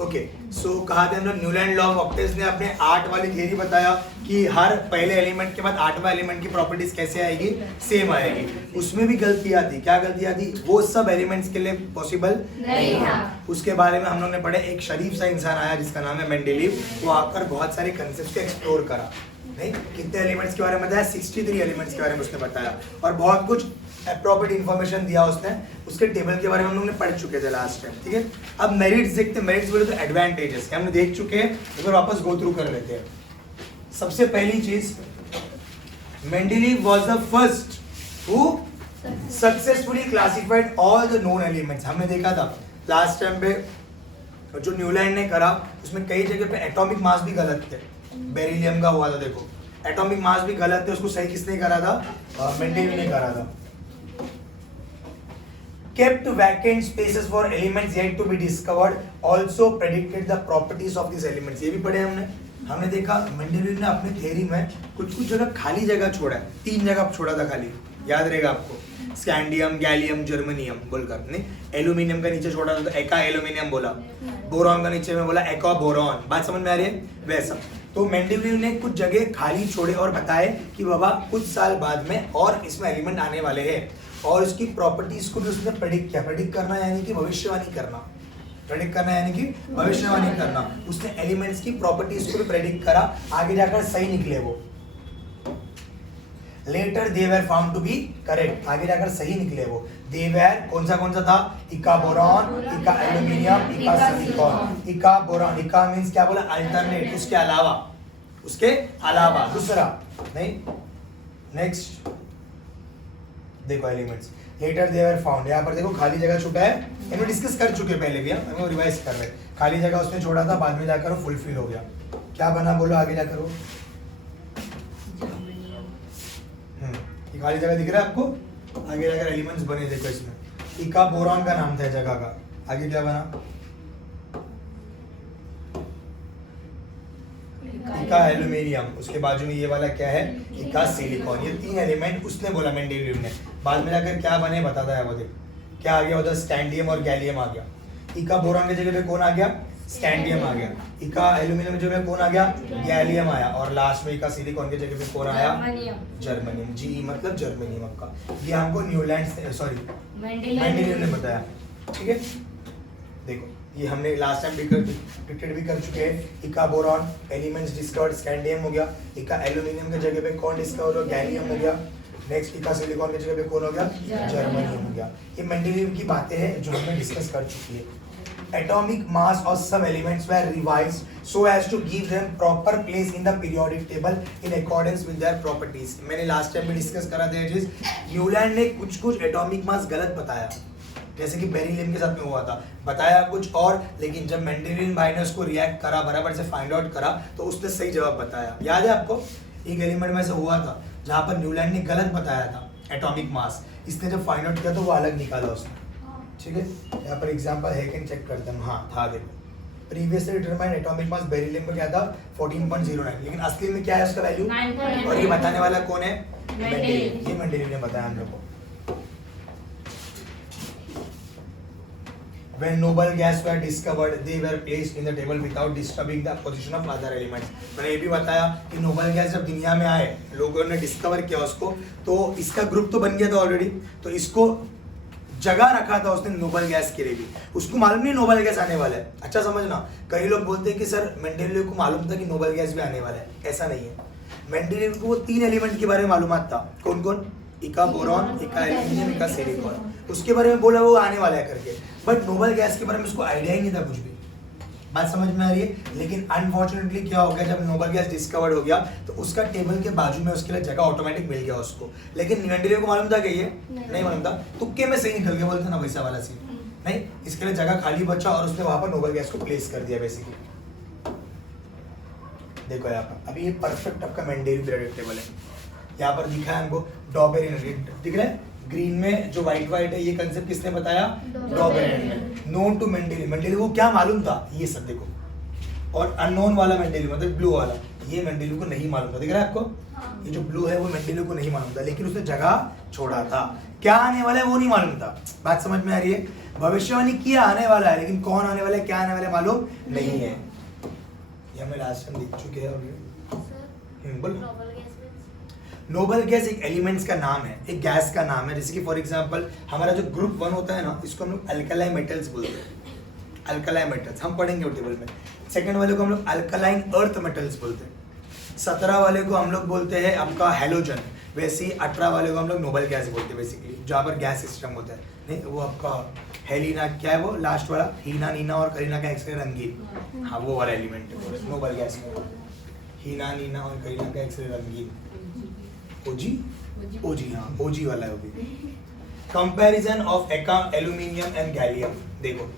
Okay, सो कहा था हमने न्यूलैंड लॉ ऑफ ऑक्टेव्स ने अपने 8 वाली थियरी बताया कि हर पहले एलिमेंट के बाद 8वां एलिमेंट की प्रॉपर्टीज कैसे आएगी, सेम आएगी। उसमें भी गलतियां थी। क्या गलतियां थी? वो सब एलिमेंट्स के लिए पॉसिबल नहीं था। उसके बारे में हम लोगों ने पढ़े, एक शरीफ सा इंसान आया जिसका नाम है मेंडेलीव, वो आकर बहुत सारे कंसेप्ट को एक्सप्लोर करा। नहीं, कितने एलिमेंट्स के बारे में बताया? 63 एलिमेंट्स के बारे में उसने बताया और बहुत कुछ अप्रोप्रिएट इन्फॉर्मेशन दिया उसने। उसके टेबल के बारे में हम लोग ने पढ़ चुके थे लास्ट टाइम, ठीक है। अब मेरिट्स देखते हैं। मेरिट्स बोले तो एडवांटेजेस हमने देख चुके हैं, एक बार वापस गो थ्रू कर लेते हैं। सबसे पहली चीज, Mendeleev was the first who successfully classified all the known elements. हमने देखा था लास्ट टाइम पे जो न्यूलैंड ने करा उसमें कई जगह पे एटॉमिक मास भी गलत थे। बेरिलियम का हुआ था, देखो एटॉमिक मास भी गलत थे, उसको सही किसने करा था? मेंडेलीव ने करा था। Kept vacant spaces for elements yet to be discovered, also predicted the properties of these elements। ये भी पढ़े हमने देखा मेंडेलीव ने अपने थ्योरी में कुछ जगह खाली जगह छोड़ा है। 3 जगह छोड़ा था खाली, याद रहेगा आपको, स्कैंडियम, गैलियम, जर्मनियम बोलकर। नहीं, एल्यूमिनियम का नीचे छोड़ा था तो एका एल्यूमिनियम बोला, बोरॉन का नीचे में बोला एका बोरॉन। बात समझ में आ रही है? वैसा तो मेंडेलीव ने कुछ जगह खाली छोड़े और बताए कि बाबा कुछ साल बाद में और इसमें एलिमेंट आने वाले हैं, और उसकी प्रॉपर्टीज को भी उसने प्रेडिक्ट किया। प्रेडिक्ट करना यानी कि भविष्यवाणी करना, प्रेडिक्ट करना यानी कि भविष्यवाणी करना। उसने एलिमेंट्स की प्रॉपर्टीज को भी प्रेडिक्ट करा, आगे जाकर सही निकले वो। Later they were found to be correct, आगे जाकर सही निकले वो। दे वर कौन सा था? इका बोरॉन, इका एल्यूमिनियम, इका सिलिकॉन। इका बोरॉन, इका मींस क्या बोला? अल्टरनेट, उसके अलावा दूसरा नहीं। नेक्स्ट देखो elements, later they were found, यहाँ पर देखो खाली जगह छूटा है। इन्हें डिस्कस कर चुके पहले भी, हम रिवाइज कर रहे हैं। खाली जगह उसने छोड़ा था, बाद में जाकर वो फुलफिल हो गया। क्या बना बोलो आगे जाकर वो? ये खाली जगह दिख रहा है आपको? आगे जाकर एलिमेंट्स बने, देखो इसमें इका बोरॉन का नाम था जगह का। आगे क्या बना? इका एल्यूमिनियम, उसके बाजू में ये वाला क्या है? इका सिलिकॉन। ये 3 एलिमेंट उसने बोला मेंडेलीव ने। बाद में जाकर क्या बने बताता है वो। देख क्या आ गया उधर? स्कैंडियम और गैलियम आ गया। इका बोरॉन की जगह पे कौन आ गया? स्कैंडियम आ गया। इका एल्यूमिनियम की जगह पे कौन आ गया? गैलियम आया। और लास्ट में इका सिलिकॉन की जगह पे कौन आया? जर्मनियम। जी मतलब जर्मनियम का। ये हमको न्यूलैंड सॉरी मेंडेलीव ने बताया, ठीक है। देखो ये हमने लास्ट टाइम डिटेक्ट भी कर चुके हैं। इका बोरॉन एलिमेंट्स डिस्कवर्ड, स्कैंडियम हो गया। इका एल्यूमिनियम की जगह पे कौन डिस्कवर हो? गैलियम हो गया। नेक्स्ट इका सिलिकॉन की जगह पे कौन हो गया? जर्मनियम हो गया। ये मेंडेलीव की बातें हैं जो हमने डिस्कस कर चुकी है। एटॉमिक मास और सब elements were revised so as to give them proper place in the periodic table in accordance with their properties. मैंने लास्ट टाइम में डिस्कस करा था चीज, न्यूलैंड ने कुछ एटॉमिक मास गलत बताया, जैसे कि बेरिलियम के साथ में हुआ था, बताया कुछ और, लेकिन जब मेंडेलीव भाई ने उसको रिएक्ट करा, बराबर से फाइंड आउट करा, तो उसने सही जवाब बताया। याद है आपको? एक एलिमेंट में से हुआ था जहां पर न्यूलैंड ने गलत बताया था एटॉमिक मास, इसने जब फाइंड आउट किया तो वो अलग निकाला उसने, ठीक है। यहाँ पर एग्जांपल है कि चेक करते हैं। हाँ था, देखो previously determined atomic mass beryllium का क्या था? 14.09, लेकिन असली में क्या है उसका वैल्यू? 9.9। और ये बताने वाला कौन है? मेंडेलीव। ये मेंडेलीव ने बताया हम लोग को। When noble gas were discovered, they were placed in the table without disturbing the position of other elements। मैंने ये भी बताया कि नोबल गैस जब दुनिया में आए, लोगों ने डिस्कवर किया उसको, तो इसका ग्रुप तो बन गया था ऑलरेडी, तो इसको जगह रखा था उसने नोबल गैस के लिए भी। उसको मालूम नहीं नोबल गैस आने वाला है। अच्छा समझना, कई लोग बोलते हैं कि सर मेंडेलीव को मालूम था कि नोबल गैस भी आने वाला है। ऐसा नहीं है। मेंडेलीव को वो 3 एलिमेंट के बारे में मालूमात था। कौन कौन? इका बोरॉन, इका एल्यूमिनियम, इका सिलिकॉन। उसके बारे में बोला वो आने वाला है करके, बट नोबल गैस के बारे में उसको आइडिया ही नहीं था कुछ भी। बात समझ में आ रही है? लेकिन अनफॉर्चुनेटली क्या हो गया, जब नोबल गैस डिस्कवर्ड हो गया तो उसका टेबल के बाजू में उसके लिए जगह ऑटोमेटिक मिल गया उसको। लेकिन मेंडेलीव को मालूम था कि ये नहीं मालूम था, तुक्के में सही निकल गया, बोलते ना वैसा वाला सीन नहीं। इसके लिए जगह खाली बचा और उसने वहां पर नोबल गैस को प्लेस कर दिया बेसिकली। देखो यहाँ पर अभी ये परफेक्ट आपका मेंडेलीव पीरियोडिक टेबल है। यहाँ पर दिखा है हमको डॉबेरिन, दिख रहा है ग्रीन में जो व्हाइट है, ये कंसेप्ट किसने बताया? डॉबेरिन ने। नोन टू मेंडेलीव, मेंडेलीव को क्या मालूम था? ये सब देखो। और अननोन वाला मेंडेलीव मतलब ब्लू वाला ये मेंडेलीव को नहीं मालूम था, दिख रहा है आपको, ये जो ब्लू है वो मेंडेलीव को नहीं मालूम था, लेकिन उसने जगह छोड़ा था। क्या आने वाला है वो नहीं मालूम था। बात समझ में आ रही है? भविष्यवाणी किया आने वाला है, लेकिन कौन आने वाला है, क्या आने वाला है मालूम नहीं है। ये हमें लास्ट टाइम देख चुके हैं। बोलो। नोबल गैस एक एलिमेंट्स का नाम है, एक गैस का नाम है। जैसे कि फॉर एग्जांपल हमारा जो ग्रुप 1 होता है ना, इसको हम लोग अल्कलाइन मेटल्स बोलते हैं। अल्कलाइन मेटल्स हम पढ़ेंगे टेबल में। सेकंड वाले को हम लोग अल्कलाइन अर्थ मेटल्स बोलते हैं। 17 वाले को हम लोग बोलते हैं आपका हेलोजन। वैसे ही 18 वाले को हम लोग नोबल गैस बोलते हैं बेसिकली, जहाँ पर गैस सिस्टम होता है। नहीं वो आपका हेलिना, क्या है वो लास्ट वाला, हीना, नीना और करीना का एक्सरे रंगीन, हाँ वो वाला एलिमेंट है नोबल गैस में। हीना, नीना और करीना का एक्सरे रंगीन, ओजी, ओजी, हाँ ओजी वाला है वो भी। कंपैरिजन ऑफ एका एल्यूमिनियम एंड गैलियम। देखो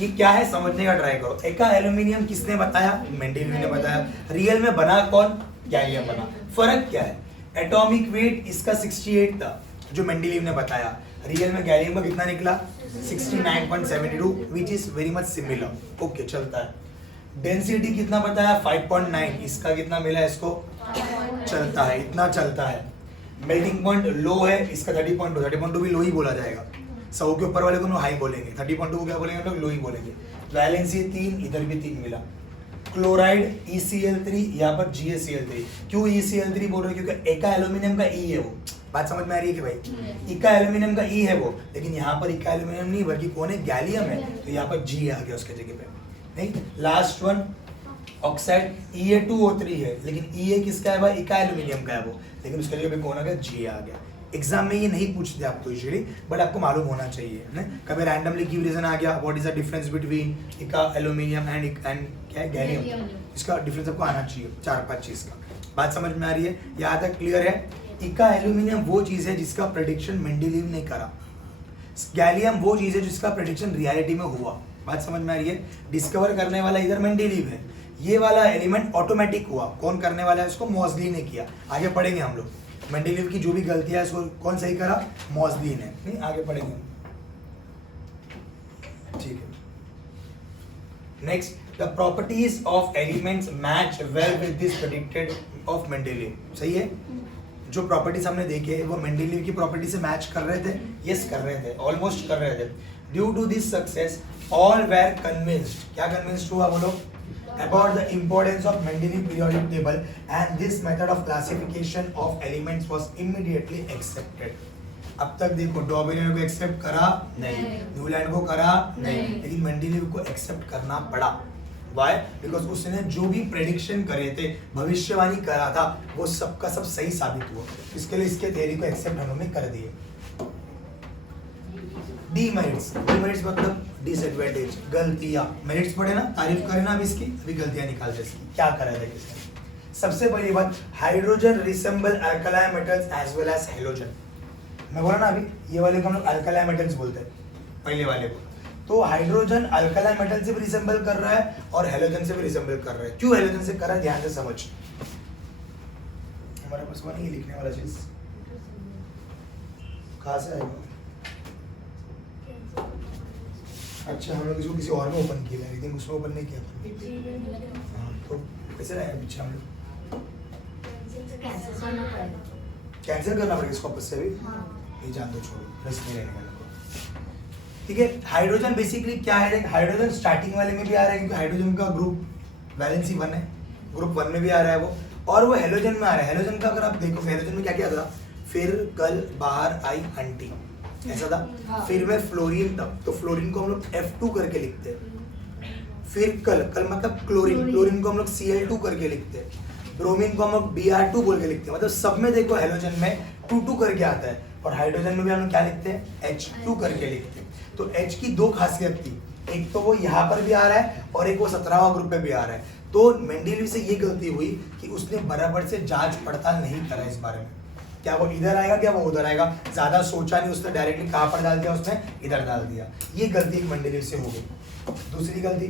ये क्या है समझने का ट्राई करो। एका एल्यूमिनियम किसने बताया? मेंडेलीव ने बताया। रियल में बना कौन? गैलियम बना। फर्क क्या है? एटॉमिक वेट इसका 68 था जो मेंडेलीव ने बताया, रियल में गैलियम का कितना निकला? 69.72, which is very much similar. Okay चलता है। डेंसिटी कितना बताया? 5.9, इसका कितना मिला इसको? चलता है, इतना चलता है। मेल्टिंग पॉइंट लो है इसका 30.2, 30.2 भी लो ही बोला जाएगा। 100 के ऊपर वाले को हम लोग हाई बोलेंगे, 30.2 को क्या बोलेंगे हम लोग? लो ही बोलेंगे। वैलेंसी 3, इधर भी 3 मिला। क्लोराइड ECl3, यहाँ पर GaCl3। क्यों ECl3 बोल रहे हैं? क्योंकि एका एल्यूमिनियम का E है वो। बात समझ में आ रही है कि भाई इका एल्यूमिनियम का E है वो, लेकिन यहाँ पर इका एल्यूमिनियम नहीं बल्कि कौन है? गैलियम है, तो यहाँ पर G आ गया उसके जगह पे। नहीं, लास्ट वन ऑक्साइड EA2O3 है, लेकिन EA किसका है भाई? इका एल्यूमिनियम का है वो, लेकिन उसके जगह पे कौन आ गया? G आ गया। एग्जाम में ये नहीं पूछते आपको यूजुअली, बट आपको मालूम होना चाहिए ना। कभी रैंडमली गिव रीजन आ गया, what is the difference between इका एल्यूमिनियम एंड क्या है? गैलियम। इसका डिफरेंस आपको आना चाहिए 4-5 चीज का। बात समझ में आ रही है? यहाँ तक क्लियर है? इका एल्यूमिनियम वो चीज है जिसका प्रेडिक्शन मेंडेलीव ने करा। गैलियम वो चीज है जिसका प्रेडिक्शन रियलिटी में हुआ। बात समझ में आ रही है? डिस्कवर करने वाला इधर मेंडेलीव है, ये वाला एलिमेंट ऑटोमेटिक हुआ। कौन करने वाला है उसको? मॉसली ने किया। आगे पढ़ेंगे हम लोग मेंडेलीव की जो भी गलतियां है उसको कौन सही करा? मॉसली ने। नहीं आगे पढ़ेंगे, ठीक है। Next, the properties of elements match well with this predicted of Mendeleev. सही है? जो प्रॉपर्टीज हमने देखे वो मेंडेलीव की प्रॉपर्टी से मैच कर रहे थे। यस कर रहे थे, ऑलमोस्ट कर रहे थे। Due to this success all were convinced. क्या कन्विंस्ड हुआ बोलो? about the importance of Mendeleev periodic table, and this method of classification of elements was immediately accepted. अब तक देखो डॉबिनेट को एक्सेप्ट करा नहीं, न्यूलैंड को करा नहीं, लेकिन मेंडेलीव को एक्सेप्ट करना पड़ा। Why? Because उसने जो भी प्रेडिक्शन करे थे, भविष्यवाणी करा था, वो सबका सब सही साबित हुआ। इसके लिए इसके थ्योरी को एक्सेप्ट हम लोगों ने कर दिए। डीमेरिट्स, डीमेरिट्स मतलब डिसएडवांटेज, गलतियां। मेरिट्स पढ़े ना, तारीफ करें ना, अब इसकी अभी गलतियां निकाल दे इसकी। क्या करा था किसने? सबसे पहली बात, hydrogen resemble alkaline metals as well as halogen. मैं बोला ना अभी, ये वाले को हम लोग अल्कलाइन मेटल्स बोलते हैं, पहले वाले को। तो हाइड्रोजन अल्कलाइन मेटल से भी रिसेंबल कर रहा है और हेलोजन से भी रिसेंबल कर रहा है। क्यों हेलोजन से कर रहा है? ध्यान से समझ। हमारे पास वो नहीं लिखने वाला चीज, कहाँ से आएगा? अच्छा, हम लोग इसको किसी और में ओपन किया है, लेकिन उसमें ओपन नहीं किया। हाँ, तो कैसे रहेगा पीछे हम लोग? कैंसिल करना पड़ेगा इसको वापस से भी। ये जान दो, छोड़ो, बस नहीं रहने वाला। ठीक है, हाइड्रोजन बेसिकली क्या है? हाइड्रोजन स्टार्टिंग वाले में भी आ रहा है, क्योंकि हाइड्रोजन का ग्रुप वैलेंसी 1 है, ग्रुप 1 में भी आ रहा है वो, और वो हेलोजन में आ रहा है। हेलोजन का अगर आप देखो, हेलोजन में क्या क्या था? फिर कल बाहर आई आंटी, ऐसा था। फिर में फ्लोरीन था, तो फ्लोरीन को हम लोग F2 करके लिखते हैं। फिर कल, कल मतलब क्लोरीन, क्लोरीन को हम लोग Cl2 करके लिखते हैं। ब्रोमीन को हम लोग Br2 बोल के लिखते हैं। मतलब सब में देखो हेलोजन में 2-2 करके आता है, और हाइड्रोजन में भी हम लोग क्या लिखते हैं? H2 करके लिखते हैं। तो H की 2 खासियत थी, एक तो वो यहाँ पर भी आ रहा है और एक वो 17वां ग्रुप पे भी आ रहा है। तो मेंडेलीव से ये गलती हुई कि उसने बराबर से जांच पड़ताल नहीं करा इस बारे में, क्या वो इधर आएगा क्या वो उधर आएगा, ज्यादा सोचा नहीं, उसने डायरेक्टली कहाँ पर डाल दिया? उसने इधर डाल दिया। ये गलती मेंडेलीव से हो गई। दूसरी गलती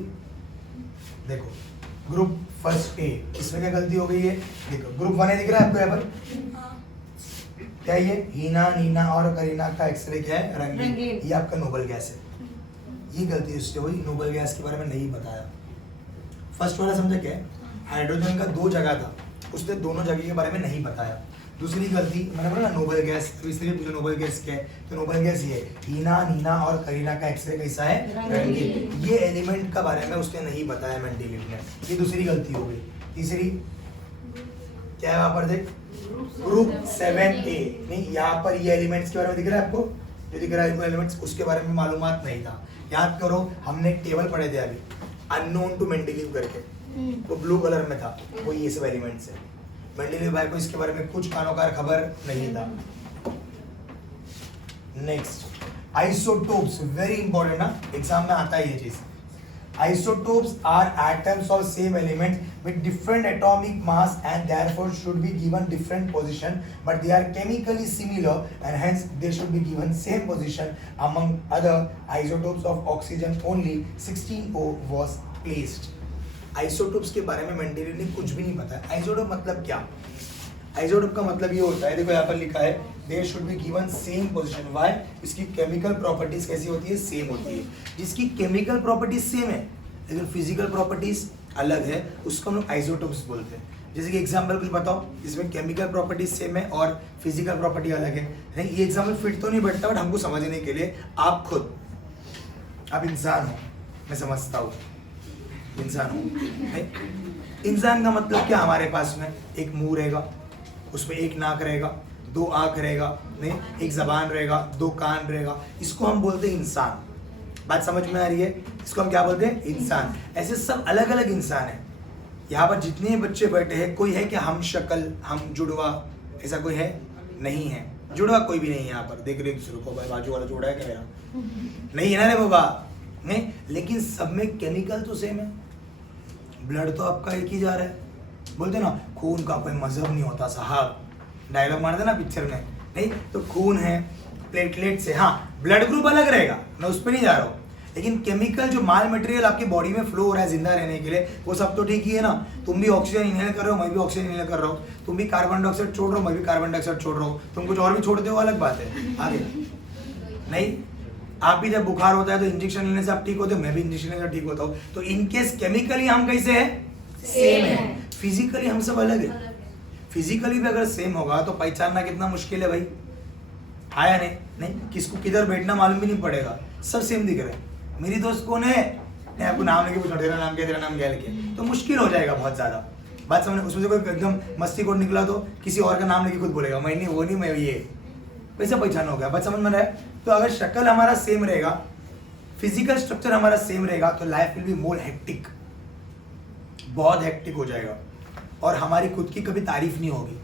देखो, ग्रुप फर्स्ट ए, इसमें क्या गलती हो गई है? देखो ग्रुप 1 है, दिख रहा है आपको यहाँ पर? क्या ये हीना, नीना और करीना का एक्सरे क्या है? रंगीन। ये आपका नोबल गैस है। ये गलती उससे हुई, नोबल गैस के बारे में नहीं बताया। फर्स्ट वाला समझा क्या है? हाइड्रोजन का 2 जगह था, उसने दोनों जगह के बारे में नहीं बताया। दूसरी गलती मैंने बोला ना नोबल गैस, तो इसलिए पूछा नोबल गैस क्या है, तो नोबल गैस ये है, हीना, नीना और करीना का एक्सरे कैसा है, रंगीन। ये एलिमेंट का बारे में उसने नहीं बताया मेंडेलीव ने, ये दूसरी गलती हो गई। तीसरी क्या है वहां पर देख, ग्रुप 7A, नहीं यहाँ पर ये एलिमेंट्स के बारे में दिख रहा है आपको, जो दिख रहा है एलिमेंट्स, उसके बारे में मालूमात नहीं था। याद करो हमने एक टेबल पढ़े थे अभी, अननोन टू मेंडेलीव करके, वो ब्लू कलर में था, वो ये सब एलिमेंट्स है। मेंडेलीव भाई को इसके बारे में कुछ कानोकार खबर नहीं था। नेक्स्ट आइसोटोप्स, वेरी इंपॉर्टेंट ना, एग्जाम में आता है ये चीज। Isotopes are atoms of same element with different atomic mass and therefore should be given different position, but they are chemically similar and hence they should be given same position. Among other isotopes of oxygen only 16O was placed. Isotopes के बारे में Mendeleev ने कुछ भी नहीं बताया। Isotope मतलब क्या? आइसोटोप का मतलब ये होता है, देखो यहाँ पर लिखा है they should be given same position. Why? इसकी केमिकल प्रॉपर्टीज कैसी होती है, सेम होती है। जिसकी केमिकल प्रॉपर्टीज सेम है लेकिन फिजिकल प्रॉपर्टीज अलग है, उसको हम लोग आइसोटोप्स बोलते हैं। जैसे कि एग्जांपल कुछ बताओ जिसमें केमिकल प्रॉपर्टीज सेम है और फिजिकल प्रॉपर्टी अलग है। नहीं ये एग्जांपल फिट तो नहीं बैठता, बट हमको समझने के लिए आप खुद, आप इंसान हो, मैं समझता हूँ इंसान हो। इंसान का मतलब क्या, हमारे पास में एक मुंह रहेगा, उसमें एक नाक रहेगा, 2 आंख रहेगा, नहीं एक जबान रहेगा, 2 कान रहेगा, इसको हम बोलते हैं इंसान। बात समझ में आ रही है? इसको हम क्या बोलते हैं, इंसान। ऐसे सब अलग अलग इंसान है। यहाँ पर जितने बच्चे बैठे हैं, कोई है कि हम शक्ल, हम जुड़वा, ऐसा कोई है नहीं है, जुड़वा कोई भी नहीं है यहाँ पर। देख रहे दूसरे को, भाई बाजू वाला जोड़ा है क्या मेरा, नहीं है ना रे बाबा, नहीं, लेकिन सब में केमिकल तो सेम है। ब्लड तो आपका एक ही जा रहा है, बोलते ना खून का कोई मजहब नहीं होता साहब, डायलॉग मारते ना पिक्चर में, नहीं तो खून है, प्लेटलेट से, हाँ ब्लड ग्रुप अलग रहेगा, मैं उस पर नहीं जा रहा हूँ, लेकिन केमिकल जो माल मटेरियल आपकी बॉडी में फ्लो हो रहा है जिंदा रहने के लिए, वो सब तो ठीक ही है ना। तुम भी ऑक्सीजन इनहेल कर रहे हो, मैं भी ऑक्सीजन इनहेल कर रहा हूँ, तुम भी कार्बन डाइऑक्साइड छोड़ रहे हो, मैं भी कार्बन डाइऑक्साइड छोड़ रहा हूँ, तुम कुछ और भी छोड़ते हो, अलग बात है। आगे नहीं, आप भी जब बुखार होता है तो इंजेक्शन लेने से आप ठीक होते हो, मैं भी इंजेक्शन लेने से ठीक होता हूँ। तो इनकेस केमिकली हम कैसे है, सेम है, फिजिकली हम सब अलग है। फिजिकली भी अगर सेम होगा तो पहचानना कितना मुश्किल है भाई, आया नहीं किसको किधर बैठना मालूम भी नहीं पड़ेगा, सब सेम दिख रहे हैं। मेरी दोस्त कौन है, नहीं आपको नाम लेके पूछना, तेरा नाम क्या, तेरा नाम क्या लेके, तो मुश्किल हो जाएगा बहुत ज्यादा। बात समझ, उसमें से कोई एकदम मस्ती कोड निकला तो किसी और का नाम लेके खुद बोलेगा मैं नहीं, वो नहीं, मैं ये, वैसा पहचान हो गया। बात समझ में रहा है? तो अगर शक्ल हमारा सेम रहेगा, फिजिकल स्ट्रक्चर हमारा सेम रहेगा, तो life will be more hectic, बहुत हेक्टिक हो जाएगा, और हमारी खुद की कभी तारीफ नहीं होगी।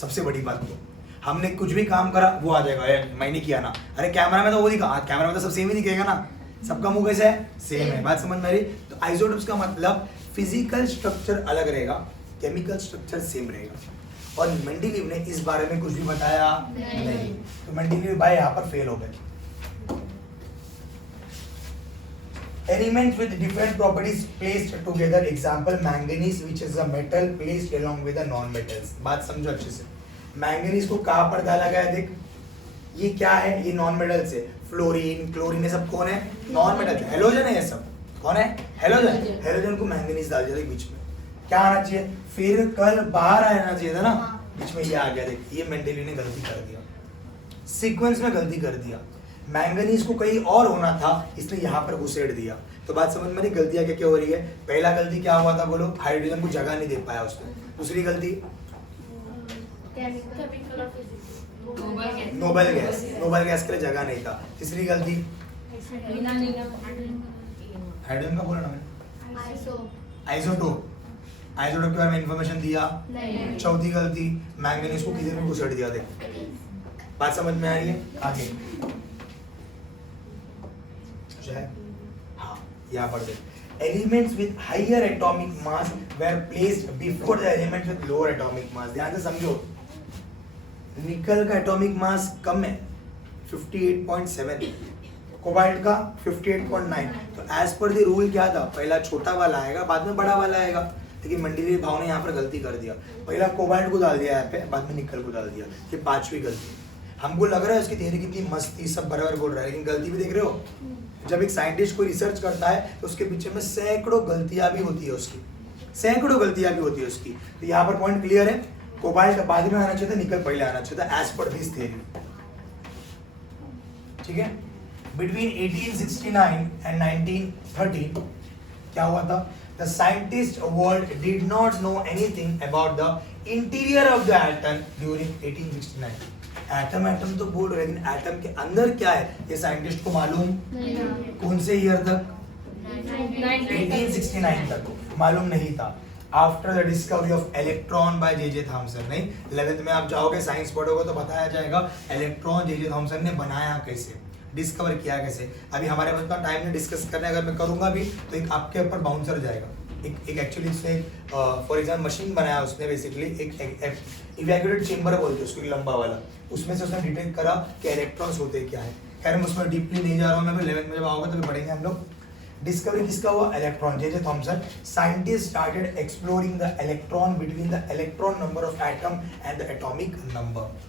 सबसे बड़ी बात तो हमने कुछ भी काम करा वो आ जाएगा, मैंने किया ना, अरे कैमरा में तो वो दिखा, कैमरा में तो सब सेम ही दिखेगा ना, सबका मुंह कैसे है, सेम है। बात समझ में आ रही? तो आइसोटोप्स का मतलब फिजिकल स्ट्रक्चर अलग रहेगा, केमिकल स्ट्रक्चर सेम रहेगा। और मेंडेलीव ने इस बारे में कुछ भी बताया नहीं। तो मेंडेलीव भाई यहाँ पर फेल हो गए। Elements with different properties placed together, example manganese which is a metal placed along with the non-metals। बात समझो अच्छे से, मैंगनीज को कहाँ पर डाला गया, देख ये क्या है, ये नॉन मेटल्स है, फ्लोरीन, क्लोरीन, ये सब कौन है, नॉन मेटल्स, हेलोजन है ये सब, कौन है, हेलोजन। हेलोजन को मैंगनीज डाल दिया बीच में, क्या आना चाहिए, फिर कल बाहर आना चाहिए था ना, बीच में ये आ गया। देख ये मेंडेलीव ने गलती कर दिया, सीक्वेंस में गलती कर दिया, मैंगनीज को कहीं और होना था इसलिए यहाँ पर घुसेड़ दिया। तो बात समझ में नहीं, गलतियां क्या क्या हो रही है। पहला गलती क्या हुआ था बोलो, हाइड्रोजन को जगह नहीं दे पाया उसको। दूसरी गलती नोबल गैस के लिए जगह नहीं था। तीसरी गलती हाइड्रोजन का बोला ना मैंने, आइसोटोप के बारे में इंफॉर्मेशन दिया। चौथी गलती मैंगनीज को किसी में घुसेड़ दिया। देख बात समझ में आ रही है? आगे हाँ यहाँ पर देख, elements with higher atomic mass were placed before the elements with lower atomic mass. ध्यान से समझो, निकल का एटॉमिक मास कम है 58.7, कोबाल्ट का 58.9। तो एज पर द रूल क्या था, पहला छोटा वाला आएगा बाद में बड़ा वाला आएगा, लेकिन मेंडेलीव भाव ने यहाँ पर गलती कर दिया, पहला कोबाल्ट को डाल दिया यहाँ पे, बाद में निकल को डाल दिया। ये पांचवी गलती। हमको लग रहा है उसकी थियरी कितनी मस्त थी, सब बराबर बोल रहा है, लेकिन गलती भी देख रहे हो। जब एक साइंटिस्ट कोई रिसर्च करता है तो उसके पीछे में सैकड़ों गलतियां भी होती है उसकी, सैकड़ों गलतियां भी होती है उसकी। तो यहाँ पर पॉइंट क्लियर है, कोबाल्ट बाद में आना चाहिए था, निकल पहले आना चाहिए था, एज पर दिस थ्योरी। ठीक है, बिटवीन 1869 एंड 1913 क्या हुआ था? The scientist world did not know anything about the interior of the atom during 1869. Atom तो बोल रहे, लेकिन एटम के अंदर क्या है ये साइंटिस्ट को मालूम नहीं। कौन से ईयर तक? 1869 तक मालूम नहीं था। After the discovery of electron by J Thomson, नहीं 11th में आप जाओगे साइंस पढ़ोगे तो बताया जाएगा इलेक्ट्रॉन जे थॉमसन ने बनाया कैसे, डिस्कवर किया कैसे। अभी हमारे पास इतना टाइम नहीं डिस्कस करने, अगर मैं करूंगा भी तो एक आपके ऊपर बाउंसर जाएगा। एक एक्चुअली उसने फॉर एग्जाम्पल मशीन बनाया उसने, बेसिकली एक इवैक्यूएटेड चेंबर बोलते हैं उसको, लंबा वाला, उसमें से उसने डिटेक्ट करा कि इलेक्ट्रॉन्स होते क्या है। खैर मैं उसमें डीपली नहीं जा रहा हूँ, मैं 11th में जब आऊंगा तभी पढ़ेंगे हम लोग। डिस्कवरी किसका हुआ? Electron, J Thomson. Scientist started exploring the electron between the electron number of atom and the atomic number.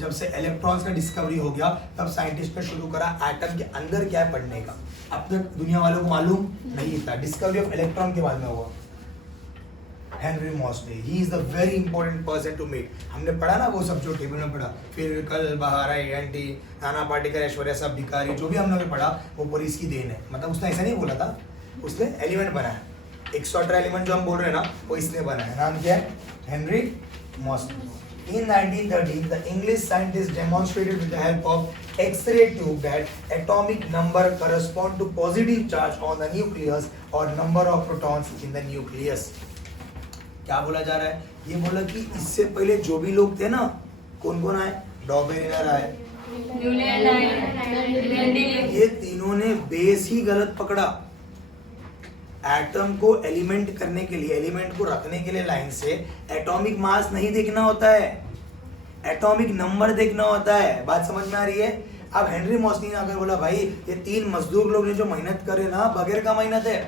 जब से इलेक्ट्रॉन्स का डिस्कवरी हो गया तब साइंटिस्ट ने शुरू करा एटम के अंदर क्या है पढ़ने का। अब तक दुनिया वालों को मालूम नहीं था। डिस्कवरी ऑफ इलेक्ट्रॉन के बाद में हुआ Henry Moseley, he is the very important person to meet. हमने पढ़ा ना वो सब जो टेबल में पढ़ा, फिर कल बहारा एंटी नाना पाटेकर ऐश्वर्या सब भिखारी, जो भी हम लोगों ने पढ़ा वो पूरी इसकी देन है। मतलब उसने ऐसा नहीं बोला था, उसने एलिमेंट बनाया। 118 एलिमेंट जो हम बोल रहे हैं ना वो इसने बनाया। नाम क्या है? Henry Mauchly. In 1913, the English scientists demonstrated with the help of X-ray tube that atomic number correspond to positive charge on the nucleus or number of protons in the nucleus. क्या बोला जा रहा है? ये बोला कि इससे पहले जो भी लोग थे ना, कौन कौन आए? डॉबेरिनर आए, ये तीनों ने बेस ही गलत पकड़ा। एटम को एलिमेंट करने के लिए, एलिमेंट को रखने के लिए लाइन से एटॉमिक मास नहीं देखना होता है, एटॉमिक नंबर देखना होता है। बात समझ में आ रही है? अब हेनरी मॉसले ने अगर बोला भाई ये 3 मजदूर लोग ने जो मेहनत करे ना, बगैर का मेहनत है,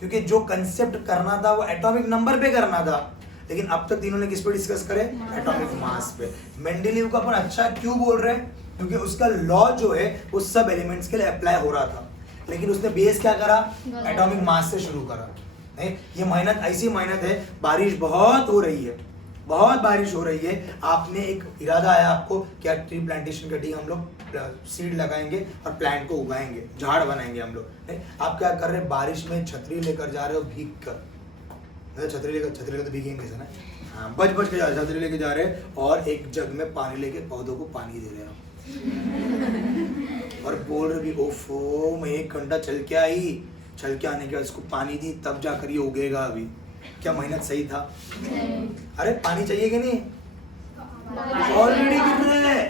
क्योंकि जो कंसेप्ट करना था वो एटॉमिक नंबर पे करना था, लेकिन अब तक तीनों ने किस पे डिस्कस करे? एटॉमिक मास पे। मेंडेलीव को अपन अच्छा क्यों बोल रहे हैं? क्योंकि उसका लॉ जो है वो सब एलिमेंट्स के लिए अप्लाई हो रहा था, लेकिन उसने बेस क्या करा? एटॉमिक मास से शुरू करा। नहीं, ये मेहनत ऐसी मेहनत है, बारिश बहुत हो रही है, बहुत बारिश हो रही है, आपने एक इरादा आया आपको क्या ट्री प्लांटेशन का, हम लोग सीड लगाएंगे और प्लांट को उगाएंगे, झाड़ बनाएंगे हम लोग। नहीं, आप क्या कर रहे हैं? बारिश में छतरी लेकर जा रहे हो भीग कर, मतलब छतरी लेकर तो भीगेंगे कैसे ना, हाँ बच के जा, छतरी लेके जा रहे हैं और एक जग में पानी लेके पौधों को पानी दे रहे हो और बोल रहे भी ओफो मैं 1 घंटा चल के आने के बाद इसको पानी दी तब जाकर ये उगेगा। अभी क्या मेहनत सही था? अरे पानी चाहिए कि नहीं? ऑलरेडी गिर रहा है,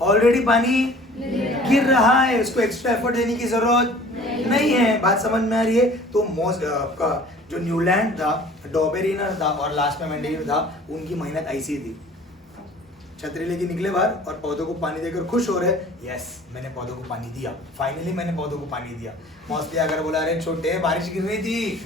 ऑलरेडी पानी गिर रहा है, उसको एक्स्ट्रा एफर्ट देने की जरूरत नहीं है। बात समझ में आ रही है? तो का जो न्यूलैंड था, डॉबेरिनर था और लास्ट में मेंडेलीव था, उनकी मेहनत ऐसी थी। छतरी लेके निकले बाहर और पौधों को पानी देकर खुश हो रहे, यस मैंने पौधों को पानी दिया, फाइनली मैंने पौधों को पानी दिया। मौसली अगर बोला अरे छोटे बारिश गिर रही थी,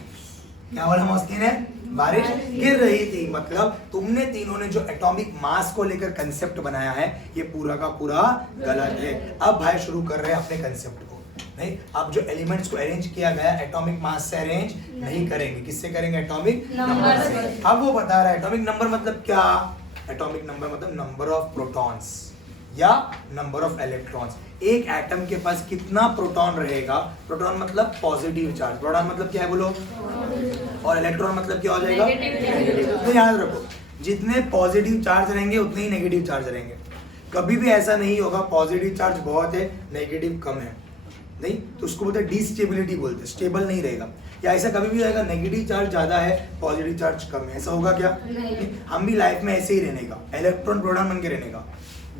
क्या बोला मौसली ने? बारिश गिर रही थी। मतलब तुमने तीनों ने जो एटॉमिक मास को लेकर कंसेप्ट बनाया है ये पूरा का पूरा गलत है। अब भाई शुरू कर रहे हैं अपने कंसेप्ट को। नहीं, अब जो एलिमेंट्स को अरेंज किया गया एटॉमिक मास से अरेंज नहीं करेंगे, किससे करेंगे? एटॉमिक नंबर से। अब वो बता रहा है एटॉमिक नंबर मतलब क्या? एटॉमिक नंबर मतलब नंबर ऑफ प्रोटॉन्स या नंबर ऑफ इलेक्ट्रॉन्स। एक एटम के पास कितना प्रोटॉन रहेगा? प्रोटॉन मतलब पॉजिटिव चार्ज, प्रोटॉन मतलब क्या है बोलो? और इलेक्ट्रॉन मतलब क्या हो जाएगा? तो याद रखो जितने पॉजिटिव चार्ज रहेंगे उतने ही नेगेटिव चार्ज रहेंगे। कभी भी ऐसा नहीं होगा पॉजिटिव चार्ज बहुत है नेगेटिव कम है, नहीं तो उसको बोलते हैं डिस्टेबिलिटी बोलते हैं, स्टेबल नहीं रहेगा। या ऐसा कभी भी आएगा नेगेटिव चार्ज ज्यादा है पॉजिटिव चार्ज कम है, ऐसा होगा क्या? नहीं। हम भी लाइफ में ऐसे ही रहने का, इलेक्ट्रॉन प्रोटॉन बन के रहने का,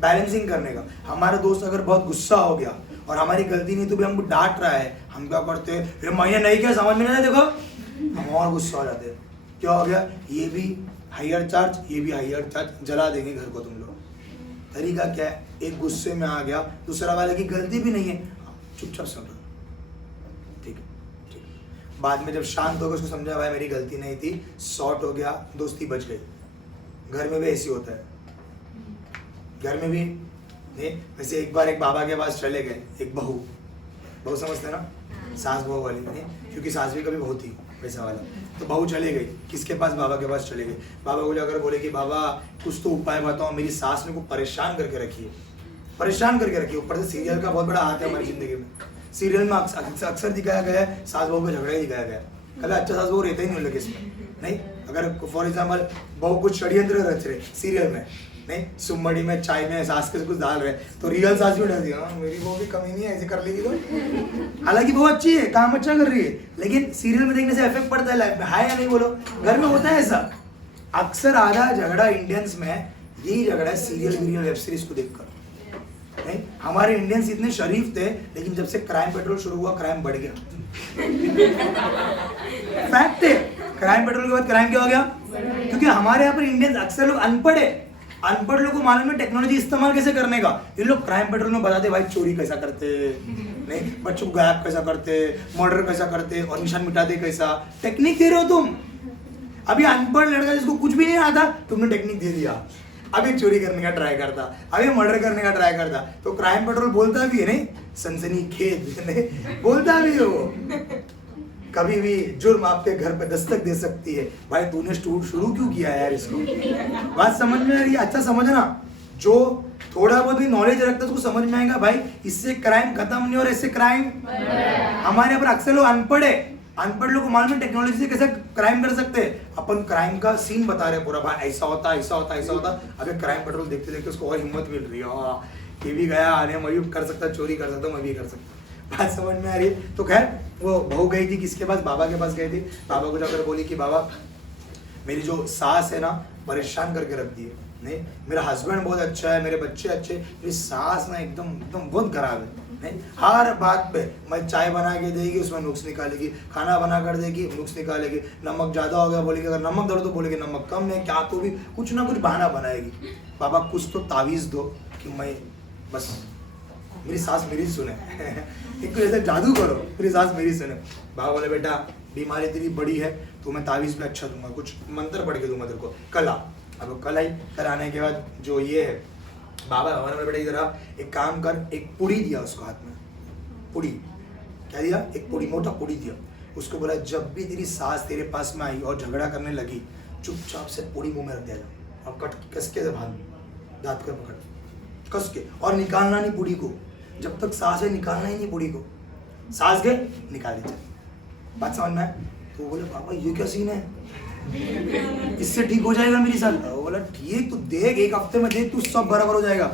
बैलेंसिंग करने का। हमारा दोस्त अगर बहुत गुस्सा हो गया और हमारी गलती नहीं तो भी हमको डांट रहा है, हम क्या करते हैं? ये मैंने नहीं किया, समझ में नहीं आया, देखो हम और गुस्सा हो जाते हैं। क्या हो गया? ये भी हाइयर चार्ज, ये भी हाइयर चार्ज, जला देंगे घर को तुम लोग। तरीका क्या है? एक गुस्से में आ गया, दूसरा वाले की गलती भी नहीं है, चुपचाप सुन रहा, ठीक है। बाद में जब शांत होकर उसको समझा भाई मेरी गलती नहीं थी, शॉर्ट हो गया, दोस्ती बच गई। घर में भी ऐसी होता है, घर में भी नहीं। वैसे एक बार एक बाबा के पास चले गए, एक बहू समझते ना, सास बहू वाली नहीं, क्योंकि सास भी कभी बहू थी। वैसा वाला। तो बहू चले गई, किसके पास? बाबा के पास चले गए। बाबा को जाकर बोले कि बाबा कुछ तो उपाय बताओ, मेरी सास ने को परेशान करके रखी है, परेशान करके रखी है। ऊपर से सीरियल का बहुत बड़ा हाथ है हमारी जिंदगी में। सीरियल में अक्सर दिखाया गया है सास बहू का झगड़ा ही दिखाया गया है। कभी अच्छा सास बहू रहता ही नहीं लगे इसमें, नहीं। अगर फॉर एग्जाम्पल बहू कुछ षड्यंत्र रच रहे सीरियल में, नहीं, सुमड़ी में चाय में सास के कुछ डाल रहे, तो रियल सास भी डरती है, मेरी बहू भी कमी नहीं है, ऐसे कर लेगी तो। हालांकि बहू अच्छी है, काम अच्छा कर रही है, लेकिन सीरियल में देखने से इफेक्ट पड़ता है लाइफ में। है या नहीं बोलो? घर में होता है ऐसा। अक्सर आधा झगड़ा इंडियंस में यही झगड़ा है सीरियल वेब सीरीज को देखकर। नहीं, हमारे इंडियंस इतने शरीफ थे, लेकिन जब से क्राइम पेट्रोल शुरू हुआ क्राइम बढ़ गया। फैक्ट है, क्राइम पेट्रोल के बाद क्राइम क्या हो गया? क्योंकि हमारे यहाँ पर इंडियंस अक्सर लोग अनपढ़ है। अनपढ़ लोगों को मालूम है टेक्नोलॉजी इस्तेमाल कैसे करने का। ये लोग क्राइम पेट्रोल में बताते भाई चोरी कैसा करते, नहीं, बच्चों को गायब कैसा करते, मर्डर कैसा करते और निशान मिटाते कैसा। टेक्निक दे रहे हो तुम। अभी अनपढ़ लड़का जिसको कुछ भी नहीं आता, तुमने टेक्निक दे दिया। अभी चोरी करने का ट्राई करता, अभी मर्डर करने का ट्राई करता। तो क्राइम पेट्रोल बोलता भी है, नहीं, सनसनीखेज नहीं बोलता भी है वो। कभी भी जुर्म आपके घर पे दस्तक दे सकती है। भाई तूने शुरू क्यों किया यार इसको? बात समझ में आ रही है? अच्छा समझना, जो थोड़ा बहुत भी नॉलेज रखता है उसको समझ में आएगा भाई इससे क्राइम खत्म नहीं हो रहा, इससे क्राइम। हमारे यहाँ पर अक्सर लोग अनपढ़ है, अनपढ़ लोग को मालूम है टेक्नोलॉजी से कैसे क्राइम कर सकते हैं। अपन क्राइम का सीन बता रहे पूरा, भाई ऐसा होता ऐसा होता ऐसा होता। अबे क्राइम पेट्रोल देखते देखते उसको और हिम्मत मिल रही है, ये भी गया आने, मैं भी कर सकता, चोरी कर सकता, मैं भी कर सकता। बात समझ में आ रही है? तो खैर वो बहू गई थी किसके पास? बाबा के पास गई थी। बाबा को जाकर बोली कि बाबा मेरी जो सास है ना परेशान करके रख दी है, नहीं, मेरा हस्बैंड बहुत अच्छा है, मेरे बच्चे अच्छे, मेरी सास ना एकदम एकदम बहुत खराब है, नहीं, हर बात पे मैं चाय बना के देगी उसमें नुक्स निकालेगी, खाना बना कर देगी नुक्स निकालेगी, नमक ज़्यादा हो गया बोलेगी, अगर नमक दर तो बोलेगी नमक कम है, क्या तो भी कुछ ना कुछ बहाना बनाएगी। बाबा कुछ तो तावीज़ दो कि मैं बस मेरी सास मेरी सुने एक तो ऐसे जादू करो मेरी सास मेरी सुने। बाबा बोले बेटा बीमारी तेरी बड़ी है तो मैं तावीज़ भी अच्छा दूंगा, कुछ मंत्र पढ़ के दूंगा तेरे को, कल आ। अब वो कल आई, कल आने के बाद जो ये है बाबा हमारे बोले बेटा इधर एक काम कर, एक पुड़ी दिया उसको हाथ में, पुड़ी क्या दिया? एक पुड़ी, मोटा पुड़ी दिया। उसको बोला जब भी तेरी सास तेरे पास में आई और झगड़ा करने लगी चुपचाप से पुड़ी मुंह में रख देना और कट कसके से भाग, दांत कर पकड़ कस के, और निकालना नहीं पुड़ी को, जब तक सांस है निकालना ही नहीं पुड़ी को। सांस गए निकाल लीजिए। बात समझ में आए? तो बोले पापा ये क्या सीन है, इससे ठीक हो जाएगा मेरी साल? वो बोला ठीक, तू देख एक हफ्ते में देख तू सब बराबर हो जाएगा।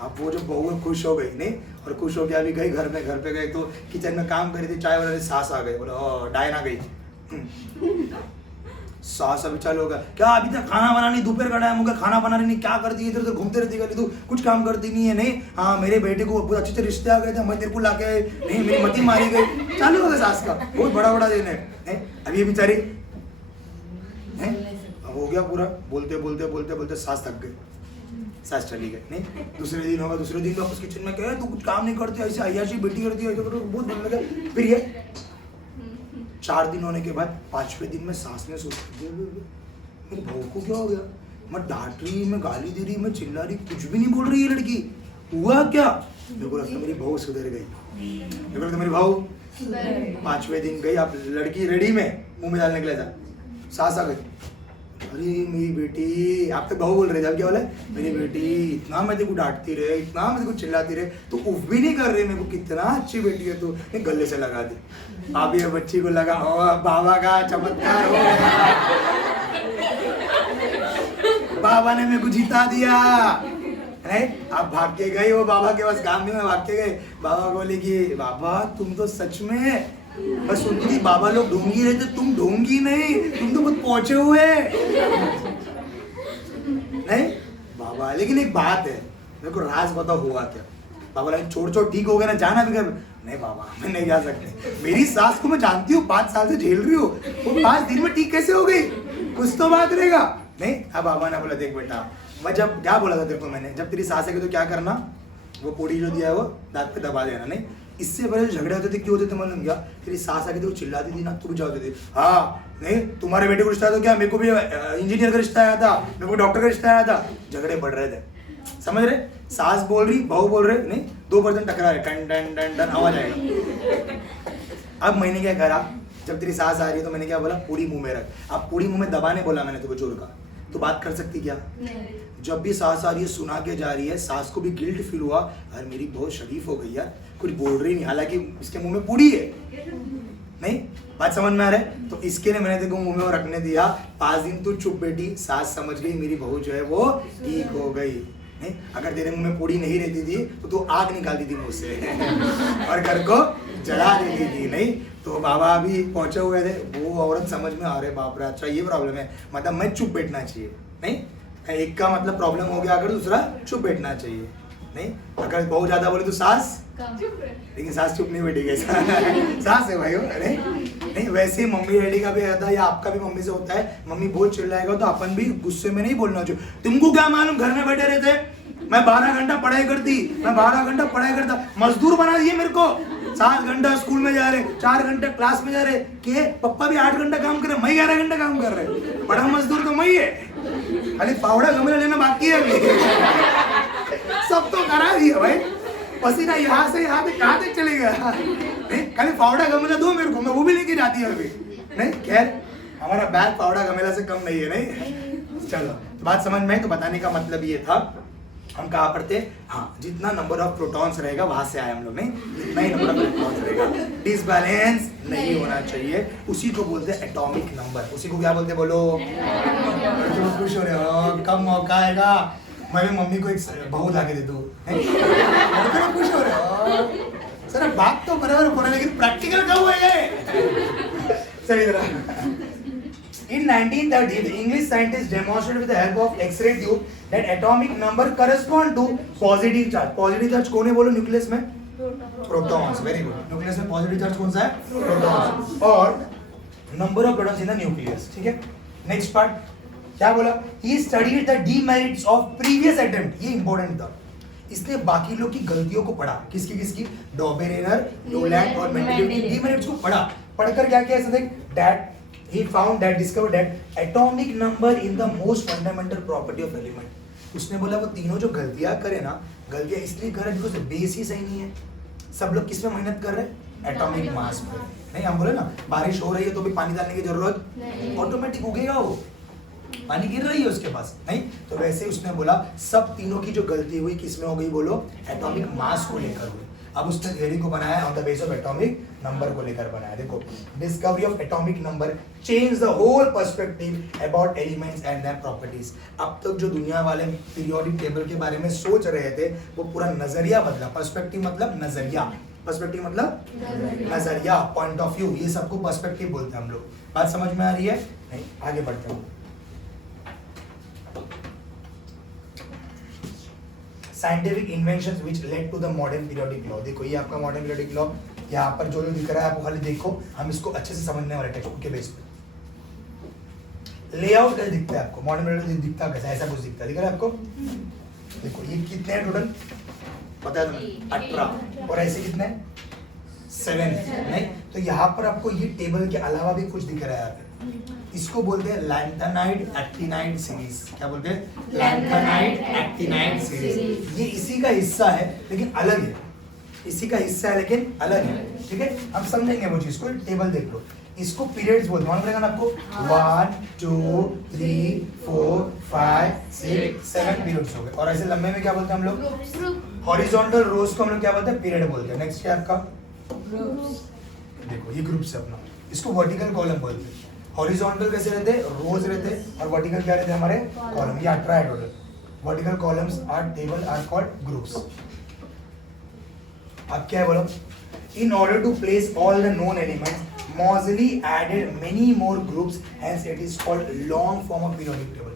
अब वो जो बहू खुश हो गई, नहीं, और खुश हो के अभी गई घर पे गए तो किचन में काम कर रही थी, चाय बना रही, सास आ गई। बोला डायन आ गई। सास अभी चालू होगा, क्या अभी तक खाना बनानी, दोपहर का टाइम हो गया, खाना बना रही नहीं, क्या करती है इधर उधर घूमते रहती है, तू कुछ काम करती नहीं है, नहीं, हाँ मेरे बेटे को बहुत अच्छे रिश्ते आ गए थे, मैं तेरे को लाके नहीं, मेरी मती मारी गई, चालू हो गया सास का बहुत बड़ा दिन है। अभी ये बेचारी हो गया पूरा, बोलते सास थक गई, सास चली गई, नहीं, दूसरे दिन होगा, दूसरे दिन वापस किचन में कहे तू कुछ काम नहीं करती, ऐसे अय्याशी बेटी करती है, बहुत बोलने लगा। फिर ये 4 दिन होने के बाद 5वें दिन में सास ने सोचा मेरी बहू को क्या हो गया, मैं डांट रही, मैं गाली दे रही, मैं चिल्ला रही, कुछ भी नहीं बोल रही है लड़की, हुआ क्या? मेरे को लगता मेरी बहू सुधर गई, मेरे को लगता मेरी बहू 5वें दिन गई, आप लड़की रेडी में मुंह में डालने के लिए था, सास आ गई, अरे मेरी बेटी, आप तो बहू बोल रहे थे, अब क्या बोला? मेरी बेटी इतना मैं तेरे को डांटती रहे, इतना मैं तेरे को चिल्लाती रहे, तो उफ भी नहीं कर रही, मेरे को कितना अच्छी बेटी है तू, गले से लगा दी। अब ये बच्ची को लगा ओ बाबा का चमत्कार हो गया, बाबा ने मेरे को जिता दिया, नहीं, आप भाग के गए, वो बाबा के पास काम में भाग के गए। बाबा बोले कि बाबा तुम तो सच में, बस सुनती थी बाबा लोग ढोंगी रहते, तुम ढोंगी नहीं, तुम तो बहुत पहुंचे हुए, नहीं बाबा। लेकिन एक बात है, मेरे को राज बताओ हुआ क्या? बाबा लगे छोड़ ठीक हो गया ना, जाना भी कर। नहीं बाबा मैं नहीं जा सकते, मेरी सास को मैं जानती हूँ, 5 साल से झेल रही हूँ, वो 5 दिन में ठीक कैसे हो गई, कुछ तो बात रहेगा, नहीं। अब बाबा ने बोला देख बेटा, मैं जब क्या बोला था तेरे को मैंने, जब तेरी सास है तो क्या करना, वो पूड़ी जो दिया है वो दांत पे दबा देना, नहीं। इससे पहले जो झगड़े होते थे क्यों होते थे मालूम क्या? तेरी सास आके तो चिल्लाती थी ना, तू भी जाती थी, हाँ नहीं तुम्हारे बेटे को रिश्ता तो क्या, मेरे को भी इंजीनियर का रिश्ता आया था, मेरे को डॉक्टर का रिश्ता आया था, झगड़े बढ़ रहे थे, समझ रहे? सास बोल रही, बहू बोल रहे, नहीं, 2 पर्सन टकरा रहे, टन टन टन टन आवाज आएगा। अब मैंने क्या करा, जब तेरी सांस आ रही है तो मैंने क्या बोला, पूरी मुंह में रख। अब पूरी मुंह में दबाने बोला मैंने तेरे को जोर का, तो बात कर सकती क्या? जब भी सांस आ रही है सुना के जा रही है, सांस को भी गिल्ट फील हुआ, अरे मेरी बहुत शरीफ हो गई यार, कुछ बोल रही नहीं, हालांकि इसके मुंह में पूरी है। नहीं बात समझ में आ रहा है? तो इसके लिए मैंने देखो मुंह में रखने दिया। 5 दिन तू चुप बैठी, सास समझ गई मेरी बहू जो है वो ठीक हो गई। नहीं, अगर तेरे मुंह में पूरी नहीं रहती थी तो तू आग निकालती थी मुंह से और घर को जला देती थी। नहीं तो बाबा अभी पहुंचे हुए थे, वो औरत समझ में आ रहे, बाप रे अच्छा ये प्रॉब्लम है, मतलब मैं चुप बैठना चाहिए। नहीं, एक का मतलब प्रॉब्लम हो गया, अगर दूसरा चुप बैठना चाहिए। नहीं, अगर बहुत ज्यादा बोले तो सास, लेकिन सास चुप नहीं बैठेगी, सास है भाई। अरे नहीं, वैसे ही मम्मी डैडी का भी रहता है या आपका भी मम्मी से होता है, मम्मी बहुत चिल्लाएगा तो अपन भी गुस्से में नहीं बोलना चाहिए। तुमको क्या मालूम, घर में बैठे रहते, मैं 12 घंटा पढ़ाई करती, मैं 12 घंटा पढ़ाई करता, मजदूर बना दिए मेरे को। 7 घंटा स्कूल में जा रहे, 4 घंटे क्लास में जा रहे, के पप्पा भी 8 घंटा काम कर रहे, मैं 11 घंटा काम कर रहे, बड़ा मजदूर तो मैं ही है, खाली फावड़ा गमला लेना बाकी है अभी। सब तो करा दिया भाई, पसीना यहाँ से यहाँ तक कहाँ तक चलेगा, खाली फावड़ा गमला दो मेरे को, मैं वो भी लेके जाती है अभी। नहीं खैर हमारा बैग फावड़ा गमला से कम नहीं है। नहीं चलो, तो बात समझ में। तो बताने का मतलब ये था, हम कहाँ पर थे, हाँ, जितना नंबर ऑफ प्रोटॉन्स रहेगा वहां से आए हम लोग। नहीं, जितना ही नंबर ऑफ प्रोटॉन्स रहेगा, डिसबैलेंस नहीं होना चाहिए, उसी को बोलते हैं एटॉमिक नंबर। उसी को क्या बोलते हैं बोलो? खुश हो रहे हो, कब मौका आएगा मैं भी मम्मी को एक बहू ला के दे दूँ, खुश हो रहे हो सर? बात तो बराबर हो रहा है लेकिन प्रैक्टिकल कब होएगा? सर इधर In 1930, the English scientists demonstrated with the help of X-ray tube that atomic number correspond to positive charge. Positive charge कौन है बोलो न्यूक्लियस में? Protons. Very good. न्यूक्लियस में positive charge कौन सा है? Protons. और number of protons in the nucleus. ठीक है? Next part क्या बोला? He studied the demerits of previous attempt. ये important था। इसने बाकी लोग की गलतियों को पढ़ा, किसकी? डॉबेरेनर, न्यूलैंड और मेंडेलीव की डीमेरिट्स को पढ़ा। पढ़कर क्या किया? देख, that he found that discovered that atomic number in the most fundamental property of element। उसने बोला वो तीनों जो गलतियां करे ना, गलतियां इसलिए कर रहे बिकॉज़ बेस ही सही नहीं है। सब लोग किस में मेहनत कर रहे हैं? एटॉमिक मास पे। नहीं, हम बोले ना बारिश हो रही है तो भी पानी डालने की जरूरत नहीं, ऑटोमेटिक उगेगा वो, पानी गिर रही है उसके पास। नहीं तो वैसे उसने बोला सब तीनों की जो गलती हुई किस में हो गई बोलो? एटॉमिक मास को लेकर हुई। अब उसने थ्योरी को बनाया on the base of atomic number को लेकर बनाया। देखो, discovery of atomic number change the whole perspective about elements and their properties. अब तक जो दुनिया वाले पीरियोडिक टेबल के बारे में सोच रहे थे वो पूरा नजरिया बदला। पर्सपेक्टिव मतलब नजरिया, पर्सपेक्टिव मतलब नजरिया, पॉइंट ऑफ व्यू, ये सबको पर्सपेक्टिव बोलते हैं हम लोग। बात समझ में आ रही है? नहीं, आगे बढ़ते हैं। Scientific inventions which led to the modern periodic law. देखो ये आपका मॉडर्न पीरियोडिक लॉ, यहाँ पर जो दिख रहा है आपको खाली देखो, हम इसको अच्छे से समझने वाले टेक्स्ट बुक के बेस पे। लेआउट कैसे दिखता है आपको? मॉडर्न पीरियोडिक दिखता कैसा? ऐसा कुछ दिखता है, दिख रहा है आपको? देखो ये कितने हैं टोटल पता है तुम्हें? 18, और ऐसे कितने हैं? 7। नहीं तो यहाँ पर आपको ये टेबल के अलावा भी कुछ दिख रहा है, इसको बोलते हैं लैंथेनाइड एक्टिनाइड सीरीज। क्या बोलते हैं? Lanthanide actinide series. ये इसी का हिस्सा है लेकिन अलग है, इसी का हिस्सा है लेकिन अलग है। ठीक है, हम समझेंगे वो चीज को। टेबल देख लो, इसको पीरियड्स बोलते हैं, मालूम रहेगा ना आपको? 1 2 3 4 5 6 7 पीरियड्स हो गए। और ऐसे लंबे में क्या बोलते हैं हम लोग? हॉरिजॉन्टल रोज को हम लोग क्या बोलते हैं? पीरियड बोलते हैं। नेक्स्ट क्या आपका? देखो ये ग्रुप है अपना, इसको वर्टिकल कॉलम बोलते हैं। हॉरिजॉन्टल कैसे रहते हैं? रोज रहते हैं, और वर्टिकल क्या रहते हैं हमारे? कॉलम। ये 18 है total. Vertical columns are table are called groups. अब क्या है बोलो? In order to place all the known elements Moseley added many more groups, hence it is called long form of periodic table।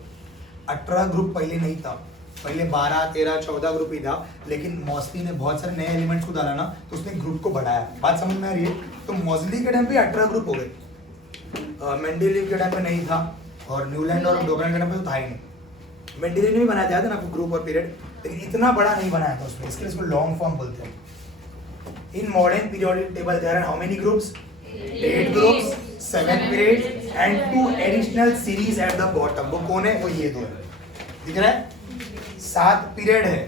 18 group पहले नहीं था, पहले 12 13 14 group ही था, लेकिन मॉसली ने बहुत सारे नए एलिमेंट्स को डाला ना तो उसने ग्रुप को बढ़ाया। बात समझ में आ रही है? तो मॉसली के टाइम पे 18 ग्रुप हो गए, मेंडेलीव के टाइम पे नहीं था, और न्यूलैंड और डॉबरेन के टाइम पे तो था ही नहीं। मेंडेलीव ने भी बनाया था ना आपको ग्रुप और पीरियड, लेकिन इतना बड़ा नहीं बनाया था उसमें, इसके लिए इसको लॉन्ग फॉर्म बोलते हैं। In modern periodic table there are how many groups? 8 groups, 7 periods and 2 additional series at the bottom। वो कौन है? वो ये दो है, दिख रहा है? 7 पीरियड है,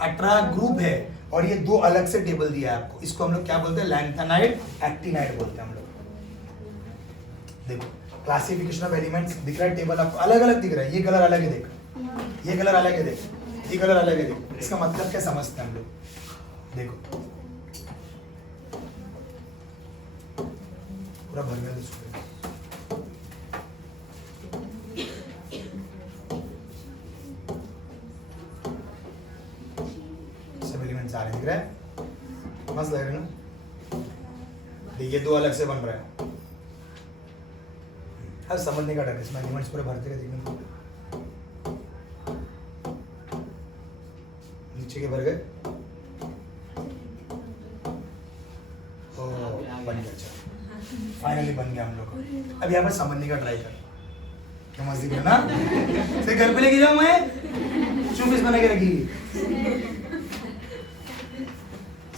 18 ग्रुप है, और ये 2 अलग से टेबल दिया है आपको। इसको हम लोग क्या बोलते हैं? लैंथेनाइड एक्टिनाइड बोलते हैं हम लोग। देखो क्लासिफिकेशन ऑफ एलिमेंट्स दिख रहा है, टेबल आपको अलग अलग दिख रहा है, ये कलर अलग है देख, ये कलर अलग है देख, ये कलर अलग है देख, इसका मतलब क्या समझते हैं हम लोग? देखो पूरा भर गया इसको, सब एलिमेंट्स आ रहे हैं, दिख रहा है, मस्त लग रहा है ना? ये दो अलग से बन रहा है। अब समझने का डर है, इसमें एलिमेंट्स पूरे भरते गए, देखने को नीचे के भर गए, बन गया, अच्छा फाइनली बन गया हम लोग को। अब यहाँ पर समझने का ट्राई कर, क्या मस्त दिख रहा है ना? फिर घर पे लेके जाऊँ मैं, चुम्बिस बना के रखी।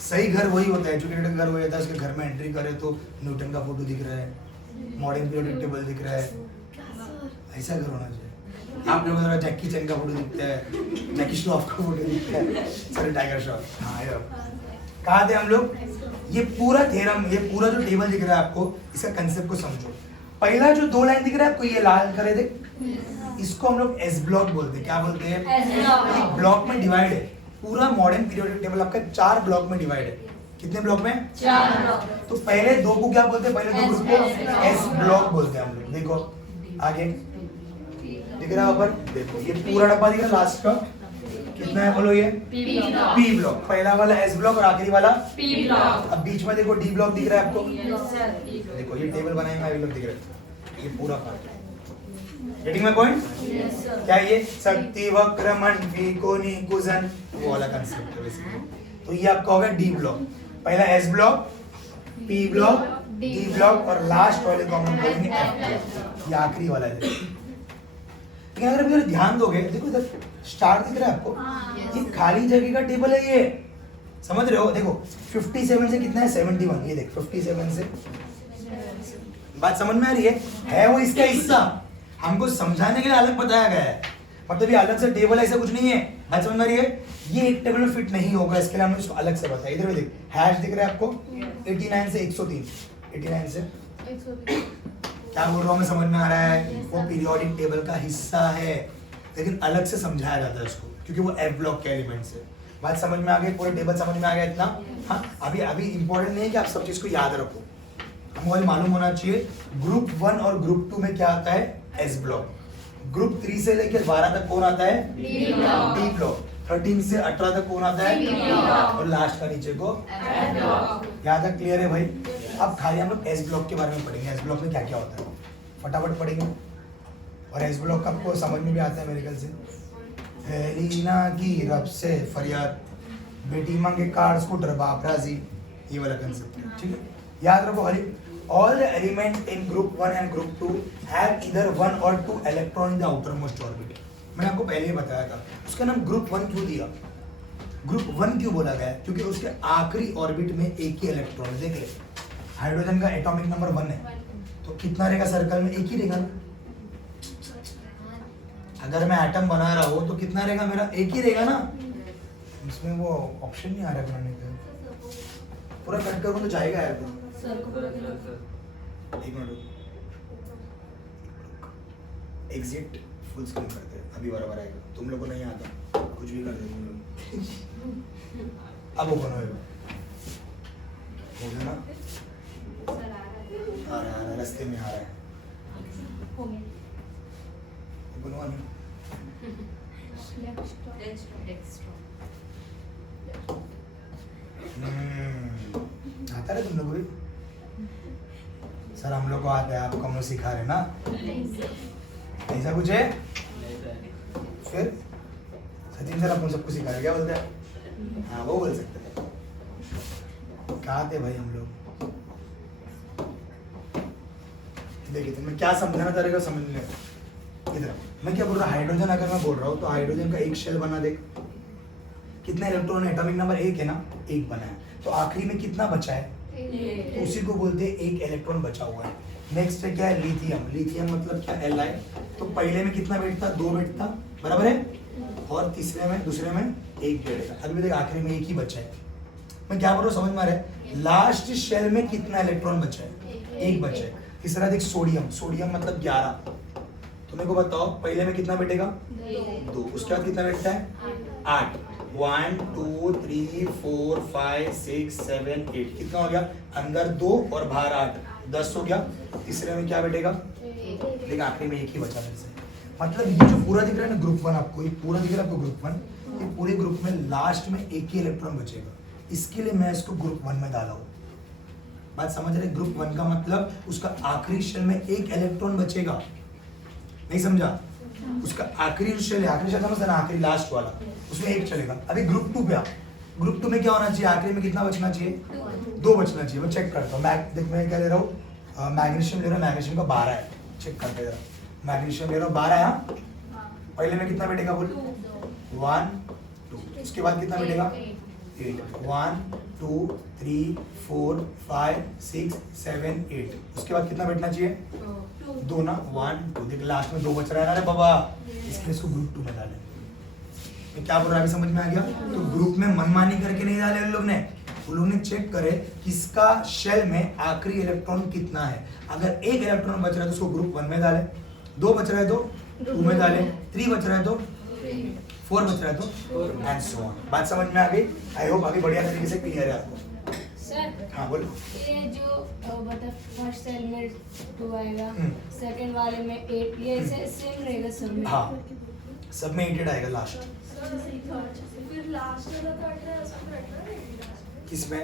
सही घर वही होता है, एजुकेटेड घर वही होता है, उसके घर में एंट्री करे तो न्यूटन का फोटो दिख रहा है, मॉडर्न पीरियोडिक टेबल दिख रहा है, ऐसा घर होना चाहिए। आप लोगों को जैकी चैन का फोटो दिखता है, जैकी श्रॉफ का फोटो दिखता है, सॉरी टाइगर श्रॉफ। हाँ ये कहाँ थे हम लोग? ये पूरा थ्योरम, ये पूरा जो टेबल दिख रहा है आपको, इसका कंसेप्ट को समझो। पहला जो दो लाइन दिख रहा है आपको, ये लाल करे देख, इसको हम लोग एस ब्लॉक बोलते हैं। क्या बोलते हैं? एक ब्लॉक में डिवाइड है, पूरा मॉडर्न पीरियोडिक टेबल आपका 4 ब्लॉक में डिवाइड है। कितने ब्लॉक में? 4 ब्लॉक। तो पहले दो को क्या बोलते हैं? पहले दो ग्रुप को एस ब्लॉक बोलते हैं हम लोग। देखो आगे दिख रहा है ऊपर, देखो ये पूरा डब्बा दिख रहा है, लास्ट का कितना है बोलो? ये पी ब्लॉक। पहला वाला एस ब्लॉक और आखिरी वाला पी ब्लॉक। अब बीच में देखो डी ब्लॉक दिख रहा है आपको, देखो ये टेबल बनाएंगे अभी लोग दिख रहा है, ये पूरा पार्ट। Getting my point? क्या ये शक्ति वक्र मंडली कोनी कुजन वो वाला कांसेप्ट है बेसिकली। तो ये आपका होगा डी ब्लॉक, पहला S block, P block, D block और लास्ट वाले को हम बोलेंगे एफ ब्लॉक, ये आखिरी वाला है। लेकिन अगर अभी ध्यान दोगे, देखो इधर स्टार दिख रहा है आपको, ये खाली जगह का टेबल है, ये समझ रहे हो? देखो 57 से कितना है? 71। ये देख 57 से, बात समझ में आ रही है वो इसका हिस्सा, हमको समझाने के लिए अलग बताया गया है, मतलब ये अलग से टेबल ऐसा कुछ नहीं है। बात समझ में आ रही है? ये एक टेबल में फिट नहीं होगा, इसके लिए हमने इसको अलग से बताया। इधर भी देख हैश दिख रहा है आपको, 89 से 103, 89 से क्या बोल रहा हूँ मैं, समझ में आ रहा है? वो पीरियोडिक टेबल का हिस्सा है, लेकिन अलग से समझाया जाता है उसको, क्योंकि वो एफ ब्लॉक के एलिमेंट्स है। बात समझ में आ गई? पूरे टेबल समझ में आ गया इतना? हाँ, अभी इंपॉर्टेंट नहीं है कि आप सब चीज को याद रखो, हमको मालूम होना चाहिए ग्रुप 1 और ग्रुप 2 में क्या आता है? S block. ग्रुप 3 से लेकर 12 तक कौन आता है? D block. 13 से 18 तक कौन आता है? और लास्ट का नीचे को एफ ब्लॉक। यहाँ तक क्लियर है भाई? अब खाली हम लोग एस ब्लॉक के बारे में पढ़ेंगे, एस ब्लॉक में क्या क्या होता है फटाफट पढ़ेंगे। और एस ब्लॉक आपको समझ में भी आता है मेरे ख्याल से। हेलिना की रब से फरियाद, बेटी मांगे कार स्कूटर बाप राजी, ये वाला कंसेप्ट है, ठीक है? याद रखो हरी, all the element in group 1 and group 2 have either 1 or 2 electron in the outermost orbit। मैंने आपको पहले ही बताया था, उसका नाम ग्रुप 1 क्यों दिया? ग्रुप 1 क्यों बोला गया? क्योंकि उसके आखिरी ऑर्बिट में एक ही इलेक्ट्रॉन। देख ले, हाइड्रोजन का एटॉमिक नंबर 1 है, तो कितना रहेगा सर्कल में? एक ही रहेगा ना। अगर मैं एटम बना रहा हूँ तो कितना रहेगा मेरा? एक ही रहेगा ना। इसमें वो ऑप्शन नहीं आ रहा बनाने का, पूरा कट करूँ तो जाएगा यार। एक मिनट एग्जिट फुल स्क्रीन करते हैं, अभी बराबर आएगा। तुम लोग को नहीं आता, कुछ भी कर दो तुम लोग। अब ओपन होएगा, हो गया ना? आ रहा है, रास्ते में आ रहा है, ओपन हुआ नहीं? आता है तुम लोग भी? सर हम लोग को आता है, आपको हम लोग सिखा रहे ना, ऐसा कुछ है? फिर सचिन सर अपन सबको सिखा रहे, क्या बोलते हैं? हाँ वो बोल सकते हैं। कहाँ थे भाई हम लोग? देखिए तुम्हें क्या समझाना चाह रहे समझ ले। इधर मैं क्या बोल रहा, हाइड्रोजन अगर मैं बोल रहा हूँ तो हाइड्रोजन का एक शेल बना, देख कितने इलेक्ट्रॉन है? एटॉमिक नंबर 1 है ना, 1 बना है, तो आखिरी में कितना बचा है? तो उसी को बोलते हैं एक इलेक्ट्रॉन बचा हुआ है। नेक्स्ट है क्या है? लिथियम। लिथियम मतलब क्या? Li। तो पहले में कितना बैठता? 2 बैठता, बराबर है, और तीसरे में दूसरे में 1 बैठेगा। अभी देख आखिरी में 1 ही बचा है। मैं क्या बोल रहा हूँ समझ में आ रहा है? लास्ट शेल में कितना इलेक्ट्रॉन बचा है? 1 बचा है। तीसरा देख सोडियम, सोडियम मतलब 11। तो मेरे को बताओ पहले में कितना बैठेगा 2, उसके बाद कितना बैठता है 8। 1 2 3 4 5 6 7 8 कितना हो गया, अंदर 2 और बाहर 8, 10 हो गया। तीसरे में क्या बैठेगा, लेकिन आखिरी में एक ही बचा मेरे से। मतलब ये जो पूरा दिख रहा है ना ग्रुप 1, आपको ये पूरा दिख रहा है आपको ग्रुप 1, ये पूरे ग्रुप में लास्ट में एक ही इलेक्ट्रॉन बचेगा, इसके लिए मैं इसको ग्रुप 1 में डाला हूँ। बात समझ रहे, ग्रुप 1 का मतलब उसका आखिरी शेल में एक इलेक्ट्रॉन बचेगा, नहीं समझा, उसका आखिरी शेल है, आखिरी शेल समझता ना, आखिरी लास्ट वाला, उसमें एक चलेगा। अभी ग्रुप 2 पे आ, ग्रुप 2 में क्या होना चाहिए, आखिरी में कितना बचना चाहिए 2 बचना चाहिए। मैं चेक करता हूँ, देख मैं क्या ले रहा हूँ, मैग्नीशियम ले रहा हूँ, मैग्नीशियम का 12 है, चेक करते जरा, मैग्नीशियम ले रहा हूँ 12 है। पहले में कितना बैठेगा बोल 1 2, उसके बाद कितना बैठेगा 8, 1 2 3 4 5 6 7 8, उसके बाद कितना बैठना चाहिए 2 ना, 1 2, देख लास्ट में 2 बच रहा है ना रे बाबा, इसलिए इसको ग्रुप 2 में डालें। मैं क्या बोल रहा है अभी समझ में आ गया। तो ग्रुप में मनमानी करके नहीं डाले उन लोग ने, उन लोग ने चेक करे किसका शेल में आखिरी इलेक्ट्रॉन कितना है। अगर एक इलेक्ट्रॉन बच रहा है तो उसको ग्रुप 1 में डाले, 2 बच रहा है तो 2 में डाले, 3 बच रहा है तो 4 बच रहा है तो एंड सो ऑन। बात समझ में आ गई, आई होप अभी बढ़िया तरीके से क्लियर है आपको। सर हाँ बोलो। ये जो मतलब फर्स्ट सेल में 2 आएगा, सेकंड वाले में 8, ये सेम रहेगा सब में? हाँ सब में 8 आएगा लास्ट। फिर लास्ट वाला काटना है, ऐसा काटना है किसमें?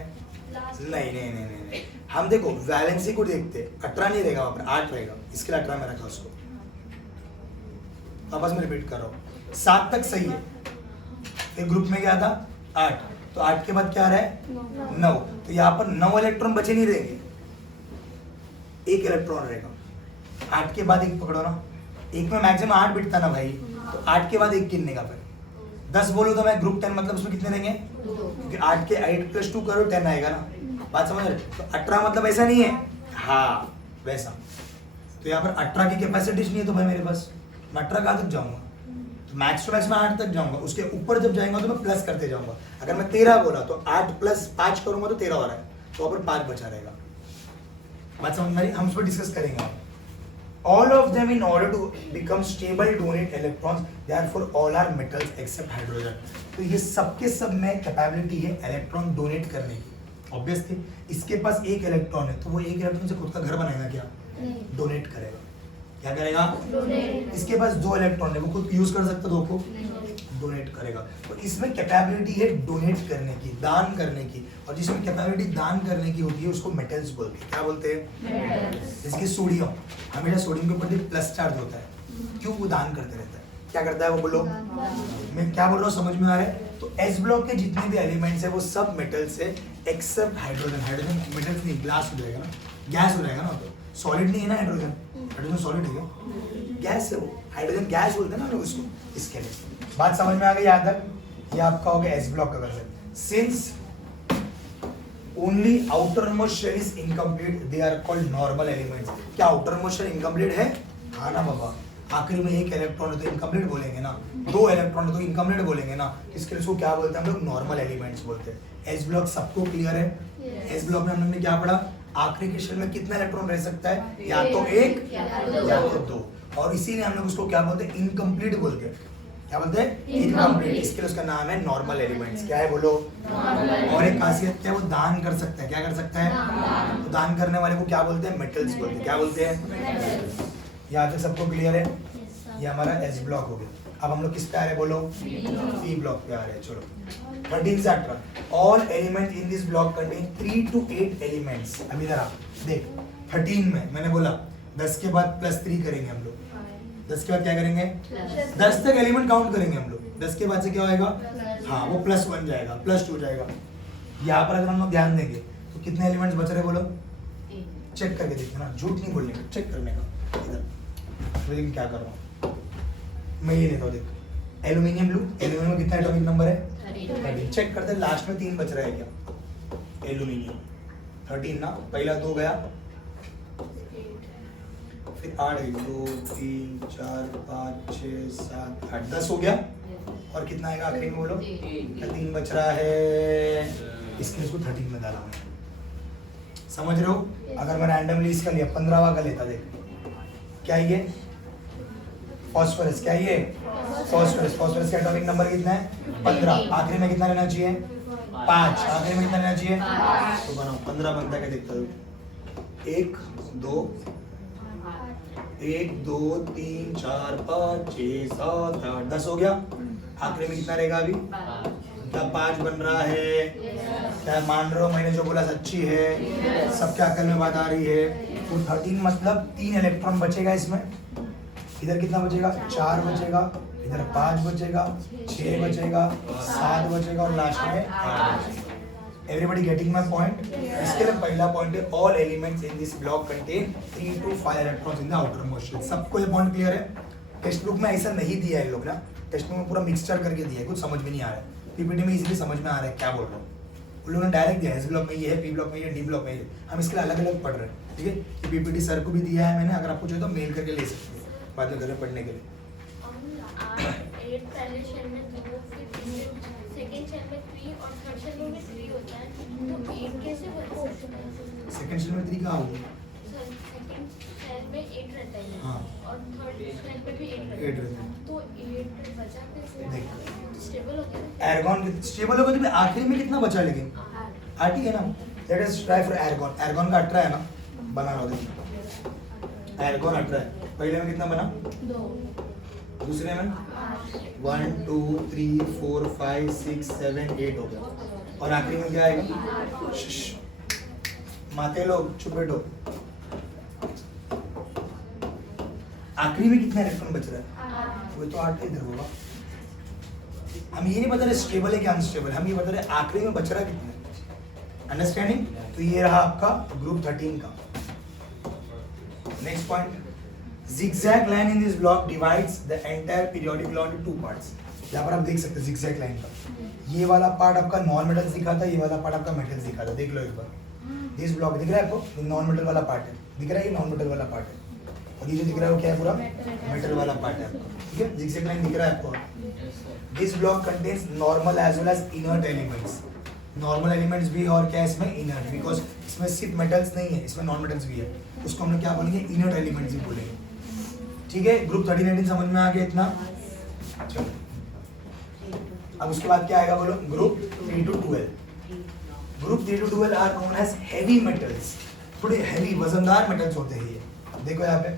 लास्ट नहीं नहीं नहीं नहीं नहीं, हम देखो वैलेंसी को देखते, 18 नहीं रहेगा वहाँ पर, 8 रहेगा, इसके लिए 18 में रखा उसको। वापस मैं रिपीट कर रहा हूँ, 7 तक सही है, फिर ग्रुप में क्या था 8, तो 8 के बाद क्या रहा है 9, तो यहाँ पर 9 इलेक्ट्रॉन बचे नहीं रहेंगे, एक इलेक्ट्रॉन रहेगा। 8 के बाद एक पकड़ो ना, एक में मैक्सिमम 8 बिटता ना भाई, तो 8 के बाद एक गिनने का, फिर 10 बोलो तो मैं ग्रुप 10 मतलब उसमें कितने रहेंगे, क्योंकि 8 के 8 + 2 करो 10 आएगा ना। बात समझ रहे, तो 18 मतलब ऐसा नहीं है, हाँ वैसा। तो यहाँ पर 18 की कैपेसिटी नहीं है तो भाई मेरे पास, मैं 18 कहाँ तक जाऊंगा, तो मैक्स टू मैक्स में 8 तक जाऊंगा, उसके ऊपर जब जाएंगा तो मैं प्लस करते जाऊंगा। अगर मैं 13 बोला तो 8 + 5 करूंगा तो 13 हो रहा है, तो वहाँ पर 5 बचा रहेगा। बात समझ में आ रही, हम उस पर डिस्कस करेंगे। All of them in order to become stable donate electrons, therefore all are metals except hydrogen। तो ये सबके सब में कैपेबिलिटी है इलेक्ट्रॉन डोनेट करने की। ऑब्वियसली इसके पास एक इलेक्ट्रॉन है, तो वो एक इलेक्ट्रॉन से खुद का घर बनाएगा क्या, डोनेट करेगा। क्या करेगा, इसके पास 2 इलेक्ट्रॉन है, वो खुद यूज कर सकता है 2 को, डोनेट करेगा। तो इसमें कैपेबिलिटी है डोनेट करने की, दान करने की, और जिसमें कैपेबिलिटी दान करने की होती है उसको मेटल्स बोलते हैं। क्या बोलते हैं, जैसे सोडियम, हमेशा सोडियम के ऊपर प्लस चार्ज होता है, क्यों, वो दान करते रहता है। क्या करता है वो, बोलो, मैं क्या बोल रहा हूँ समझ में आ रहा है। तो एस ब्लॉक के जितने भी एलिमेंट्स है वो सब मेटल्स है एक्सेप्ट हाइड्रोजन। हाइड्रोजन मेटल्स नहीं, ग्लास हो जाएगा ना, गैस हो जाएगा ना, तो सॉलिड नहीं है ना हाइड्रोजन, हाइड्रोजन सॉलिड है क्या, गैस है वो, हाइड्रोजन गैस बोलते हैं ना लोग उसको, इसके लिए। बात समझ में आ गई, याद तक ये आपका हो गया एस ब्लॉक का concept. Since only outermost shell is incomplete, they are called normal elements. क्या आउटरमोस्ट शेल इनकम्प्लीट है, हाँ ना बाबा, आखिर में एक इलेक्ट्रॉन है तो इनकम्प्लीट बोलेंगे ना, 2 इलेक्ट्रॉन है तो इनकम्प्लीट बोलेंगे ना, इसके लिए इसको क्या बोलते हैं हम लोग, नॉर्मल एलिमेंट्स बोलते हैं। एस ब्लॉक सबको क्लियर है। एस ब्लॉक में हमने क्या पढ़ा, आखिरी के शेल में कितना इलेक्ट्रॉन रह सकता है, या तो 1 या तो 2, और इसीलिए हम लोग उसको क्या बोलते हैं, इनकम्प्लीट बोलते हैं। क्या बोलते हैं, इनकम्प्लीट। इसके लिए उसका नाम है नॉर्मल एलिमेंट्स। क्या है बोलो, और एक खासियत क्या है, वो दान कर सकता है। क्या कर सकता है, तो दान करने वाले को क्या बोलते हैं, मेटल्स बोलते हैं। क्या बोलते हैं, यहाँ तक सबको क्लियर है। ये हमारा एस ब्लॉक हो गया। अब हम लोग किस पे आ रहे हैं, बोलो, पी ब्लॉक पे आ रहे हैं। चलो 13 से 18, all element in this block contain 3 to 8 elements. अभी जरा देख, 13 में मैंने बोला 10 के बाद +3 करेंगे हम लोग, 10 के बाद क्या करेंगे, 10 तक एलिमेंट काउंट करेंगे हम लोग, 10 के बाद से क्या होएगा, हाँ वो +1 जाएगा, +2 जाएगा। यहाँ पर अगर हम लोग ध्यान देंगे तो कितने एलिमेंट्स बच रहे बोलो, चेक करके देखना, झूठ नहीं बोलने का, चेक करने का। इधर लेकिन क्या कर रहा हूँ मैं, ये लेता हूँ, देख एल्यूमिनियम ब्लू, एल्यूमिनियम में कितना एटॉमिक नंबर है, 13। चेक करते हैं लास्ट में 3 बच रहा है क्या, एल्यूमिनियम 13 ना, पहला 2 गया, फिर 8 1 2 3 4 5 6 7 8 10 हो गया, और कितना आएगा आखिरी में बोलो, 3 बच रहा है, इसलिए इसको 13 में डाला हूँ। समझ रहे हो? अगर मैं रैंडमली इसका लिया 15वां का लेता, देख क्या ये फॉस्फोरस, क्या ये फॉस्फोरस, फॉस्फोरस का एटॉमिक नंबर कितना है 15, आखिरी में कितना रहना चाहिए 5, आखिरी में कितना रहना चाहिए, तो बनाओ 15 बनता है, क्या देखता हूँ 1 2 1 2 3 4 5 6 7 8 10 हो गया, आखिरी में कितना रहेगा अभी, क्या 5 बन रहा है, क्या मान रहे हो मैंने जो बोला सच्ची है, सबके अकल में बात आ रही है। तो 13 मतलब 3 इलेक्ट्रॉन बचेगा इसमें, इधर कितना बचेगा 4 बचेगा, इधर 5 बचेगा, 6 बचेगा, 7 बचेगा और लास्ट में 8। Everybody getting my point? इसके लिए पहला पॉइंट है all elements in this block contain 3 to 5 electrons in the outer most shell. सबको ये पॉइंट क्लियर है? टेक्स्ट बुक में ऐसा नहीं दिया है लोग ना, टेक्स्ट बुक में पूरा मिक्सचर करके दिया है, कुछ समझ में नहीं आ रहा है, पीपीटी में इजीली समझ में आ रहा है क्या बोल रहा हूँ। उन लोगों ने डायरेक्ट दिया है एस ब्लॉक में ये है, पी ब्लॉक में ये, डी ब्लॉक में ये, हम इसके लिए अलग अलग पढ़ रहे हैं, ठीक है? ये पीपीटी सर को भी दिया है मैंने, अगर आपको चाहिए तो मेल करके ले सकते हैं बाद में घर में पढ़ने के लिए। पहले शेल में 2, फिर सेकंड शेल में 3 और थर्ड शेल में 3 होता है, तो 8 कैसे बन सकता है? सेकंड शेल में 3 कहाँ होगी? सर सेकंड शेल में 8 रहता है, हाँ। और थर्ड शेल में भी 8 8 रहता है। तो 8 बचा कैसे? देख। स्टेबल हो गया। एर्गॉन स्टेबल होगा तो आखिरी में कितना बचा, लेकिन 8 ही है ना। Let us try for argon. Argon का 18 है ना, बना रहा देखिए एर्गॉन 18 है। पहले में कितना बना 2, दूसरे में 1 2 3 4 5 6 7 8 हो गया, और आखिरी में क्या आएगा? श्श, माते लोग चुप बैठो। आखिरी में कितना इलेक्ट्रॉन बच रहा है? वो तो 8 इधर होगा। हम ये नहीं बता रहे स्टेबल है कि अनस्टेबल, हम ये बता रहे आखिरी में बच रहा कितना। अंडरस्टैंडिंग? तो ये रहा आपका ग्रुप 13 का। Next point, zigzag line in this block divides the entire periodic law into 2 parts। यहाँ पर आप देख सकते हैं zigzag line का, ये वाला पार्ट आपका नॉन मेटल्स दिखाता है, ये वाला पार्ट आपका मेटल्स दिखाता है। देख लो एक बार, दिस ब्लॉक दिख रहा है आपको, नॉन मेटल वाला पार्ट है, दिख रहा है ये नॉन मेटल वाला पार्ट है, और ये जो दिख रहा है वो क्या है, पूरा मेटल वाला पार्ट है आपका, ठीक है? zigzag line दिख रहा है आपको। This block contains normal as well as inert elements. Normal elements भी और क्या है इसमें, इनर्ट, बिकॉज इसमें सिर्फ मेटल्स नहीं है, इसमें नॉन मेटल्स भी है, उसको हम लोग क्या बोलेंगे, इनर्ट एलिमेंट्स ही बोलेंगे, ठीक है? ग्रुप 13 18 समझ में आ गया इतना? चलो अब उसके बाद क्या आएगा बोलो, group 3 to 12। Group 3 to 12 are known as heavy metals. थोड़े हेवी वजनदार मेटल्स होते हैं ये। देखो यहाँ पे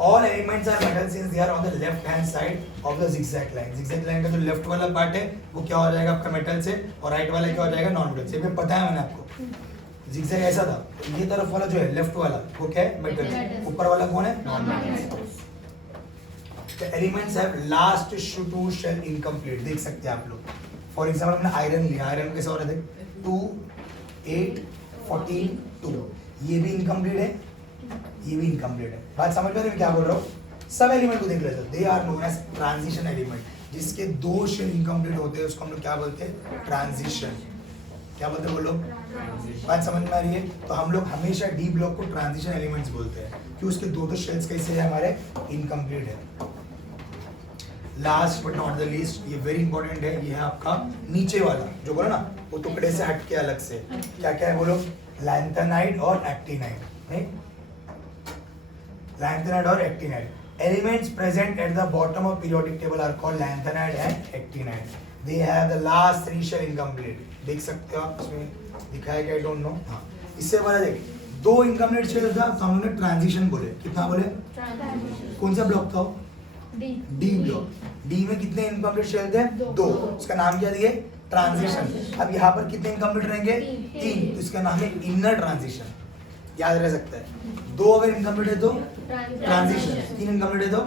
all elements are metals since they are on the left hand side of the zigzag line। zigzag line का जो लेफ्ट वाला पार्ट है वो क्या हो जाएगा आपका मेटल से, और राइट वाला क्या हो जाएगा नॉन मेटल से। ये पता है मैंने आपको, zigzag ऐसा था, तो ये तरफ वाला जो है लेफ्ट वाला वो क्या है, मेटल, ऊपर वाला कौन है, non metal. The elements have last two shell incomplete। देख सकते हैं आप लोग, फॉर एग्जाम्पल हमने आयरन लिया, आयरन कैसा हो रहा है, 2 8 14 2, ये भी इनकम्प्लीट है, ये भी इनकम्प्लीट है। बात समझ में आ रही है क्या बोल रहा हूँ? सब एलिमेंट को देख लेते, they are known as transition element. जिसके 2 शेल इनकम्प्लीट होते हैं उसको हम लोग क्या बोलते हैं, ट्रांजिशन। क्या बोलते हैं बोलो? बात समझ में आ रही है? तो हम लोग हमेशा डी ब्लॉक को ट्रांजिशन एलिमेंट्स बोलते हैं कि उसके 2 शेल्स कैसे है हमारे, इनकम्प्लीट है। Last but not the least, ये वेरी इंपॉर्टेंट है, ये है आपका नीचे वाला जो बोला ना, वो टुकड़े से हट के अलग से क्या क्या है बोलो, लैंथेनाइड और एक्टिनाइड। नहीं, लैंथेनाइड और actinide elements present at the bottom of periodic table are called lanthanide and actinide. They have the last 3 shell incomplete. देख सकते हो आप, इसमें दिखा है क्या, आई डोंट नो। हाँ, इससे बड़ा देख 2 इनकम्प्लीट शेल था तो हमने ट्रांजिशन बोले। कितना बोले? कौन सा ब्लॉक था? D block. डी में कितने इनकम्प्लीट शेल थे? 2। उसका नाम क्या दिए? ट्रांजिशन। अब यहाँ पर कितने इनकम्प्लीट रहेंगे? 3, तो इसका नाम है इनर ट्रांजिशन। याद रह सकता है। 2 अगर इनकम्प्लीट है तो ट्रांजिशन, 3 इनकम्प्लीट है तो।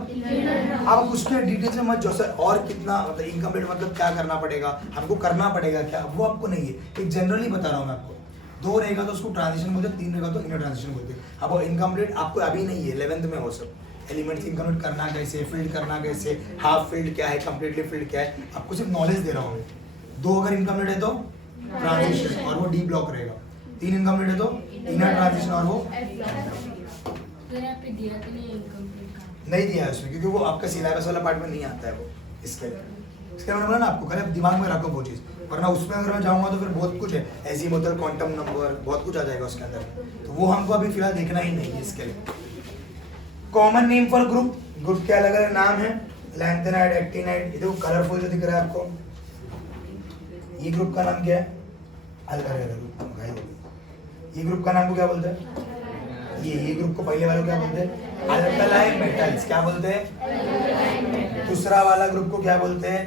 अब उसके डिटेल्स में मत जो सर और कितना मतलब इनकम्प्लीट मतलब क्या करना पड़ेगा, हमको करना पड़ेगा क्या, वो आपको नहीं है, एक जनरली बता रहा हूँ मैं आपको। 2 रहेगा तो उसको ट्रांजिशन बोलते हैं, 3 रहेगा तो इनर ट्रांजिशन बोलते हैं। अब वो इनकम्प्लीट आपको अभी नहीं है, 11th में हो सब एलिमेंट्स इनकम्प्लीट करना कैसे, फिल्ड करना कैसे, हाफ फिल्ड क्या है, कंप्लीटली फिल्ड क्या है, आपको सिर्फ नॉलेज दे रहा हूँ। 2 अगर इनकम्प्लीट है तो ट्रांजिशन और वो डी ब्लॉक रहेगा, 3 इनकम्प्लीट है तो इनर ट्रांजिशन और वो नहीं दिया है उसमें, क्योंकि वो आपका सिलेबस वाला पार्ट में नहीं आता है वो। इसके लिए मैंने बोला ना आपको, कल आप दिमाग में रखो वो चीज़। वरना उसमें अगर मैं जाऊंगा तो फिर बहुत कुछ है, एजीमुथल क्वांटम नंबर, बहुत कुछ आ जाएगा उसके अंदर, तो वो हमको अभी फिलहाल देखना ही नहीं है इसके लिए। Common name for group, group के अलग अलग नाम है, लैंथेनाइड, एक्टिनाइड, ये देखो कलरफुल जो दिख रहा है आपको, ये ग्रुप का नाम क्या है? ये ग्रुप का नाम को क्या बोलते हैं? ये ग्रुप को पहले वाले को क्या बोलते हैं? Alkaline metals. क्या बोलते हैं? दूसरा वाला ग्रुप को क्या बोलते हैं?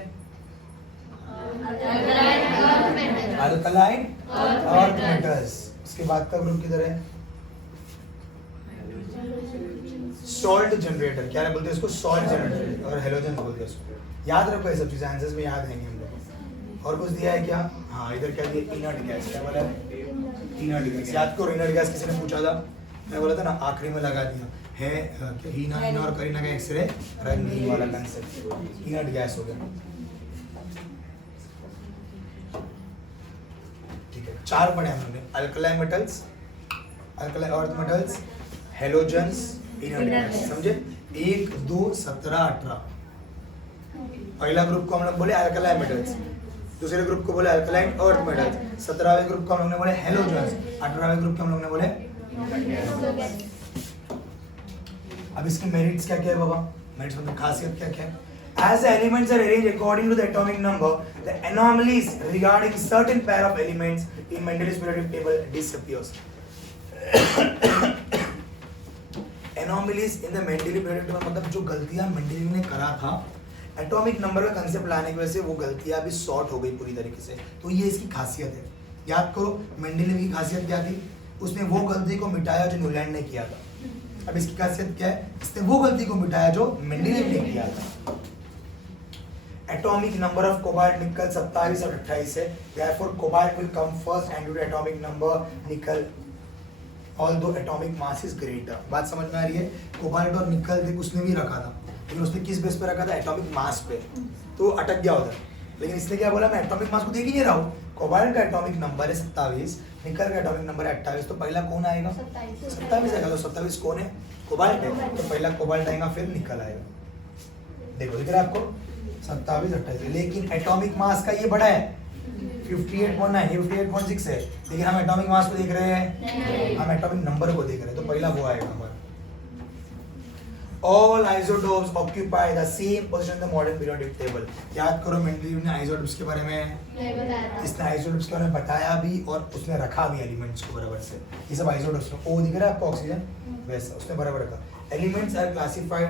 Alkaline earth metals. उसके बाद का ग्रुप किधर है? Salt generator. क्या बोलते हैं इसको? सॉल्ट जनरेटर, और हेलोजन बोलते हैं इसको। याद रखो ये सब चीजें, आंसर्स में याद रहेंगे हम लोग। और कुछ दिया है क्या? हाँ, इधर क्या दिया? Inert gas. क्या बोला? Inert gas. याद करो, इनर्ट गैस किसी ने पूछा था, मैं बोला था ना, आखिरी में लगा दिया है। हीना और करीना का एक्सरे रंगीन वाला कंसेप्ट, इनर्ट गैस हो गया। ठीक है, 4 पढ़े हमने, alkaline metals, alkaline earth metals, halogens, inert gas. समझे? 1, 2, 17, 18। पहला ग्रुप को हम लोग बोले अल्कलाइन मेटल्स, दूसरे ग्रुप को बोले अल्कलाइन अर्थ मेटल्स, 17वें ग्रुप को हम लोग ने बोले हेलोजन्स, 18वें ग्रुप को हम लोग ने बोले। अब इसके मेरिट्स क्या क्या है बाबा? मेरिट्स मतलब खासियत क्या क्या है? As the elements are arranged according to the atomic number, the anomalies regarding certain pair of elements in Mendeleev's periodic table disappears. Anomalies in the Mendeleev periodic table मतलब जो गलतियां मेंडेलीव ने करा था एटॉमिक नंबर का concept लाने की वजह से, वो गलतियां भी सॉर्ट हो गई पूरी तरीके से। तो ये इसकी खासियत है। याद करो मेंडेलीव की खासियत क्या थी? उसने वो गलती को मिटाया जो न्यूलैंड ने किया था। अब इसकी खासियत क्या है? इसने वो गलती को मिटाया जो मेंडेलीव ने किया था। Atomic number of cobalt nickel 27 और 28 है, therefore cobalt will come first and due to atomic number निकल although atomic mass is greater। बात समझ में आ रही है? कोबाल्ट और निकल देख उसने भी रखा था, लेकिन उसने किस बेस पे रखा था? एटॉमिक मास पे, तो अटक गया उधर। लेकिन इसने क्या बोला? मैं एटॉमिक मास को देख ही नहीं रहा हूँ। कोबाल्ट का एटॉमिक नंबर है 27, निकल का एटॉमिक नंबर है 28, तो पहला कौन आएगा? 27 आएगा। तो 27 कौन है? कोबाल्ट है, तो पहला कोबाल्ट आएगा फिर निकल आएगा। देखो दिख रहा है आपको? 27, 28। लेकिन एटॉमिक मास का ये बड़ा है 58.9, ये 58.6 है, लेकिन हम एटॉमिक मास को देख रहे हैं, हम एटॉमिक नंबर को देख रहे हैं, तो पहला वो आएगा हमारा। All isotopes occupy the same position in the modern periodic table। याद करो मेंडेलीव ने आइसोटोप्स के बारे में इसने आइसोटोप्स के बारे में बताया भी और उसने रखा भी एलिमेंट्स को बराबर से। ये सब आइसोटोप्स में, ओ दिख रहा है आपको ऑक्सीजन, वैसा उसने बराबर रखा। Elements are classified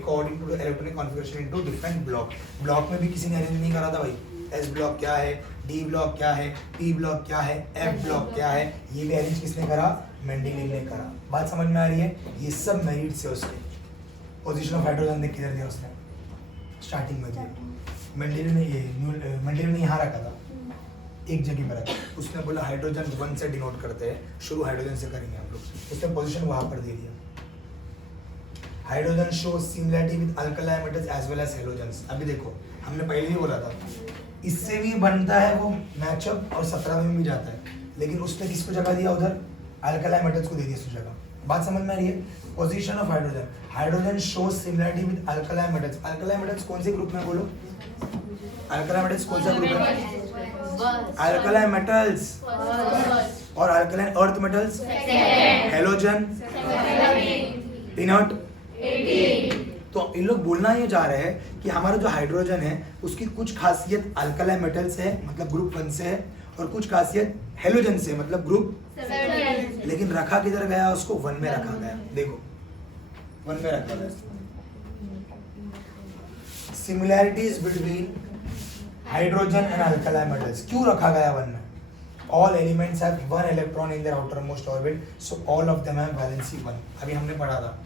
according to the electronic configuration into different block. Block में भी किसी ने अरेंज नहीं करा था भाई। एस ब्लॉक क्या है, डी ब्लॉक क्या है, पी ब्लॉक क्या है, एफ ब्लॉक क्या है, ये भी अरेंज किसने करा? मेंडेलीव ने करा। बात समझ में आ रही है? ये सब मेरिट्स है उसके। पोजीशन ऑफ हाइड्रोजन देख किधर दिया उसने? स्टार्टिंग में दिया। मेंडेलीव ने यहाँ रखा था, एक जगह पर रखा। उसने बोला हाइड्रोजन 1 से डिनोट करते हैं, शुरू हाइड्रोजन से करेंगे हम लोग। उसने पोजीशन वहां पर दे दिया। Hydrogen show similarity with alkaline metals as well as halogens. अभी देखो हमने पहले ही बोला था, इससे भी बनता है वो मैचअप और 17 में भी जाता है, लेकिन उसने किसको जगह दिया? उधर अल्कलाइन मेटल्स को दे दिया उसकी जगह। बात समझ में आ रही है? Position of hydrogen, hydrogen show similarity with alkaline metals. Alkaline metals कौन से ग्रुप में? बोलो, अल्कलाइन मेटल्स कौन सा ग्रुप है? Alkaline metals. और alkaline earth metals? Halogen, inert. तो इन लोग बोलना ये जा रहे हैं कि हमारा जो हाइड्रोजन है उसकी कुछ खासियत अल्कलाइन मेटल्स है, मतलब ग्रुप 1 से है, और कुछ खासियत हेलोजन से, मतलब ग्रुप 7। लेकिन रखा किधर गया? उसको 1 में रखा गया। देखो 1 में रखा गया। Similarities between hydrogen and alkaline metals क्यों रखा गया 1 में? All elements have 1 electron in their outermost orbit, so all of them have valency 1। अभी हमने पढ़ा था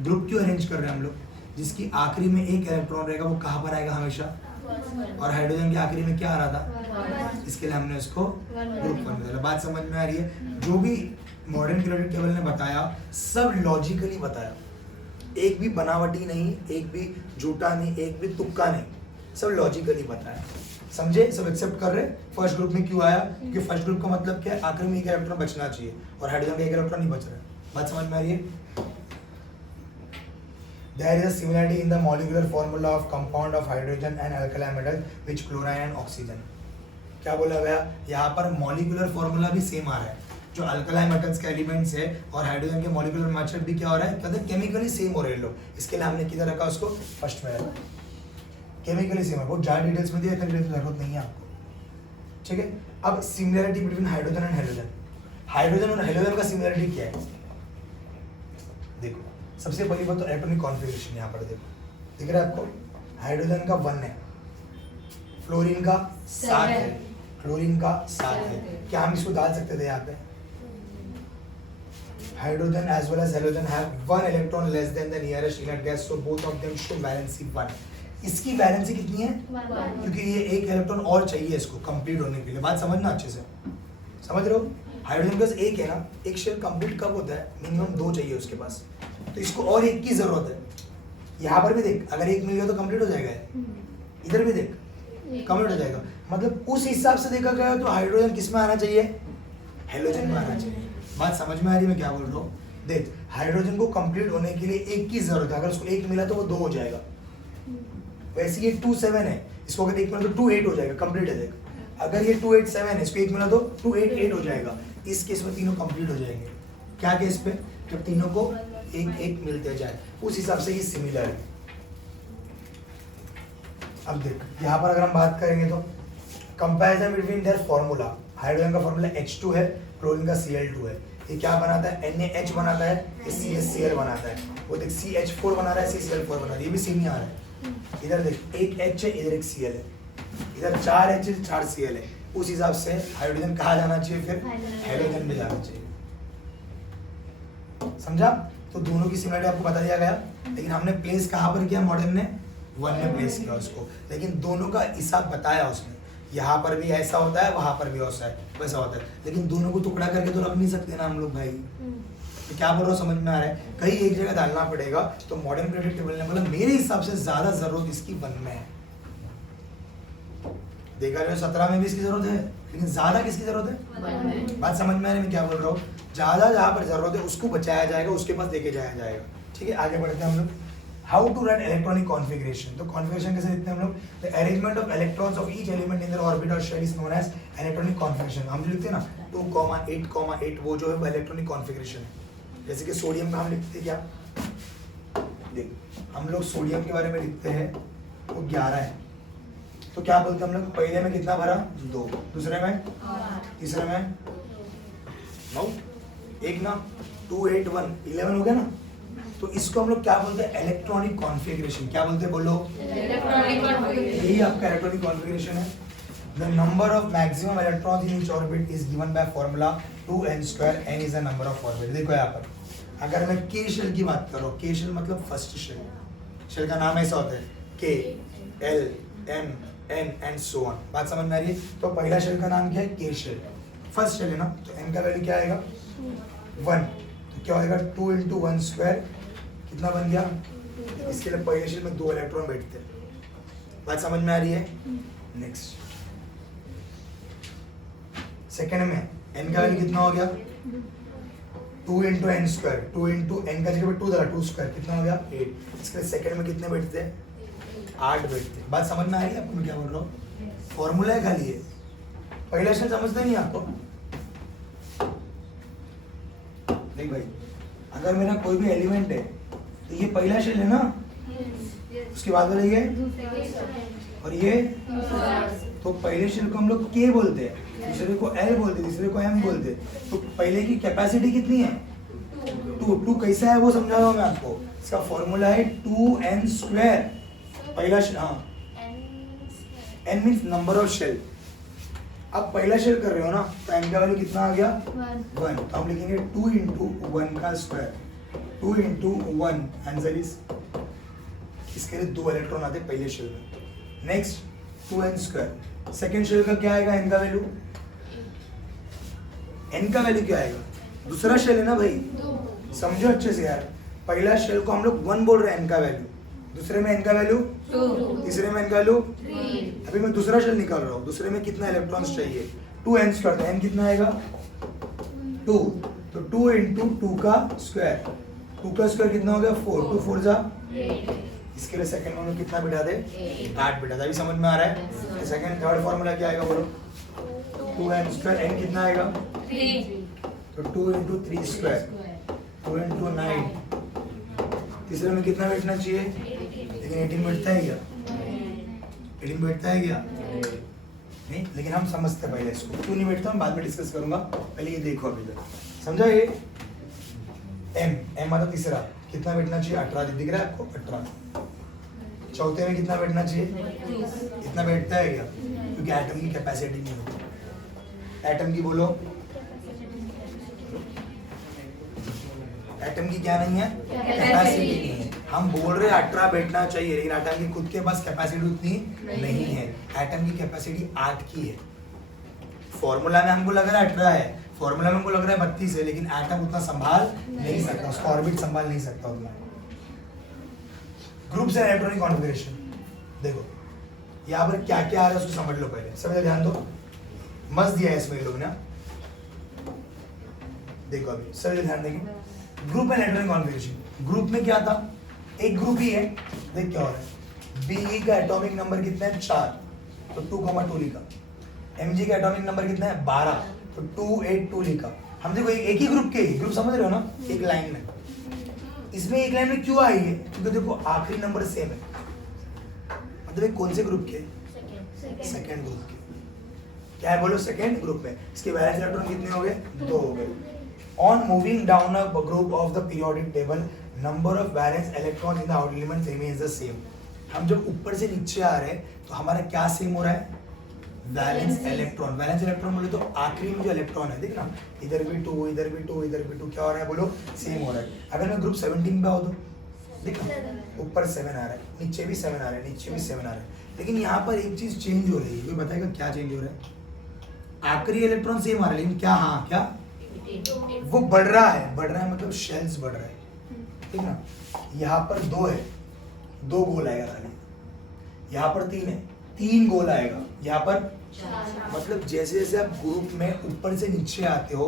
ग्रुप क्यों अरेंज कर रहे हैं हम लोग? जिसकी आखिरी में एक इलेक्ट्रॉन रहेगा वो कहाँ पर आएगा हमेशा? और हाइड्रोजन की आखिरी में क्या आ रहा था? इसके लिए हमने उसको ग्रुप 1 में डाला। बात समझ में आ रही है? जो भी मॉडर्न पीरियोडिक टेबल ने बताया सब लॉजिकली बताया, एक भी बनावटी नहीं, एक भी झूठा नहीं, एक भी तुक्का नहीं, सब लॉजिकली बताया। समझे? सब एक्सेप्ट कर रहे? फर्स्ट ग्रुप में क्यों आया? क्योंकि फर्स्ट ग्रुप का मतलब क्या है? आखिर में एक इलेक्ट्रॉन बचना चाहिए और हाइड्रोजन का एक इलेक्ट्रॉन नहीं बच रहा है। बात समझ में आ रही है? There is a similarity in the molecular formula of compound of hydrogen and alkaline metal which chlorine and oxygen। क्या बोला गया, यहाँ पर मॉलिक्यूलर फॉर्मूला भी सेम आ रहा है, जो अल्कलाइन मेटल्स के एलिमेंट्स है और हाइड्रोजन के मॉलिक्यूलर मेथड भी क्या हो रहा है, कहते हैं केमिकली सेम हो रहे हैं लोग, इसके लिए हमने किधर रखा उसको, फर्स्ट में रखा, केमिकली सेम है, बहुत ज़्यादा डिटेल्स में दिया, इतनी जरूरत नहीं है आपको, ठीक है। अब similarity between hydrogen and halogen, hydrogen और हेलोजन का सिमिलरिटी क्या है, देखो सबसे पहली बात तो इलेक्ट्रॉनिक कॉन्फ़िगरेशन, यहाँ पर देखो दिख रहा है आपको, हाइड्रोजन का 1 है, फ्लोरीन का 7 है, क्लोरीन का 7 है, क्या हम इसको डाल सकते थे यहाँ पे, hydrogen as well as halogen have 1 electron less than the nearest inert gas, so both of them show valency 1. इसकी वैलेंसी कितनी है, क्योंकि ये एक इलेक्ट्रॉन और चाहिए इसको कंप्लीट होने के लिए, बात समझना अच्छे से, समझ रहे हो, हाइड्रोजन के पास एक है ना, एक शेल कंप्लीट कब होता है, मिनिमम 2 चाहिए उसके पास, तो इसको और एक की जरूरत है, यहाँ पर भी देख अगर एक मिल गया तो कंप्लीट हो जाएगा, इधर भी देख कंप्लीट हो जाएगा, मतलब उस हिसाब से देखा गया तो हाइड्रोजन किस में आना चाहिए, हेलोजन में आना चाहिए, बात समझ में आ रही है मैं क्या बोल रहा हूँ, देख हाइड्रोजन को कंप्लीट होने के लिए एक की जरूरत है, अगर उसको एक मिला तो वो 2 हो जाएगा, वैसे ये 2-7 है, इसको अगर एक मिला तो 2-8 हो जाएगा, कंप्लीट है, देख अगर ये 2-8-7 है, इसको एक मिला तो 2-8-8 हो जाएगा, इस केस में तीनों कंप्लीट हो जाएंगे, क्या केस पे, जब तीनों को एक एक मिलते जाए, उस हिसाब से ये सिमिलर है। अब देख यहाँ पर अगर हम बात करेंगे तो comparison between their formula, hydrogen का फार्मूला H2 है, क्लोरीन का Cl2 है, ये क्या बनाता है, NaH बनाता है, ये CH_Cl बनाता है, वो देख CH4 बना रहा है, CCl4 बना रहा है, ये भी सेम ही आ रहा है, इधर देख एक H है, इधर एक Cl है, इधर 4 H है, 4 Cl है, उस हिसाब से हाइड्रोजन कहाँ जाना चाहिए, फिर हेलोजन में जाना चाहिए, समझा, तो दोनों की सिमिलरिटी आपको बता दिया गया, लेकिन हमने प्लेस कहाँ पर किया, मॉडल ने 1 में प्लेस किया उसको, लेकिन दोनों का हिसाब बताया उसने, यहाँ पर भी ऐसा होता है, वहां पर भी वैसा होता है, लेकिन दोनों को टुकड़ा करके तो रख नहीं सकते ना हम लोग भाई, तो क्या बोल रहा हूँ समझ में आ रहा है, कहीं एक जगह डालना पड़ेगा, तो मॉडर्न पीरियोडिक टेबल ने बोला मेरे हिसाब से ज्यादा जरूरत इसकी 1 में है, देखा रहे हो 17 में भी इसकी जरूरत है, लेकिन ज्यादा किसकी जरूरत है, बात समझ में आ रही है मैं क्या बोल रहा हूँ, ज्यादा जहाँ पर जरूरत है उसको बचाया जाएगा, उसके पास लेके जाया जाएगा, ठीक है। आगे बढ़ते हैं हम लोग, how to write electronic configuration, तो कॉन्फ़िगरेशन कैसे लिखते हैं हम लोग, the arrangement of electrons of each element in their orbit और shell is known as electronic configuration, हम जो लिखते हैं ना 2,8,8 वो जो है इलेक्ट्रॉनिक कॉन्फ़िगरेशन है, जैसे कि सोडियम का हम लिखते हैं क्या, देख हम लोग सोडियम के बारे में लिखते हैं वो 11 है, तो क्या बोलते हैं हम लोग, पहले में कितना भरा 2, दूसरे में, तीसरे में 9, एक ना 2 8 1 11 हो गया ना, तो इसको हम लोग क्या बोलते हैं, इलेक्ट्रॉनिक कॉन्फ़िगरेशन, क्या बोलते हैं बोलो, यही आपका इलेक्ट्रॉनिक कॉन्फ़िगरेशन है। The number of maximum electrons in each orbit is given by formula 2n², n is the number of orbit, देखो यहाँ पर अगर मैं K शेल की बात कर रहा हूँ, K शेल मतलब फर्स्ट शेल, शेल का नाम ऐसा होता है K L M N and so on, बात समझ में आ रही है, तो पहला शेल का नाम क्या है, K शेल, फर्स्ट शेल है ना, तो n का वैल्यू क्या आएगा 1, तो क्या होगा 2 × 1² कितना बन गया, इसके लिए पहले शेल में 2 इलेक्ट्रॉन बैठते हैं, बात समझ में आ रही है। नेक्स्ट सेकंड में n का वैल्यू कितना हो गया 2 × n², 2 × n का जगह पे 2 डाला 2² कितना हो गया 8, इसके लिए सेकंड में कितने बैठते हैं 8 बैठते हैं, बात समझ में आ रही है आपको मैं क्या बोल रहा हूँ, फॉर्मूला है खाली है, पहला शेल समझते नहीं आपको, देख भाई अगर मेरा कोई भी एलिमेंट है तो ये पहला शेल है ना, उसके बाद वाला ये और ये, तो पहले शेल को हम लोग K बोलते हैं, दूसरे को L बोलते हैं, तीसरे को M बोलते हैं, तो पहले की कैपेसिटी कितनी है 2 कैसा है वो समझा रहा हूँ मैं आपको, इसका फॉर्मूला है 2n², पहला शेल, हाँ n means number of shell, अब पहला शेल कर रहे हो ना, तो n का वैल्यू कितना आ गया 1, तो हम लिखेंगे 2 × 1 का स्क्वायर, 2 × 1 आंसर इज, इसके लिए 2 इलेक्ट्रॉन आते पहले शेल में। नेक्स्ट 2n², सेकेंड शेल का क्या आएगा n का वैल्यू, n का वैल्यू क्या आएगा, दूसरा शेल है ना भाई, समझो अच्छे से यार, पहला शेल को हम लोग 1 बोल रहे हैं n का वैल्यू, दूसरे में n का वैल्यू 2, तीसरे में n का वैल्यू 3, अभी मैं दूसरा शेल निकाल रहा हूँ, दूसरे में कितना इलेक्ट्रॉन्स चाहिए 2n², तो n कितना आएगा 2, तो 2 × 2 का स्क्वायर, 2 का स्क्वायर कितना हो गया 4, 2 4 जा 8, इसके लिए सेकंड में कितना बिठा दे 8 बिठा दे, अभी समझ में आ रहा है। सेकंड थर्ड फॉर्मूला क्या आएगा बोलो, 2n², n कितना आएगा? 3 तो 2 into 3 square, 2 into 9। तीसरे में कितना बैठना चाहिए? लेकिन 18 बैठता है क्या? 18 बैठता है क्या? नहीं, लेकिन हम समझते पहले इसको। क्यों नहीं बैठता, हम बाद में डिस्कस करूंगा, पहले ये देखो अभी तक। समझा ये? m आता तीसरा, कितना बैठना चाहिए? 18 दिख रहा है आपको? 18। चौथे में कितना बैठना चाहिए? इतना बैठता है क्या? क्योंकि एटम की कैपेसिटी नहीं होती। एटम की बोलो, एटम की क्या नहीं है? कैपेसिटी नहीं है। हम बोल रहे हैं 18 बैठना चाहिए, लेकिन एटम की खुद के पास कैपेसिटी उतनी नहीं है। एटम की कैपेसिटी 8 की है। फॉर्मूला में हमको लग रहा है 18 है, फॉर्मूला में हमको लग रहा है 32 है, लेकिन एटम उतना संभाल नहीं सकता, उसका ऑर्बिट संभाल नहीं सकता उतना। ग्रुप्स एंड इलेक्ट्रॉनिक कॉन्फ़िगरेशन देखो, यहाँ पर क्या क्या आ रहा है उसको समझ लो पहले। समझ ध्यान दो, मस्त दिया है इसमें लोग ना। देखो अभी सभी ध्यान देंगे। Group and electronic configuration, group में क्या था? एक ग्रुप ही है। देख क्या हो रहा है, बी का एटॉमिक नंबर कितना है? 4, तो 2,2 लिखा। Mg का एटॉमिक नंबर कितना है? 12, तो 282 लिखा। हम देखो एक ही ग्रुप के, ग्रुप समझ रहे हो ना, एक लाइन में। इसमें एक लाइन में क्यों आई है? क्योंकि देखो आखिरी नंबर सेम है। मतलब कौन से ग्रुप के? सेकेंड ग्रुप के। क्या है बोलो? सेकेंड ग्रुप में। इसके वैलेंस इलेक्ट्रॉन कितने हो गए? 2 हो गए। On moving down a group of the periodic table, number of valence electrons in the outer element remains the same. हम जब ऊपर से नीचे आ रहे हैं तो हमारा क्या सेम हो रहा है? Valence electron. वैलेंस इलेक्ट्रॉन बोले तो आखिरी में जो इलेक्ट्रॉन है, देखना इधर भी 2, इधर भी 2, इधर भी 2, क्या हो रहा है बोलो? सेम हो रहा है। अगर मैं ग्रुप 17 पे आओ तो देखना ऊपर 7 आ रहा है, नीचे भी 7 आ रहा है, नीचे भी 7 आ रहा है। लेकिन यहाँ पर एक चीज चेंज हो रही है, कोई बताएगा क्या चेंज हो रहा है? आखिरी इलेक्ट्रॉन सेम आ रहा है, लेकिन क्या? हाँ क्या? वो बढ़ रहा है। बढ़ रहा है मतलब शेल्स बढ़ रहा है, ठीक ना। यहाँ पर 2 है, 2 गोल आएगा खाली। यहाँ पर 3 है, 3 गोल आएगा। यहाँ पर मतलब जैसे जैसे आप ग्रुप में ऊपर से नीचे आते हो,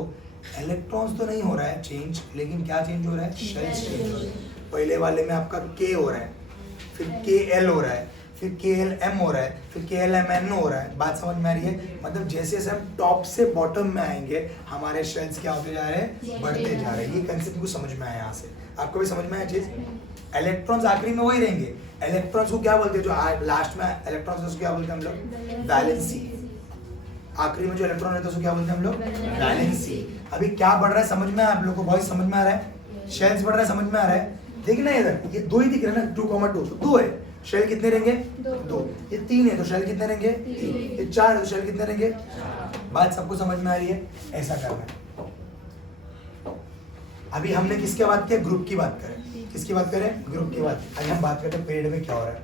इलेक्ट्रॉन्स तो नहीं हो रहा है चेंज, लेकिन क्या चेंज हो रहा है? शेल्स चेंज हो रहा है। पहले वाले में आपका K हो रहा है, फिर KL हो रहा है, फिर KLM हो रहा है, फिर KLMN हो रहा है। बात समझ में आ रही है? मतलब जैसे जैसे हम टॉप से बॉटम में आएंगे, हमारे शेल्स क्या होते जा रहे हैं? बढ़ते जा रहे हैं। ये कंसेप्ट को समझ में आया यहाँ से। आपको भी समझ में आया चीज? इलेक्ट्रॉन्स आखिरी में वही रहेंगे। इलेक्ट्रॉन्स को क्या बोलते हैं? जो लास्ट में इलेक्ट्रॉन्स उसको क्या बोलते हैं हम लोग? वैलेंसी। आखिरी में जो इलेक्ट्रॉन रहता है उसको क्या बोलते हैं हम लोग? वैलेंसी। अभी क्या बढ़ रहा है समझ में? आप लोगों को बहुत समझ में आ रहा है? शेल्स बढ़ रहा है, समझ में आ रहा है? देखना इधर, ये 2 ही दिख रहे हैं ना, 2,2, तो 2 है। शेल कितने रहेंगे? 2। ये 3 है तो शेल कितने रहेंगे? 3। ये 4 है तो शेल कितने रहेंगे? 4। बात सबको समझ में आ रही है? ऐसा करना है। अभी हमने किसकी बात किया? ग्रुप की बात करें। किसकी बात करें? ग्रुप की बात। अभी हम बात करते हैं पीरियड में क्या हो रहा है।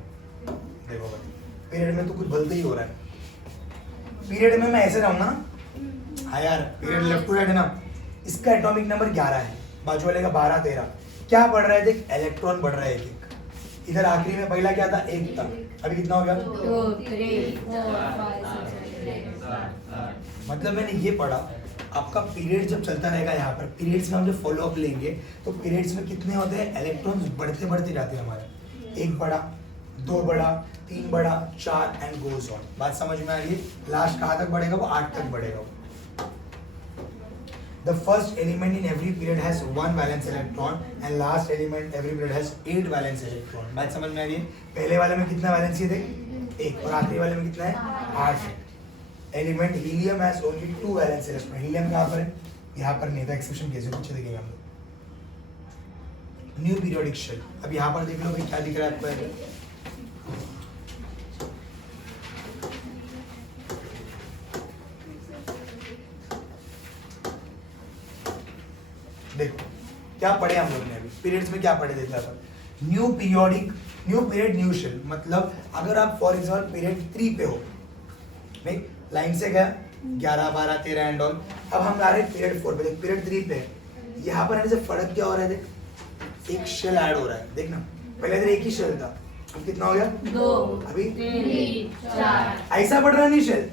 देखो भाई, पीरियड में तो कुछ बोलते ही हो रहा है। पीरियड में मैं ऐसे रहूँ ना, हाँ यार पीरियड लेफ्ट टू राइट है ना, इसका एटॉमिक नंबर 11 है, बाजू वाले का 12, 13। क्या बढ़ रहा है? देख इलेक्ट्रॉन बढ़ रहा है एक। इधर आखिरी में पहला क्या था? 1 था, अभी कितना हो गया? 2 3 4 5 6 मतलब मैंने ये पढ़ा, आपका पीरियड जब चलता रहेगा, यहाँ पर पीरियड्स में हम जब फॉलो अप लेंगे तो पीरियड्स में कितने होते हैं? इलेक्ट्रॉन्स बढ़ते बढ़ते जाते हैं हमारे। 1 बढ़ा, 2 बढ़ा, 3 बढ़ा, 4 एंड गोज ऑन। बात समझ में आ रही है? लास्ट कहाँ तक बढ़ेगा? वो 8 तक बढ़ेगा। The first element in every period has 1 valence electron and last element every period has 8 valence electron. बात समझ में आ रही है? पहले वाले में कितना वैलेंस है? देख 1, और आखिरी वाले में कितना है? 8 है। Element helium has only 2 valence electron. Helium कहाँ पर है? यहाँ पर नहीं था। एक्सेप्शन कैसे पीछे देखेंगे हम लोग। New periodic shell. अब यहाँ पर देख लो भाई क्या दिख रहा है आपको? देखो क्या पढ़े हम लोग ने अभी पीरियड्स में, क्या पढ़े देखा था? New period new shell. मतलब अगर आप फॉर एग्जाम्पल पीरियड 3 पे हो, नहीं लाइन से गया 11 12 13 एंड ऑल, अब हम आ रहे हैं पीरियड 4 पे। देख पीरियड 3 पे यहाँ पर आने से फर्क क्या हो रहा है? देख एक शेल ऐड हो रहा है। देखना पहले इधर एक ही शेल था, अब कितना हो गया? 2, अभी 3 4। ऐसा बढ़ रहा नहीं शेल,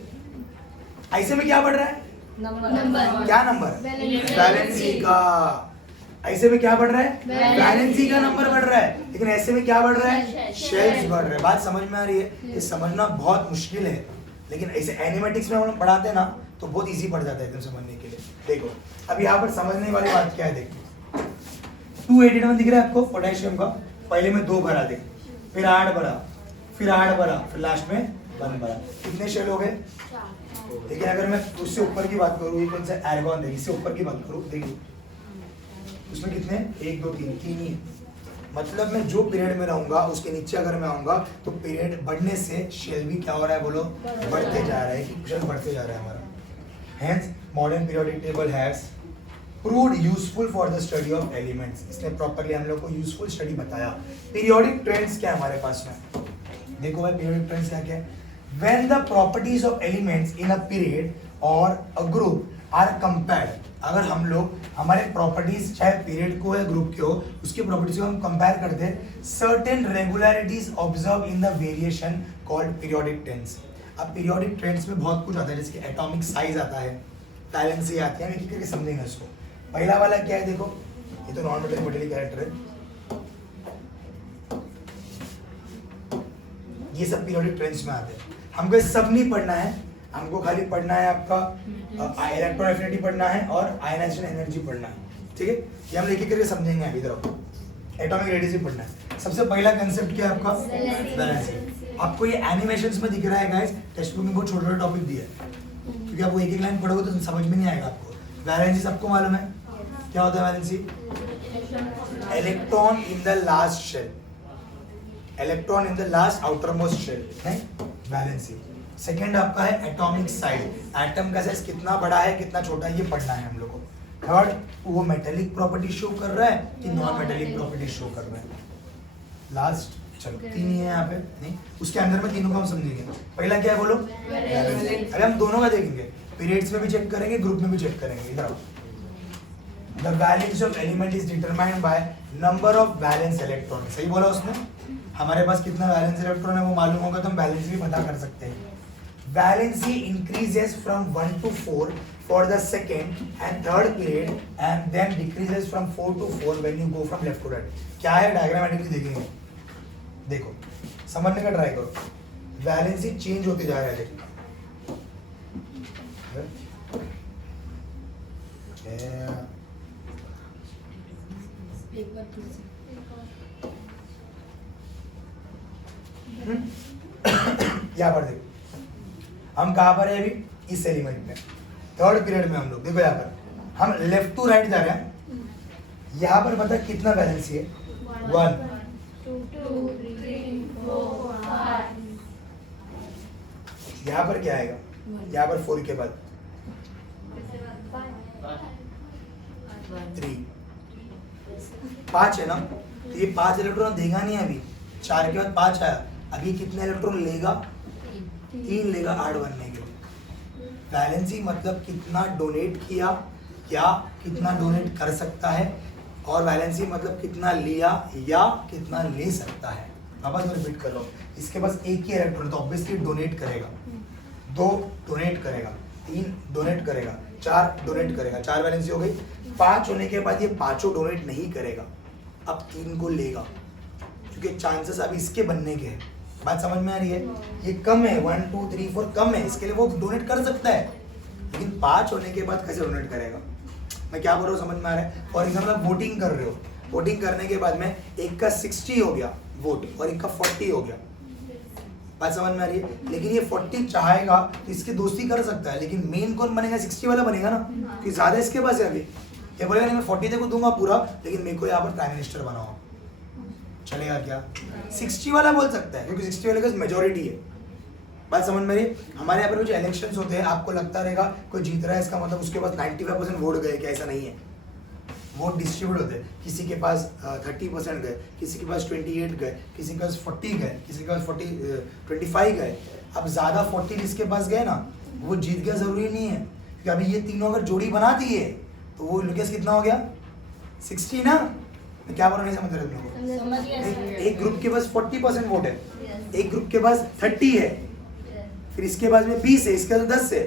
ऐसे में क्या बढ़ रहा है? नंबर। क्या नंबर? वैलेंसी का। ऐसे में क्या बढ़ रहा है? वैलेंसी का नंबर बढ़ रहा है, लेकिन ऐसे में क्या बढ़ रहा है? शेल्स बढ़ रहे हैं। बात समझ में आ रही है? ये समझना बहुत मुश्किल है, लेकिन ऐसे एनिमेटिक्स में हम लोग पढ़ाते हैं ना, तो बहुत इजी पड़ जाता है एकदम समझने के लिए। देखो अब यहाँ पर समझने वाली बात क्या है, देखो 281 दिख रहा है आपको पोटेशियम का, पहले में 2 भरा दे, फिर 8 भरा, फिर 8 भरा, फिर लास्ट में 1 भरा, कितने शेल हो गए? लेकिन अगर मैं उससे ऊपर की बात करूँ, ये कौन सा एर्गॉन है, इससे ऊपर की बात करूँ, देखिए उसमें कितने 1 2 3 3 ही, मतलब मैं जो पीरियड में रहूंगा उसके नीचे अगर मैं आऊंगा तो पीरियड बढ़ने से शेल भी क्या हो रहा है बोलो, बढ़ते जा रहा है, कि शेल बढ़ते जा रहा है हमारा। Hence modern periodic table has proved useful for the study of elements, इसने प्रॉपर्ली हम लोग को यूजफुल स्टडी बताया। पीरियोडिक ट्रेंड्स क्या है हमारे पास में, देखो भाई पीरियोडिक ट्रेंड्स क्या क्या है। When the properties of elements in a period और अ ग्रुप आर कंपेयर्ड, अगर हम लोग हमारे प्रॉपर्टीज चाहे पीरियड को या ग्रुप के हो उसकी प्रॉपर्टीज को हम कंपेयर करते हैं, certain regularities observe in the variation called periodic trends. अब पीरियोडिक ट्रेंड्स में बहुत कुछ आता है, जैसे कि एटॉमिक साइज आता है, वैलेंसी आती है, हम एक करके समझेंगे इसको। पहला वाला क्या है, देखो ये तो नॉन मेटेलिक मेटेलिक कैरेक्टर है, ये सब पीरियोडिक ट्रेंड्स में आते हैं। हमको ये सब नहीं पढ़ना है, हमको खाली पढ़ना है आपका इलेक्ट्रॉन एफिनिटी पढ़ना है और आयनाइजेशन एनर्जी पढ़ना है, ठीक है। ये हम एक एक करके समझेंगे अभी, इधर एटॉमिक रेडियस पढ़ना है। सबसे पहला कंसेप्ट क्या है आपका, वैलेंसी। आपको ये एनिमेशंस में दिख रहा है गाइस, टेक्स्ट बुक में बहुत छोटा छोटा टॉपिक दिया है, क्योंकि आप वो एक एक लाइन पढ़ोगे तो समझ में नहीं आएगा आपको। वैलेंसी सबको मालूम है, क्या होता है valency? Electron in the last shell, electron in the last outer most shell है वैलेंसी। सेकेंड आपका है एटॉमिक साइज, एटम का साइज कितना बड़ा है कितना छोटा है ये पढ़ना है हम लोग को। थर्ड, वो मेटेलिक प्रॉपर्टी शो कर रहा है कि नॉन मेटेलिक प्रॉपर्टी शो कर रहा है। लास्ट चलो 3 ही है यहाँ पे, नहीं उसके अंदर में तीनों का हम समझेंगे। पहला क्या है बोलो, अरे हम दोनों का देखेंगे, पीरियड्स में भी चेक करेंगे, ग्रुप में भी चेक करेंगे। इधर the valence of element is determined by number of valence electron, सही बोला उसने। हमारे पास कितना वैलेंस इलेक्ट्रॉन है वो मालूम होगा तो हम वैलेंस भी पता कर सकते हैं। Valency increases from 1 to 4 for the second and third period and then decreases from 4 to 4 when you go from left to right। क्या है डायग्रामेटिकली देखेंगे, देखो समझने का ट्राई करो। वैलेंसी चेंज होते जा रहा है, देखो एक बार फिर से यहाँ पर देखो हम कहाँ पर है अभी, इस एलिमेंट में थर्ड पीरियड में हम लोग, देखो यहाँ पर हम लेफ्ट टू राइट जा रहे हैं। यहाँ पर पता कितना वैलेंसी है, 1 2 3 4 5। यहाँ पर क्या आएगा, यहाँ पर 4 के बाद 3 5 है ना, तो ये 5 इलेक्ट्रॉन देगा नहीं अभी, 4 के बाद 5 आया, अभी कितने इलेक्ट्रॉन लेगा, 3 लेगा 8 बनने के लिए। वैलेंसी मतलब कितना डोनेट किया या कितना डोनेट कर सकता है, और वैलेंसी मतलब कितना लिया या कितना ले सकता है। वापस मैं रिपीट कर रहा हूँ, इसके पास एक ही इलेक्ट्रॉन तो ऑब्वियसली डोनेट करेगा, 2 डोनेट करेगा, 3 डोनेट करेगा, 4 डोनेट करेगा, 4 वैलेंसी हो गई। 5 होने के बाद ये पांचों डोनेट नहीं करेगा, अब 3 को लेगा, क्योंकि चांसेस अब इसके बनने के हैं। बात समझ में आ रही है, ये कम है, 1 2 3 4 कम है, इसके लिए वो डोनेट कर सकता है, लेकिन 5 होने के बाद कैसे डोनेट करेगा। मैं क्या बोल रहा हूँ समझ में आ रहा है। फॉर एग्जाम्पल आप वोटिंग कर रहे हो, वोटिंग करने के बाद में एक का 60 हो गया वोट और एक का 40 हो गया, बात समझ में आ रही है। लेकिन ये 40 चाहेगा तो इसकी दोस्ती कर सकता है, लेकिन मेन कौन बनेगा, 60 वाला बनेगा ना, क्योंकि ज्यादा इसके पास है। अभी ये बोलेगा नहीं मैं 40 को दूंगा पूरा, लेकिन मेरे को यहाँ पर प्राइम मिनिस्टर बनाओ, चलेगा क्या? 60 वाला बोल सकता है, क्योंकि 60 वाले का मेजोरिटी है। बात समझ में रही। हमारे यहाँ पर जो इलेक्शंस होते हैं आपको लगता रहेगा कोई जीत रहा है इसका मतलब उसके पास 95% वोट गए, क्या ऐसा नहीं है। वोट डिस्ट्रीब्यूट होते हैं, किसी के पास 30% गए, किसी के पास 28 गए, किसी के पास 40 गए, किसी के पास 25 गए। अब ज़्यादा 40 जिसके पास गए ना वो जीत गया ज़रूरी नहीं है, क्योंकि अभी ये तीनों अगर जोड़ी बना दिए तो वो लुकेस कितना हो गया 60 ना। मैं क्या बोल रहा नहीं समझ रहे तुम लोग। एक ग्रुप के पास 40% वोट है, एक ग्रुप के पास 30 है, फिर इसके पास में 20 है, इसके पास 10 है,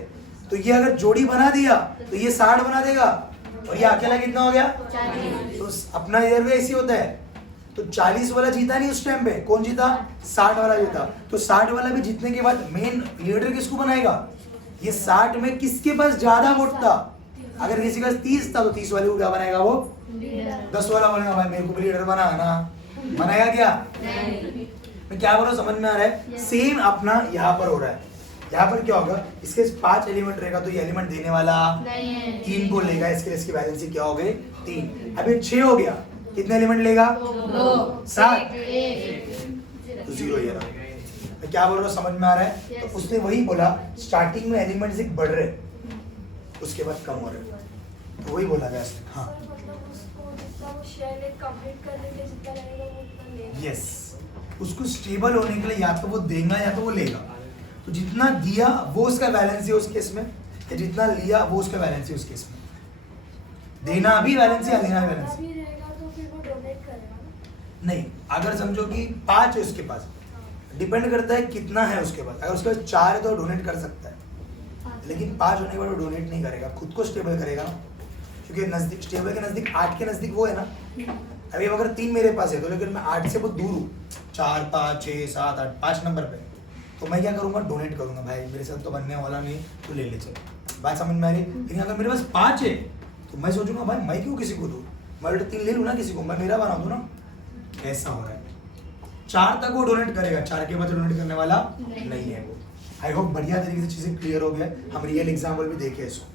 तो ये अगर जोड़ी बना दिया तो ये 60 बना देगा और ये अकेला कितना हो गया 40। तो अपना इधर भी ऐसी होता है, तो 40 वाला जीता नहीं उस टाइम पे, कौन जीता 60 वाला जीता। तो 60 वाला भी जीतने के बाद मेन लीडर किसको बनाएगा, ये 60 में किसके पास ज्यादा वोट था? अगर किसी के पास 30 था तो 30 वाले को क्या बनाएगा वो? 10 वाला बनेगा। भाई मेरे को भी लीडर बना ना, बनाएगा क्या? मैं क्या बोल रहा हूँ समझ में आ रहा है? सेम अपना यहाँ पर हो रहा है। यहाँ पर क्या होगा, इसके 5 एलिमेंट रहेगा तो ये एलिमेंट देने वाला 3 को लेगा, इसके लिए इसकी वैलेंसी क्या हो गई? 3। अभी 6 हो गया, कितने एलिमेंट लेगा? 7। तो 0 ये रहा। मैं क्या बोल रहा हूँ समझ में आ रहा है? तो उसने वही बोला, स्टार्टिंग में एलिमेंट्स एक बढ़ रहे, उसके बाद कम हो रहे, तो वही बोला गया। हाँ यस, उसको स्टेबल होने के लिए या तो वो देगा या तो वो लेगा। तो जितना दिया वो उसका बैलेंस है उस केस में, या जितना लिया वो उसका बैलेंस है उस केस में। देना भी बैलेंस है या लेना भी बैलेंस है? नहीं, अगर समझो कि 5 है उसके पास, डिपेंड करता है कितना है उसके पास। अगर उसके पास 4 है तो डोनेट कर सकता है, लेकिन 5 होने के बाद वो डोनेट नहीं करेगा, खुद को स्टेबल करेगा ना, क्योंकि नजदीक स्टेबल के नजदीक 8 के नजदीक वो है ना। अभी अगर 3 मेरे पास है तो लेकिन मैं 8 से बहुत दूर हूँ, 4, 5, 6, 7, 8, 5 नंबर पे, तो मैं क्या करूँगा? डोनेट करूँगा। भाई मेरे साथ तो बनने वाला नहीं, तो ले ले चल, बात समझ में आ रही। लेकिन अगर मेरे पास 5 है तो मैं सोचूंगा भाई मैं क्यों किसी को दूँ, मैं 3 ले लूँ ना किसी को, मैं मेरा बना दूँ ना। ऐसा हो रहा है। 4 तक वो डोनेट करेगा, 4 के बाद डोनेट करने वाला नहीं है वो। आई होप बढ़िया तरीके से चीजें क्लियर हो गया। हम रियल एग्जाम्पल भी देखे इसको,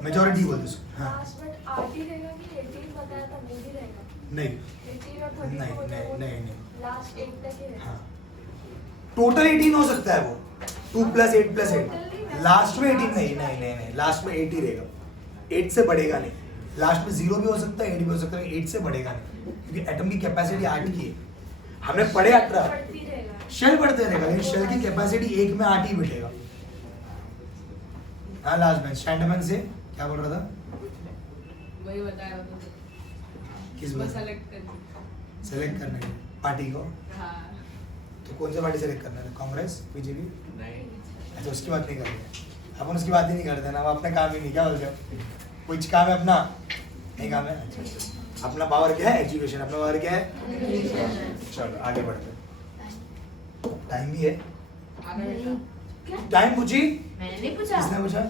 मेजॉरिटी बोलते इसको। हाँ नहीं हाँ, टोटल 18 हो सकता है वो, 2 + 8 + 8। लास्ट में 18 नहीं, लास्ट में 8 ही रहेगा, 8 से बढ़ेगा नहीं। लास्ट में 0 भी हो सकता है, 8 भी हो सकता है, 8 से बढ़ेगा नहीं, क्योंकि एटम की कैपेसिटी 8 की है। हमने पढ़े 18, शेल बढ़ते रहेगा, लेकिन शेल की कैपेसिटी 1 में 8 ही बैठेगा। हाँ लास्ट में स्टैंडमैन से क्या बोल रहा था? वही बताया वो तो। किस वो बात? सेलेक्ट करने के पार्टी को। हाँ। तो कौन सा पार्टी सेलेक्ट करना है? कांग्रेस, बीजेपी? नहीं। अच्छा उसकी बात नहीं करेंगे अपन, उसकी बात ही नहीं करते ना, हम अपने काम ही नहीं। क्या बोलते हो? कुछ काम है अपना नहीं काम है। अच्छा अपना पावर क्या है? एजुकेशन। अपना पावर क्या है? चलो आगे बढ़ते हैं। टाइम भी है, टाइम पूछी? मैंने नहीं पूछा। किसने पूछा?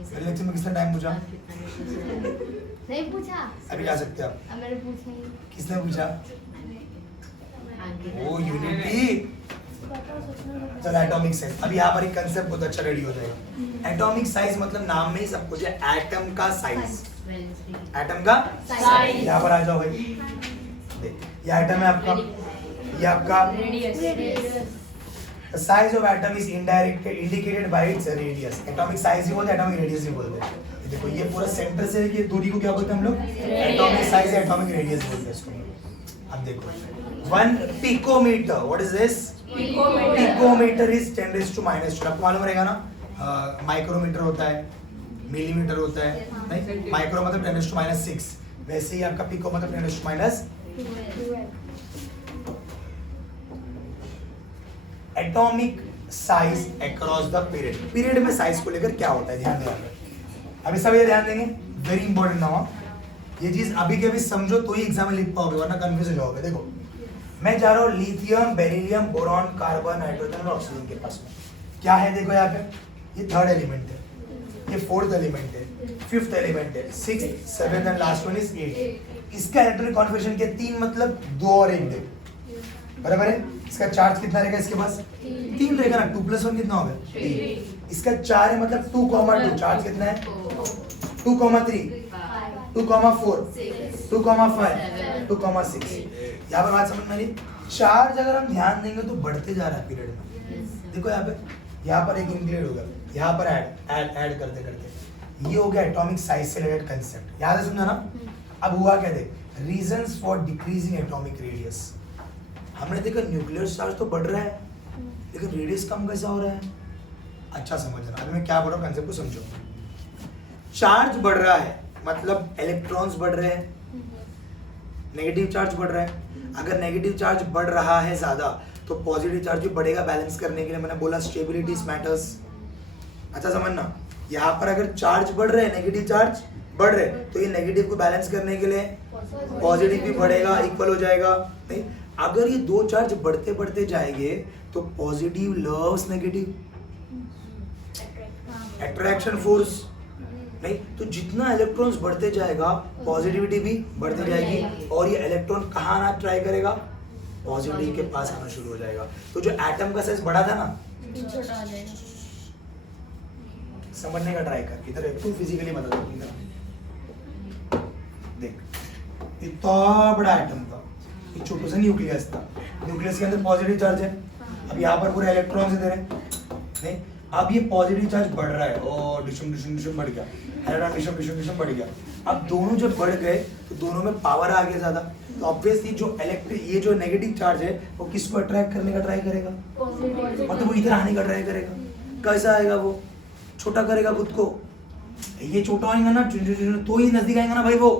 मेरे लेक्चर में किसने टाइम पूछा? नहीं पूछा। अभी जा सकते हैं आप। अब मैंने पूछा ही। किसने पूछा? वो यूनिटी। चलो एटॉमिक साइज। अब यहाँ पर एक कंसेप्ट बहुत अच्छा रेडी हो जाएगा। एटॉमिक साइज मतलब नाम में ही सब कुछ है, एटम का साइज। एटम का साइज। यहाँ पर आ जाओ भाई, देख ये एटम है आपका, ये आपका radius. The size of atom is indicated by its radius. Atomic size ही बोलते हैं, atomic radius ही बोलते हैं। ये देखो ये पूरा सेंटर से ये दूरी को क्या बोलते हैं हम लोग? Atomic size या atomic radius बोलते हैं इसको। अब देखो 1 picometer, what is this? Picometer is 10⁻²। आपको मालूम रहेगा ना, माइक्रोमीटर होता है, मिलीमीटर होता है, नहीं माइक्रो मतलब 10⁻⁶, वैसे ही आपका पिको मतलब 10⁻²। Atomic size across the period. Period में साइज को लेकर क्या होता है ध्यान देना। अभी सब ये ध्यान देंगे, वेरी इंपॉर्टेंट नाउ। ये चीज अभी के अभी समझो तो ही एग्जाम में लिख पाओगे, वरना कंफ्यूज हो जाओगे। देखो मैं जा रहा हूँ lithium, beryllium, boron, carbon, nitrogen और ऑक्सीजन के पास में। क्या है देखो यहाँ पे, ये 3rd एलिमेंट है, ये 4th एलिमेंट है, 5th एलिमेंट है, 6th, 7th and last one is 8। इसका इलेक्ट्रॉनिक कॉन्फिगरेशन क्या? 3 मतलब 2 और 1 देखो बराबर है। इसका चार्ज कितना रहेगा इसके पास? 3 रहेगा ना, 2 + 1 कितना होगा? 3। इसका 4 है मतलब 2,2, चार्ज कितना है? 2,3, 2,4, 2,5, 2,6। यहाँ पर बात समझ में आ रही? चार्ज अगर हम ध्यान देंगे तो बढ़ते जा रहा है पीरियड में। देखो यहाँ पर एक इंक्लूड होगा, यहाँ पर ऐड करते करते ये हो गया एटॉमिक साइज से रिलेटेड कंसेप्ट। याद है समझा ना? अब हुआ क्या देख, reasons for decreasing atomic radius. हमने देखा न्यूक्लियर चार्ज तो बढ़ रहा है, लेकिन रेडियस कम कैसा हो रहा है? अच्छा समझना, अभी मैं क्या बोल रहा हूँ कंसेप्ट को समझो। चार्ज बढ़ रहा है मतलब इलेक्ट्रॉन्स बढ़ रहे हैं, नेगेटिव चार्ज बढ़ रहा है। अगर नेगेटिव चार्ज बढ़ रहा है ज्यादा तो पॉजिटिव चार्ज भी बढ़ेगा बैलेंस करने के लिए। मैंने बोला स्टेबिलिटी मैटर्स। अच्छा समझना, यहाँ पर अगर चार्ज बढ़ रहे हैं, नेगेटिव चार्ज बढ़ रहे, तो ये नेगेटिव को बैलेंस करने के लिए पॉजिटिव भी बढ़ेगा, इक्वल हो जाएगा। नहीं अगर ये दो चार्ज बढ़ते बढ़ते जाएंगे तो positive loves negative, attraction force नहीं, तो जितना इलेक्ट्रॉन्स बढ़ते जाएगा पॉजिटिविटी भी बढ़ती जाएगी और ये इलेक्ट्रॉन कहाँ आना ट्राई करेगा, पॉजिटिव के पास आना शुरू हो जाएगा। तो जो एटम का साइज बड़ा था ना, छोटा हो जाएगा। समझने का ट्राई कर, इधर तू फिजिकली बता दो, इधर देख, इतना बड़ा एटम था, ये छोटा सा न्यूक्लियस था, न्यूक्लियस के अंदर पॉजिटिव चार्ज है, अब यहाँ पर पूरे इलेक्ट्रॉन्स इधर है नहीं, अब ये पॉजिटिव चार्ज बढ़ रहा है और डिशम डिशम डिशम बढ़ गया, इलेक्ट्रॉन डिशम डिशम डिशम बढ़ गया। अब दोनों जब बढ़ गए तो दोनों में पावर आ गया ज्यादा, तो ऑब्वियसली जो इलेक्ट्रिक ये जो नेगेटिव चार्ज है वो किसको अट्रैक्ट करने का ट्राई करेगा, मतलब वो इधर आने का ट्राई करेगा। कैसा आएगा वो, छोटा करेगा खुद को, ये छोटा आएगा ना तो ही नजदीक आएगा ना भाई वो,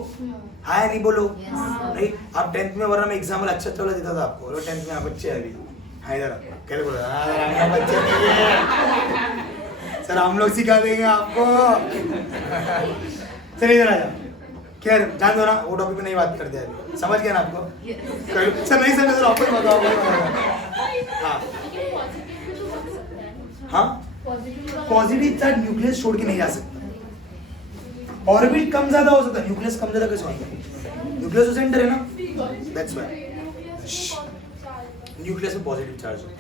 हाय नहीं बोलो नहीं। आप 10th में, वरना मैं एग्जाम्पल अच्छा वाला देता था आपको, 10th में आप बच्चे अभी हाँ इधर क्या बोला, हम बच्चे नहीं है सर, हम लोग सिखा देंगे आपको चलिए इधर आ जाओ, खैर जान दो ना, वो टॉपिक पे नहीं बात करते अभी, समझ गया ना आपको सर, नहीं समझ आपको ही बताओ। हाँ हाँ, पॉजिटिव चार्ज न्यूक्लियस छोड़ के नहीं जा सकता, ऑर्बिट कम ज्यादा हो सकता है, न्यूक्लियस कम ज्यादा कैसे होगा, न्यूक्लियस तो सेंटर है ना, दैट्स व्हाई न्यूक्लियस में पॉजिटिव चार्ज होता है।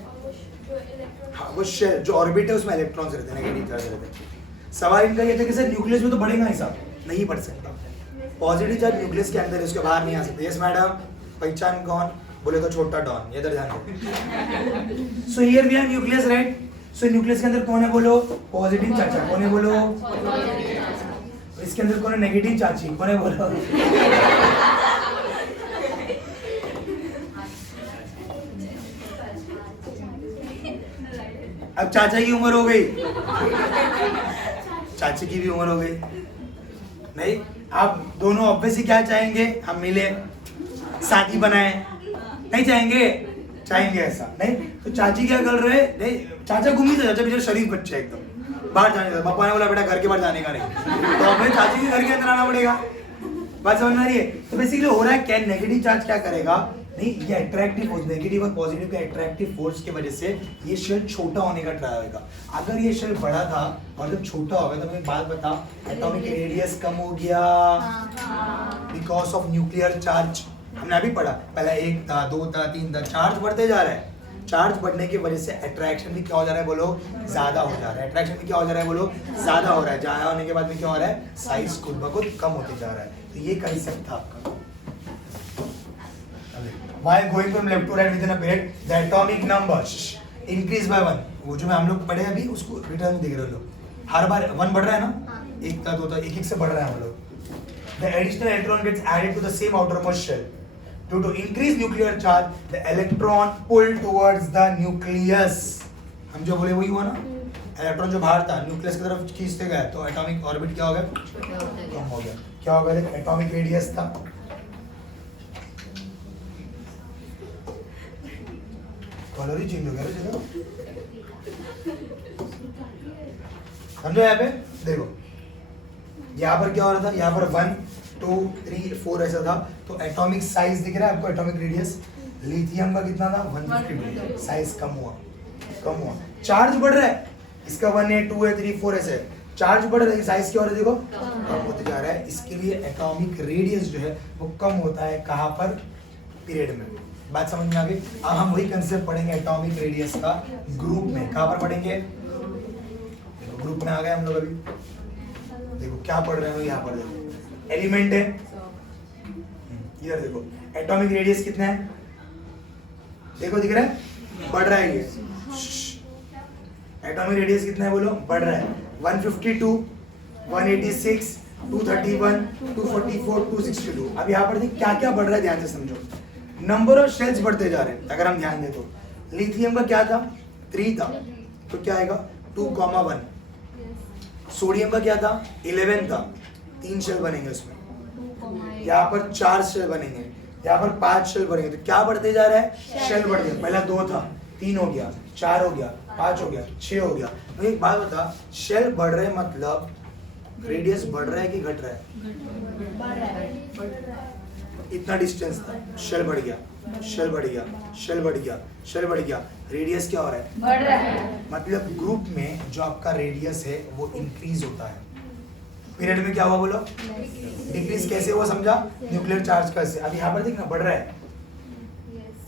हाँ, वो शेल जो ऑर्बिट है उसमें इलेक्ट्रॉन्स रहते हैं, नेगेटिव चार्ज रहते हैं। सवाल इनका ये था कि सर न्यूक्लियस में तो बढ़ेगा हिसाब, नहीं बढ़ सकता, पॉजिटिव चार्ज न्यूक्लियस के अंदर है, उसके बाहर नहीं आ सकता। यस मैडम, पहचान कौन, बोले तो छोटा डॉन, इधर ध्यान दो। So here we have nucleus right, so nucleus के अंदर कौन है बोलो, पॉजिटिव चाचा, कौन है बोलो, इसके अंदर कौन है नेगेटिव चाची, कौन है बोलो। अब चाचा की उम्र हो गई, चाची की भी उम्र हो गई, नहीं आप दोनों ऑब्वियसली क्या चाहेंगे, हम मिले शादी बनाए, नहीं चाहेंगे, चाहेंगे ऐसा नहीं। तो चाची क्या कर रहे, नहीं चाचा घूम ही था, चाचा बेचारा शरीफ बच्चा एकदम, बाहर जाने का, पापा ने बोला बेटा घर के बाहर जाने का नहीं, तो हमें चाची के घर के अंदर आना पड़ेगा, बात समझ में आ रही है। तो बेसिकली हो रहा है क्या, नेगेटिव चार्ज क्या करेगा, नहीं ये अट्रैक्टिव फोर्स, नेगेटिव और पॉजिटिव के अट्रैक्टिव फोर्स की वजह से ये शेल छोटा होने का ट्राई होगा। अगर ये शेल बड़ा था और जब छोटा हो गया तो मैं बात बता, एटॉमिक रेडियस कम हो गया बिकॉज ऑफ न्यूक्लियर चार्ज। हमने अभी पढ़ा, पहला 1 था, 2 था, 3 था, चार्ज बढ़ते जा रहा है, चार्ज बढ़ने की वजह से अट्रैक्शन भी क्या हो जा रहा है बोलो, ज्यादा हो जा रहा है, अट्रैक्शन भी क्या हो जा रहा है बोलो, ज्यादा हो रहा है, ज्यादा होने के बाद में क्या हो रहा है, साइज खुद ब खुद कम होते जा रहा है। तो ये कंसेप्ट था आपका। While going from left to right within a period, the atomic number increase by 1, वो जो मैं हम लोग पढ़े अभी उसको रिटर्न में देख रहे हो लोग, हर बार 1 बढ़ रहा है ना, 1 था 2 था, 1 से बढ़ रहा है हम लोग। The additional electron gets added to the same outermost shell. Due to increased nuclear charge, the electron pulled towards the nucleus. हम जो बोले वही हुआ ना, इलेक्ट्रॉन जो बाहर था न्यूक्लियस की तरफ खींचते गए तो एटॉमिक ऑर्बिट क्या हो गया, कम हो गया। क्या हो गया, एटॉमिक रेडियस था, कलर ही चेंज हो गया रे, समझो। यहाँ पे देखो, यहाँ पर क्या हो रहा था, यहाँ पर 1 2 3 4 ऐसा था, तो एटॉमिक साइज दिख रहा है आपको, एटॉमिक रेडियस लिथियम का कितना था 152, साइज कम हुआ, कम हुआ, चार्ज बढ़ रहा है, इसका 1 है 2 है 3 4 ऐसे है, चार्ज बढ़ रहा है, साइज क्या हो रहा है देखो, कम होते जा रहा है। इसके लिए एटॉमिक रेडियस जो है वो कम होता है, कहाँ पर, पीरियड में। बात समझ में आ गई। अब हम वही कंसेप्ट पढ़ेंगे एटॉमिक रेडियस का ग्रुप में, कहाँ पर पढ़ेंगे, ग्रुप में आ गए हम लोग अभी। देखो क्या पढ़ रहे हो, यहाँ पर देखो एलिमेंट है, इधर देखो एटॉमिक रेडियस कितना है, देखो दिख रहा है, बढ़ रहा है ये, एटॉमिक रेडियस कितना है बोलो, बढ़ रहा है, 152 186 231 244 262। अब यहाँ पर देखिए क्या क्या बढ़ रहा है, ध्यान से समझो। नंबर ऑफ शेल्स बढ़ते जा रहे हैं, अगर हम ध्यान दें तो लिथियम का क्या था 3 था, तो क्या आएगा 2,1। सोडियम का क्या था 11 था, 3 शेल बनेंगे उसमें, यहाँ पर 4 शेल बनेंगे, यहाँ पर 5 शेल बनेंगे, तो क्या बढ़ते जा रहा है, शेल बढ़ गया। पहला 2 था, 3 हो गया, 4 हो गया, 5 हो गया, 6 हो गया। तो एक बात बता, शेल बढ़ रहे मतलब रेडियस बढ़ रहा है कि घट रहा है, इतना डिस्टेंस था, शेल बढ़ गया, शेल बढ़ गया, शेल बढ़ गया, शेल बढ़ गया, रेडियस क्या हो रहा है? बढ़ रहा है। मतलब ग्रुप में जो आपका रेडियस है वो इंक्रीज होता है। पीरियड में क्या हुआ बोलो? डिक्रीज कैसे हुआ समझा? न्यूक्लियर चार्ज का से। अब यहाँ पर देखना बढ़ रहा है,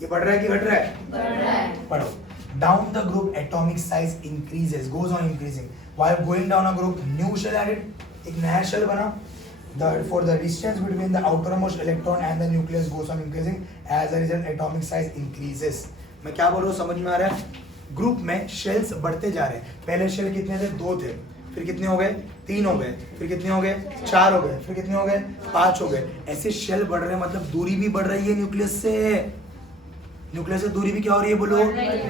ये बढ़ रहा है कि घट रहा है? बढ़ रहा है। पढ़ो, down the group atomic size increases, goes on increasing, while going down a group new shell added, एक नया शेल बना। For the distance between the outermost electron and the nucleus goes on increasing, as a result atomic size increases. मैं क्या बोल रहा हूँ समझ में आ रहा है? ग्रुप में शेल्स बढ़ते जा रहे हैं। पहले शेल कितने थे? 2 थे, फिर कितने हो गए? 3 हो गए, फिर कितने हो गए? 4 हो गए, फिर कितने हो गए? 5 हो गए। ऐसे शेल बढ़ रहे हैं, मतलब दूरी भी बढ़ रही है न्यूक्लियस से। न्यूक्लियस से दूरी भी क्या हो रही है बोलो?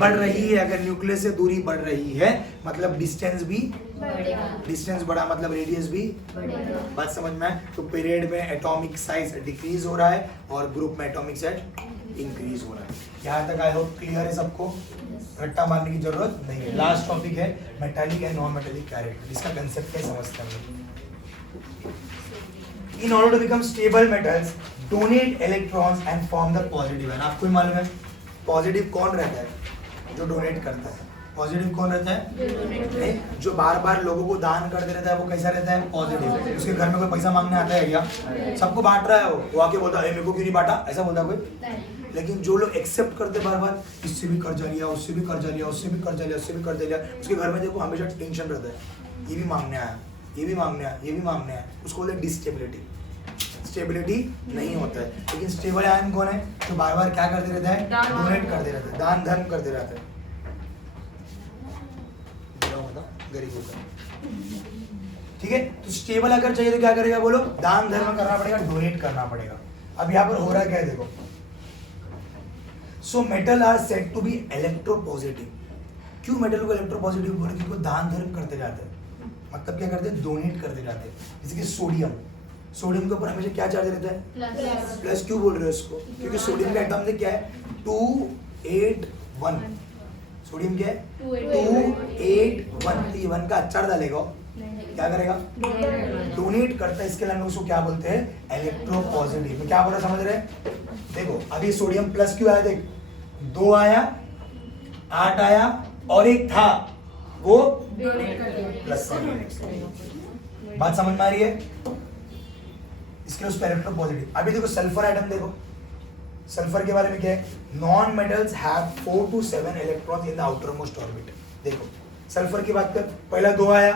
बढ़ रही है। अगर न्यूक्लियस से दूरी बढ़ रही है मतलब डिस्टेंस भी बढ़ेगा। डिस्टेंस बढ़ा मतलब रेडियस भी बढ़ेगा। बात समझ में आए? तो पीरियड में एटॉमिक साइज डिक्रीज हो रहा है और ग्रुप में एटॉमिक साइज इंक्रीज हो रहा है। यहाँ तक आई होप क्लियर है सबको, रट्टा मारने की जरूरत नहीं है। लास्ट टॉपिक है metallic and non metallic character. इसका कंसेप्ट क्या समझते हैं? In order to become stable metals donate electrons and form the positive ion. आपको ही मालूम है पॉजिटिव कौन रहता है? जो डोनेट करता है। पॉजिटिव कौन रहता है? नहीं, जो बार बार लोगों को दान करते रहता है वो कैसा रहता है? पॉजिटिव। उसके घर में कोई पैसा मांगने आता है क्या? सबको बांट रहा है, वो आके बोलता है मेरे को क्यों नहीं बांटा, ऐसा बोलता कोई? लेकिन जो लोग एक्सेप्ट करते बार बार, इससे भी कर्जा लिया, उससे भी कर्जा लिया, उससे भी कर्जा लिया, उससे भी कर्जा लिया, उसके घर में देखो हमेशा टेंशन रहता है, ये भी मांगने आया, ये भी मांगने आया, ये भी मांगने आया, उसको बोलते डिस्टेबिलिटी। स्टेबिलिटी नहीं होता है। लेकिन स्टेबल आयन कौन है? जो बार बार क्या करते रहता है? डोनेट करते रहता है, दान धर्म करते रहता है। गरीबों का, ठीक है? तो स्टेबल अगर चाहिए तो क्या करेगा बोलो? दान धर्म करना पड़ेगा, डोनेट करना पड़ेगा। अब यहाँ पर हो रहा क्या है देखो, so metal are said to be electropositive. क्यों मेटल को इलेक्ट्रोपॉजिटिव बोले? क्योंकि दान धर्म करते जाते हैं, मतलब क्या करते हैं? डोनेट करते जाते हैं। जैसे कि सोडियम, सोडियम के ऊपर हमेशा क्या चार्ज रहता है? प्लस। क्यों बोल रहे हो इसको? क्योंकि सोडियम का एटॉम क्या है? 281। सोडियम क्या है? 281। तो ये 1 का अचार डालेगा, क्या करेगा? डोनेट करता है। इसके लिए हम उसको क्या बोलते हैं? इलेक्ट्रोपॉजिटिव। में क्या बोला समझ रहे? देखो अभी सोडियम प्लस क्यों आया? देख 2 आया, 8 आया और 1 था, वो प्लस। बात समझ में आ रही है? इसके लिए उसको इलेक्ट्रोपॉजिटिव। अभी देखो सल्फर आइटम देखो, सल्फर के बारे में क्या है? Non metals have 4 to 7 electrons in the outer most orbit. देखो सल्फर की बात कर, पहला 2 आया,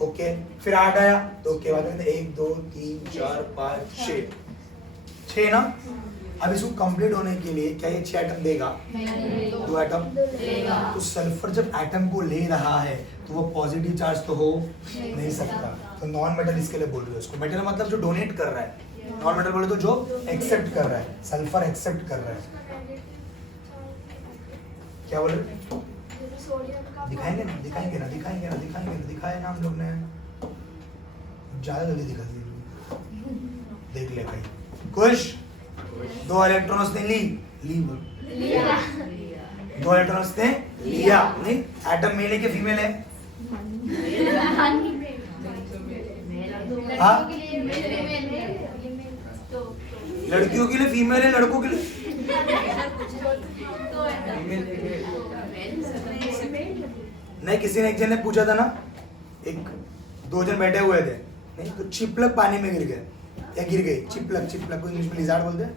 ओके, फिर 8 आया, तो ओके, बाद में 1 2 3 4 5 6 ना। अब इसको कंप्लीट होने के लिए क्या ये 6 एटम देगा? 2 एटम देगा। तो सल्फर जब एटम को ले रहा है तो वो पॉजिटिव चार्ज तो हो नहीं सकता। तो नॉन मेटल इसके लिए बोल रहे हो उसको। मेटल मतलब जो डोनेट कर रहा है, नॉन मेटल बोले तो जो एक्सेप्ट कर रहा है। सल्फर एक्सेप्ट कर रहा है। क्या बोल रहे? दिखाएंगे ना, दिखाएंगे ना, दिखाएंगे ना, दिखाएंगे ना, दिखाए ना हम लोग ने, ज्यादा जल्दी दिखा दिए। देख ले भाई, खुश? 2 इलेक्ट्रॉन उसने ली, लिया। 2 इलेक्ट्रॉन उसने लिया। नहीं, एटम मेल है कि फीमेल है? हाँ, लड़कियों के लिए फीमेल है, लड़कों के लिए नहीं। किसी ने एक जन ने पूछा था ना, 2 जन बैठे हुए थे, नहीं तो चिपलक पानी में गिर गए या गिर गई। चिपलक, चिपलक को इंग्लिश में लिजार्ड बोलते हैं।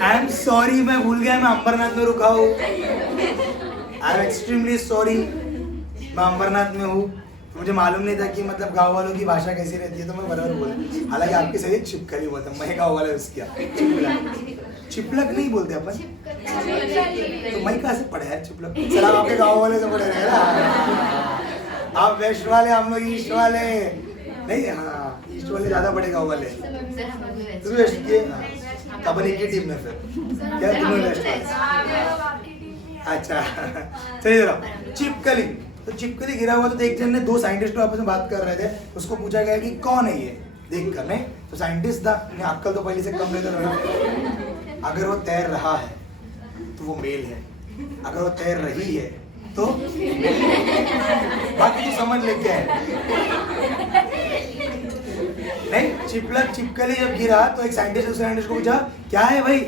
आई एम सॉरी, मैं भूल गया, मैं अंबरनाथ में रुका हूँ। आई एम एक्सट्रीमली सॉरी, मैं अंबरनाथ में हूँ। मुझे मालूम नहीं था कि मतलब गांव वालों की भाषा कैसी रहती है, तो मैं बराबर बोला। हालांकि आपके सही चिपकली बोलता, मैं गाँव वाला उसकी चिपलक नहीं बोलते अपन, तो मैं कहाँ से पढ़े यार चिपलक? सर आप आपके गाँव वाले से पढ़े रहे ना, आप वेस्ट वाले, हम लोग ईस्ट वाले नहीं। हाँ, ईस्ट वाले ज्यादा पढ़े, गाँव वाले तुम वेस्ट के। अपन एक ही टीम में फिर क्या तुम्हें वेस्ट वाले? अच्छा चलिए जरा, चिपकली। तो चिपकली गिरा हुआ, तो एक जन ने 2 साइंटिस्ट आपस में बात कर रहे थे, उसको पूछा गया कि कौन है ये, देख कर। नहीं तो साइंटिस्ट था, अक्कल तो पहले से कम रहता। अगर वो तैर रहा है तो वो मेल है, अगर वो तैर रही है तो बाकी तो समझ ले क्या है। चिपकली जब गिरा तो एक साइंटिस्ट दूसरे साइंटिस्ट को पूछा क्या है भाई,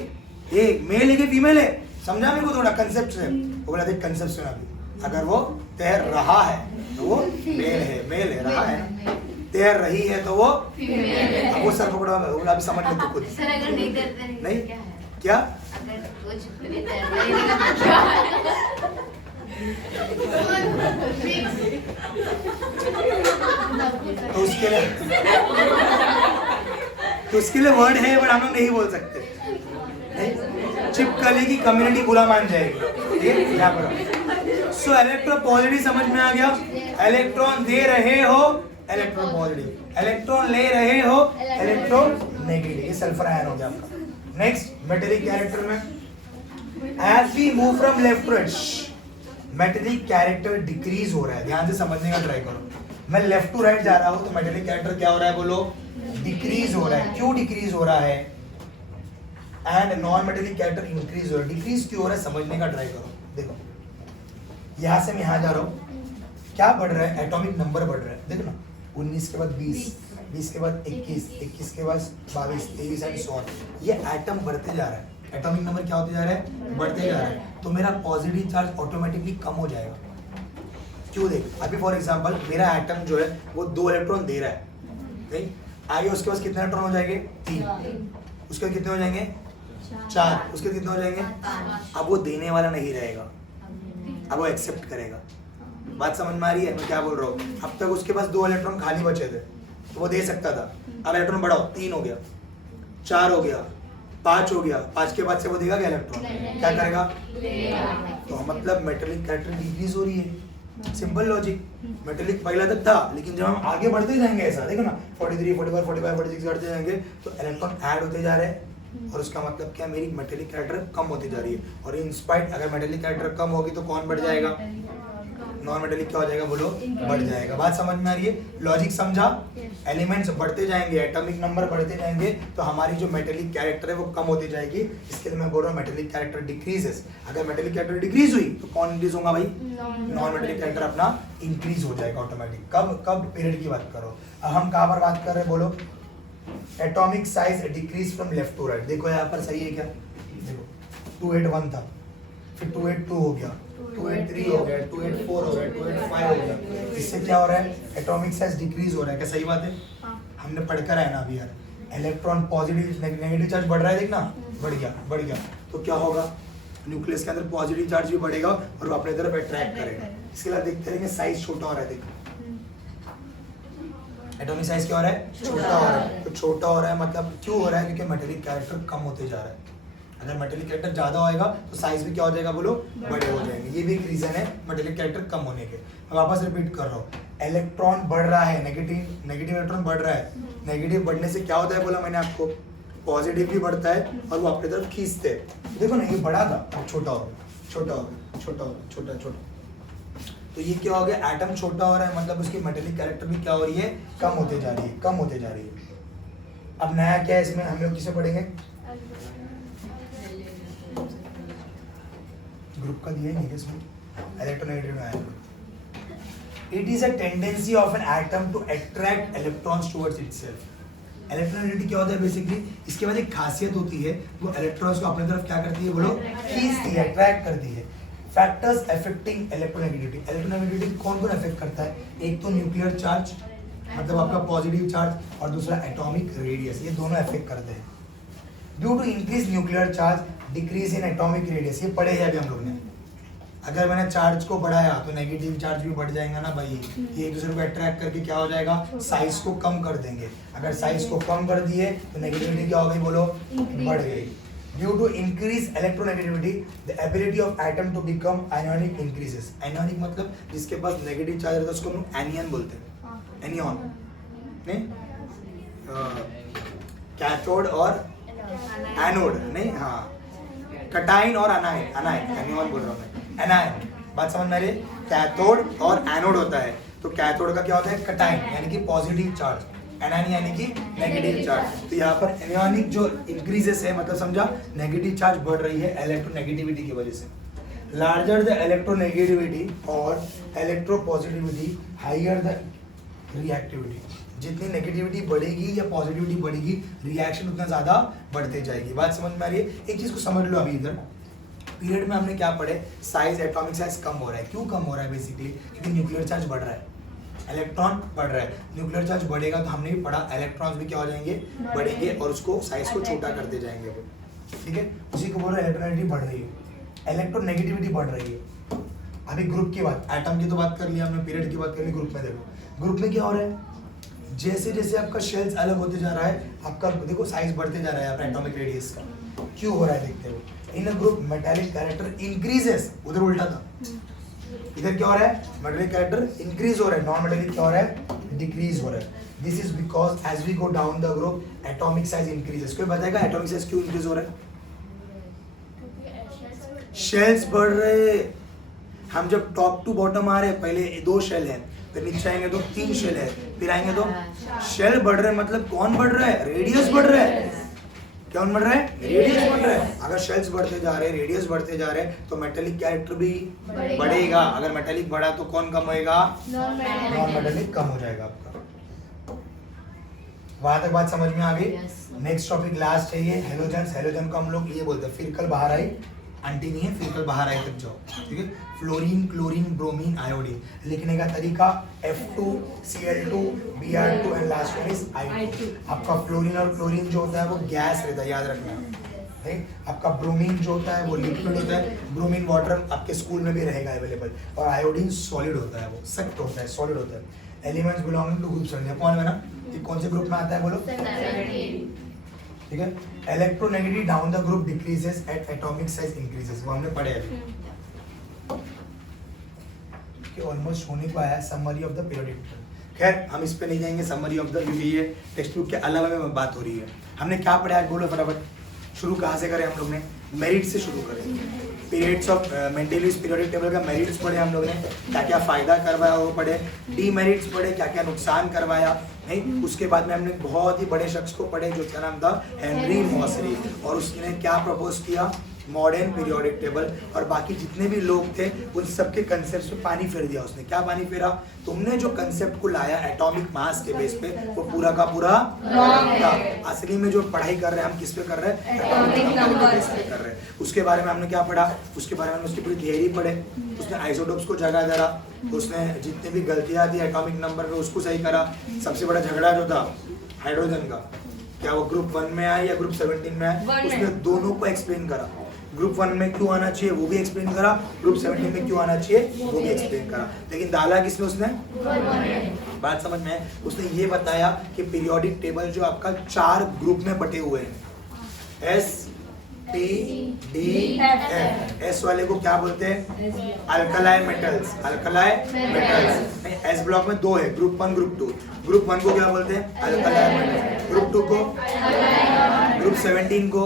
ये मेल है कि फीमेल है, समझा मेरे को थोड़ा कंसेप्ट से। वो बोला देख कंसेप्ट सुना अभी, अगर वो तैर रहा है तो वो मेल है रहा है ना, तैर रही है तो वो अब वो सर पकड़ा, अभी समझ लो खुद। सर अगर नहीं करते हैं नहीं क्या है? क्या अगर वो चिपकली तैर रही है तो क्या है? तो उसके लिए वर्ड है बट हम लोग नहीं बोल सकते, नहीं चिपकली की कम्युनिटी बुरा मान जाएगी, ठीक है यहाँ पर। सो इलेक्ट्रो पॉजिटिव समझ में आ गया, इलेक्ट्रॉन दे रहे हो इलेक्ट्रो पॉजिटिव, इलेक्ट्रॉन ले रहे हो इलेक्ट्रो नेगेटिव, ये सल्फर आयन हो गया आपका। नेक्स्ट मेटेलिक कैरेक्टर में as we move from left to right, metallic character decrease हो रहा है, ध्यान से समझने का ट्राई करो। मैं लेफ्ट टू राइट जा रहा हूं तो मेटेलिक कैरेक्टर क्या हो रहा है बोलो, डिक्रीज हो रहा है। क्यों डिक्रीज हो रहा है? And non metallic character increase हो रहा है। डिक्रीज क्यों हो रहा है समझने का ट्राई करो। देखो यहां से मैं यहां जा रहा हूं, क्या बढ़ रहा है? एटॉमिक नंबर बढ़ रहा है, देखो ना 19 के बाद 20, 20 के बाद 21, 21 के बाद 22, 23 एंड सो ऑन। ये एटम बढ़ते जा रहा है, एटॉमिक नंबर क्या होते जा रहा है? बढ़ते जा रहा है। तो मेरा पॉजिटिव चार्ज ऑटोमेटिकली कम हो जाएगा। क्यों? देख अभी फॉर एग्जांपल मेरा एटम जो है वो 2 इलेक्ट्रॉन दे रहा है, नहीं आगे उसके पास कितने इलेक्ट्रॉन हो जाएंगे? 3। उसके बाद कितने हो जाएंगे? 4। उसके बाद कितने हो जाएंगे? अब वो देने वाला नहीं रहेगा, अब वो एक्सेप्ट करेगा। बात समझ में आ रही है मैं क्या बोल रहा हूँ? अब तक उसके पास 2 इलेक्ट्रॉन खाली बचे थे तो वो दे सकता था, अब इलेक्ट्रॉन बढ़ाओ, 3 हो गया, 4 हो गया, 5 हो गया, 5 के बाद से वो देगा क्या इलेक्ट्रॉन? क्या करेगा? तो मतलब मेटेलिक कैरेक्टर डिक्रीज हो रही है। सिंपल लॉजिक, मेटेलिक पहला तक था लेकिन जब हम आगे बढ़ते जाएंगे ऐसा देखो ना 43, 44, 45, 46 बढ़ते जाएंगे तो इलेक्ट्रॉन ऐड होते जा रहे हैं और उसका मतलब क्या? मेरी मेटेलिक कैरेक्टर कम होती जा रही है। और इन स्पाइट अगर मेटेलिक कैरेक्टर कम होगी तो कौन बढ़ जाएगा? नॉन मेटेलिक क्या हो जाएगा बोलो? बढ़ जाएगा। बात समझ में आ रही है? लॉजिक समझा? एलिमेंट्स बढ़ते जाएंगे, एटॉमिक नंबर बढ़ते जाएंगे तो हमारी जो मेटेलिक कैरेक्टर है वो कम होती जाएगी। इसके लिए मैं बोल रहा हूँ मेटेलिक कैरेक्टर डिक्रीजेस। अगर मेटेलिक कैरेक्टर डिक्रीज हुई तो कौन इंक्रीज होगा भाई? नॉन मेटेलिक कैरेक्टर अपना इंक्रीज हो जाएगा ऑटोमेटिक। कब पीरियड की बात करो। अब हम कहाँ पर बात कर रहे हैं बोलो? Atomic size decrease from left to right. देखो यहाँ पर सही है क्या? देखो 281 था, फिर 282 हो गया, 283 हो गया, 284 हो गया, 285 हो गया। इससे क्या हो रहा है? एटॉमिक साइज डिक्रीज हो रहा है। क्या सही बात है? हमने पढ़कर आया ना अभी यार, इलेक्ट्रॉन पॉजिटिव नेगेटिव चार्ज बढ़ रहा है, देखना बढ़ गया तो क्या होगा? न्यूक्लियस के अंदर पॉजिटिव चार्ज भी बढ़ेगा और वो अपने तरफ अट्रैक्ट करेगा। इसके लिए देखते रहेंगे साइज छोटा हो रहा है। देखो एटॉमिक साइज क्या हो रहा है? छोटा हो रहा है। तो छोटा हो रहा है मतलब क्यों हो रहा है? क्योंकि मेटेलिक कैरेक्टर कम होते जा रहा है। अगर मेटेलिक कैरेक्टर ज्यादा होएगा तो साइज भी क्या हो जाएगा बोलो? बड़े हो जाएंगे। ये भी एक रीजन है मेटेलिक कैरेक्टर कम होने के। मैं वापस रिपीट कर रहा हूँ, इलेक्ट्रॉन बढ़ रहा है, नेगेटिव इलेक्ट्रॉन बढ़ रहा है। नेगेटिव बढ़ने से क्या होता है बोला मैंने आपको? पॉजिटिव भी बढ़ता है और वो अपनी तरफ खींचते हैं। देखो ना ये बड़ा था अब छोटा हो गया, छोटा हो गया, छोटा हो गया, छोटा। तो ये क्या हो गया? एटम छोटा हो रहा है मतलब उसकी मेटेलिक कैरेक्टर भी क्या हो रही है? कम होते जा रही है, कम होते जा रही है। अब नया क्या है इसमें? हम लोग किसे पढ़ेंगे? ग्रुप का दिया ही नहीं इसमें, electronegative ion. It is a tendency of an atom to attract electrons towards itself. Electronegativity क्या होता है बेसिकली? इसके बाद एक खासियत होती है, वो इलेक्ट्रॉन्स को अपनी तरफ क्या करती है बोलो? खींचती है, अट्रैक्ट करती है। Factors affecting electronegativity. इलेक्ट्रोनेगेटिविटी कौन कौन अफेक्ट करता है? एक तो न्यूक्लियर चार्ज मतलब आपका पॉजिटिव चार्ज और दूसरा एटॉमिक रेडियस, ये दोनों अफेक्ट करते हैं। Due to increase nuclear charge decrease in atomic radius, ये पढ़े हैं अभी हम लोग ने। अगर मैंने चार्ज को बढ़ाया तो नेगेटिव चार्ज भी बढ़ जाएगा ना भाई, ये एक दूसरे को अट्रैक्ट करके क्या हो जाएगा? साइज को कम कर देंगे। अगर साइज को कम कर दिए तो नेगेटिविटी क्या हो गई बोलो? बढ़ गई। Due to increase electronegativity the ability of atom to become ionic increases. Ionic मतलब जिसके पास नेगेटिव चार्ज रहता है उसको हम एनियन बोलते हैं, एनियन नहीं, कैथोड और एनोड नहीं, हाँ कटाइन और अनायन, एनियन बोल रहा हूँ मैं, एनायन। बात समझ में आ रही है? कैथोड और एनोड होता है, तो कैथोड का क्या होता है? कटाइन यानी कि पॉजिटिव चार्ज, एनायन यानी कि नेगेटिव चार्ज। तो यहाँ पर एनियनिक जो इंक्रीजेस है मतलब समझा नेगेटिव चार्ज बढ़ रही है इलेक्ट्रोनेगेटिविटी की वजह से। लार्जर द इलेक्ट्रोनेगेटिविटी और इलेक्ट्रोपॉजिटिविटी हाइयर द रिएक्टिविटी। जितनी नेगेटिविटी बढ़ेगी या पॉजिटिविटी बढ़ेगी रिएक्शन उतना ज़्यादा बढ़ते जाएगी। बात समझ में आ रही है? एक चीज़ को समझ लो अभी इधर पीरियड में हमने क्या पढ़े, साइज एटॉमिक साइज कम हो रहा है। क्यों कम हो रहा है? बेसिकली क्योंकि न्यूक्लियर चार्ज बढ़ रहा है, इलेक्ट्रॉन बढ़ रहा है। न्यूक्लियर चार्ज बढ़ेगा तो हमने भी पढ़ा इलेक्ट्रॉन्स भी क्या हो जाएंगे, बढ़ेंगे और उसको साइज को छोटा करते जाएंगे वो, ठीक है। उसी को बोल रहा है इलेक्ट्रोनेगेटिविटी बढ़ रही है, इलेक्ट्रोनेगेटिविटी बढ़ रही है। अभी ग्रुप की बात, एटम की तो बात कर लिया हमने, पीरियड की बात कर ली। ग्रुप में देखो, ग्रुप में क्या हो रहा है, जैसे जैसे आपका शेल्स अलग होते जा रहा है आपका देखो साइज बढ़ते जा रहा है अपना एटॉमिक रेडियस का। क्यों हो रहा है देखते हो, in a group metallic character increases, उधर उल्टा था, इधर क्या हो रहा है, मेटालिक कैरेक्टर इंक्रीज हो रहा है, नॉन मेटालिक क्या हो रहा है, डिक्रीज हो रहा है। This is because as we go down the group atomic size increases. कोई बताएगा एटॉमिक साइज क्यों इंक्रीज हो रहा है? शेल्स बढ़ रहे, हम जब टॉप टू बॉटम आ रहे हैं पहले 2 शेल है, फिर नीचे आएंगे तो 3 शेल है, फिर आएंगे तो शेल बढ़ रहे, मतलब कौन बढ़ रहा है, रेडियस बढ़ रहा है। कौन बढ़ रहा है, रेडियस बढ़ रहा है। अगर शेल्स बढ़ते जा रहे हैं, रेडियस बढ़ते जा रहे हैं तो मेटालिक कैरेक्टर भी बढ़ेगा। अगर मेटालिक बढ़ा तो कौन कम होएगा, नॉन मेटालिक कम हो जाएगा आपका। वहां तक बात समझ में आ गई? नेक्स्ट टॉपिक लास्ट है ये हेलोजन। हेलोजन को हम लोग ये बोलते हैं फिरकल बाहर आई, आंटी नहीं है, फिरकल बाहर आई तक जाओ, ठीक है। Fluorine, chlorine, bromine, iodine. लिखने का तरीका F2Cl2 Br2 and last one is I2। आपका फ्लोरीन और क्लोरीन जो होता है वो गैस रहता है, याद रखना, राइट। आपका ब्रोमीन जो होता है वो लिक्विड होता है, ब्रोमीन वाटर आपके स्कूल में भी रहेगा अवेलेबल, और आयोडीन सॉलिड होता है, वो सख्त होता है, सॉलिड होता है। एलिमेंट्स बिलोंगिंग टू ग्रुप 17 कौन है ना, ये कौन से ग्रुप में आता है बोलो, ठीक है। Electronegativity down the group decreases at atomic size increases, वो हमने पढ़े अभी, कि ऑलमोस्ट होने को आया summary of the periodic table. खैर हम इस पे नहीं जाएंगे, समरी ऑफ द, क्योंकि ये टेक्स्ट बुक के अलावा में बात हो रही है। हमने क्या पढ़ा है बोलो फटाफट, शुरू कहाँ से करें हम लोग ने, मेरिट से शुरू करें। पीरियड्स ऑफ मेंडेलियस पीरियोडिक टेबल का मेरिट्स पढ़े हम लोग ने, क्या क्या फायदा करवाया वो पढ़े, डीमेरिट्स पढ़े, क्या क्या नुकसान करवाया, नहीं। उसके बाद में हमने बहुत ही बड़े शख्स को पढ़े जो नाम था हेनरी मॉसरी, और उसने क्या प्रपोज किया, मॉडर्न पीरियोडिक टेबल। और बाकी जितने भी लोग थे उन सबके कंसेप्ट पे पानी फेर दिया उसने। क्या पानी फेरा, तुमने जो कंसेप्ट को लाया एटॉमिक मास के बेस पे वो पूरा का पूरा रॉन्ग था। असली में जो पढ़ाई कर रहे हैं हम किस पे कर रहे हैं, एटॉमिक नंबर के बेस पे कर रहे हैं। उसके बारे में हमने क्या पढ़ा, उसके बारे में उसकी पूरी थियरी पढ़े, उसने आइसोटोप्स को जगह दे रहा, उसने जितने भी गलतियां थी एटॉमिक नंबर में उसको सही करा। सबसे बड़ा झगड़ा जो था हाइड्रोजन का, क्या वो ग्रुप 1 में आया या ग्रुप 17 में आया, उसने दोनों को एक्सप्लेन करा। ग्रुप 1 में क्यों आना चाहिए वो भी एक्सप्लेन करा, ग्रुप 17 में क्यों आना चाहिए वो भी एक्सप्लेन करा। लेकिन डाला किसमें उसने, बात समझ में, उसने ये बताया कि पीरियोडिक टेबल जो आपका 4 ग्रुप में बटे हुए हैं, S P D F। S वाले को क्या बोलते हैं, alkali metals, alkali metals. S block में 2 है, ग्रुप 1 ग्रुप 2। ग्रुप 1 को क्या बोलते हैं, अल्कलाई मेटल्स। ग्रुप 2 को, ग्रुप 17 को,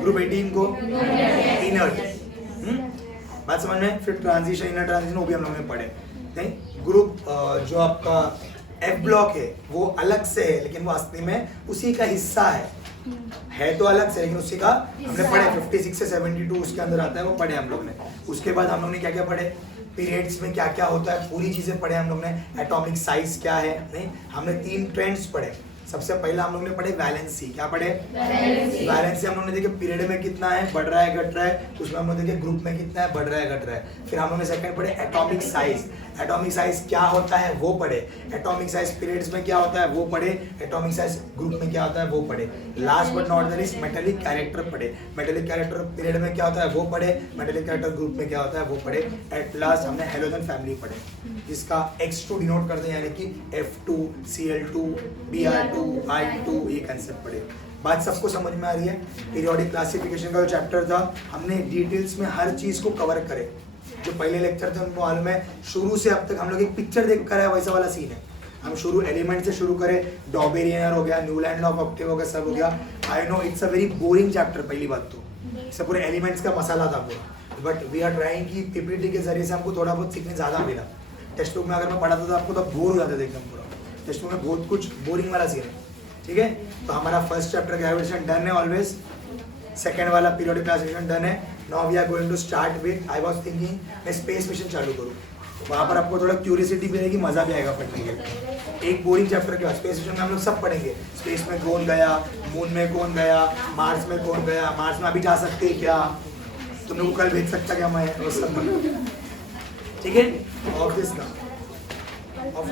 ग्रुप 18 को इनर्ट। बात समझ में। फिर ट्रांजिशन, इनर ट्रांजिशन वो भी हम लोगों ने पढ़े। नहीं, ग्रुप जो आपका F ब्लॉक है वो अलग से है, लेकिन वो असली में उसी का हिस्सा है तो अलग से, लेकिन उसी का हमने पढ़े 56 से 72 उसके अंदर आता है, वो पढ़े हम लोग ने। उसके बाद हम लोग ने क्या क्या पढ़े, पीरियड्स में क्या क्या होता है पूरी चीजें पढ़े हम लोग ने। एटॉमिक साइज क्या है, नहीं, हमने 3 ट्रेंड्स पढ़े। सबसे पहला हम लोग ने पढ़े वैलेंसी। क्या पढ़े, वैलेंसी। हम लोग ने देखे पीरियड में कितना है, बढ़ रहा है घट रहा है, उसमें हम लोग देखे ग्रुप में कितना है, बढ़ रहा है घट रहा है। फिर हम लोग ने सेकंड पढ़े एटॉमिक साइज। एटॉमिक साइज क्या होता है वो पढ़े। एटॉमिक साइज पीरियड्स में क्या होता है वो पढ़े। एटॉमिक साइज ग्रुप में क्या होता है वो पढ़े। Last but not the least metallic character पढ़े। मेटालिक कैरेक्टर पीरियड में क्या होता है वो पढ़े। मेटालिक कैरेक्टर ग्रुप में क्या होता है वो पढ़े। एट लास्ट हमने हेलोजन फैमिली पढ़े, जिसका X2 डिनोट करते हैं, यानी कि F2 Cl2 Br2 I2, ये कंसेप्ट पढ़े। बात सबको समझ में आ रही है। पीरियोडिक क्लासिफिकेशन का जो चैप्टर था हमने डिटेल्स में हर चीज को कवर करे। जो पहले लेक्चर थे उनको मालूम है, शुरू से अब तक हम लोग एक पिक्चर देख कर है, वैसा वाला सीन है। हम शुरू एलिमेंट से शुरू करें, डॉबेरियन हो गया, न्यूलैंड ऑफ ऑक्टेव हो गया, सब हो गया। I know it's a very boring chapter, पहली बात तो इससे पूरे एलिमेंट्स का मसाला था पूरा, बट वी आर ट्राइंग कि पीपीटी के जरिए से हमको थोड़ा बहुत सीखने ज़्यादा मिला। टेक्स्ट बुक में अगर मैं पढ़ाता तो आपको तो बोर हो जाता था एकदम पूरा। टेक्स्ट बुक में बहुत कुछ बोरिंग वाला सीन है, ठीक है। तो हमारा फर्स्ट चैप्टर ग्रेविटेशन डन है ऑलवेज। सेकेंड वाला पीरियोडिक क्लासिफिकेशन डन है। Now we are going to start with, I was thinking मैं स्पेस मिशन चालू करूँ। वहाँ पर आपको थोड़ा क्यूरियसिटी भी रहेगी, मजा भी आएगा पढ़ने के। एक बोरिंग चैप्टर के बाद स्पेस स्टेशन में हम लोग सब पढ़ेंगे, स्पेस में कौन गया, मून में कौन गया, मार्स में कौन गया, मार्स में अभी जा सकते हैं क्या, तुम लोग को कल भेज सकता क्या मैं, वो सब ठीक है। ऑफ दिस ना ऑफ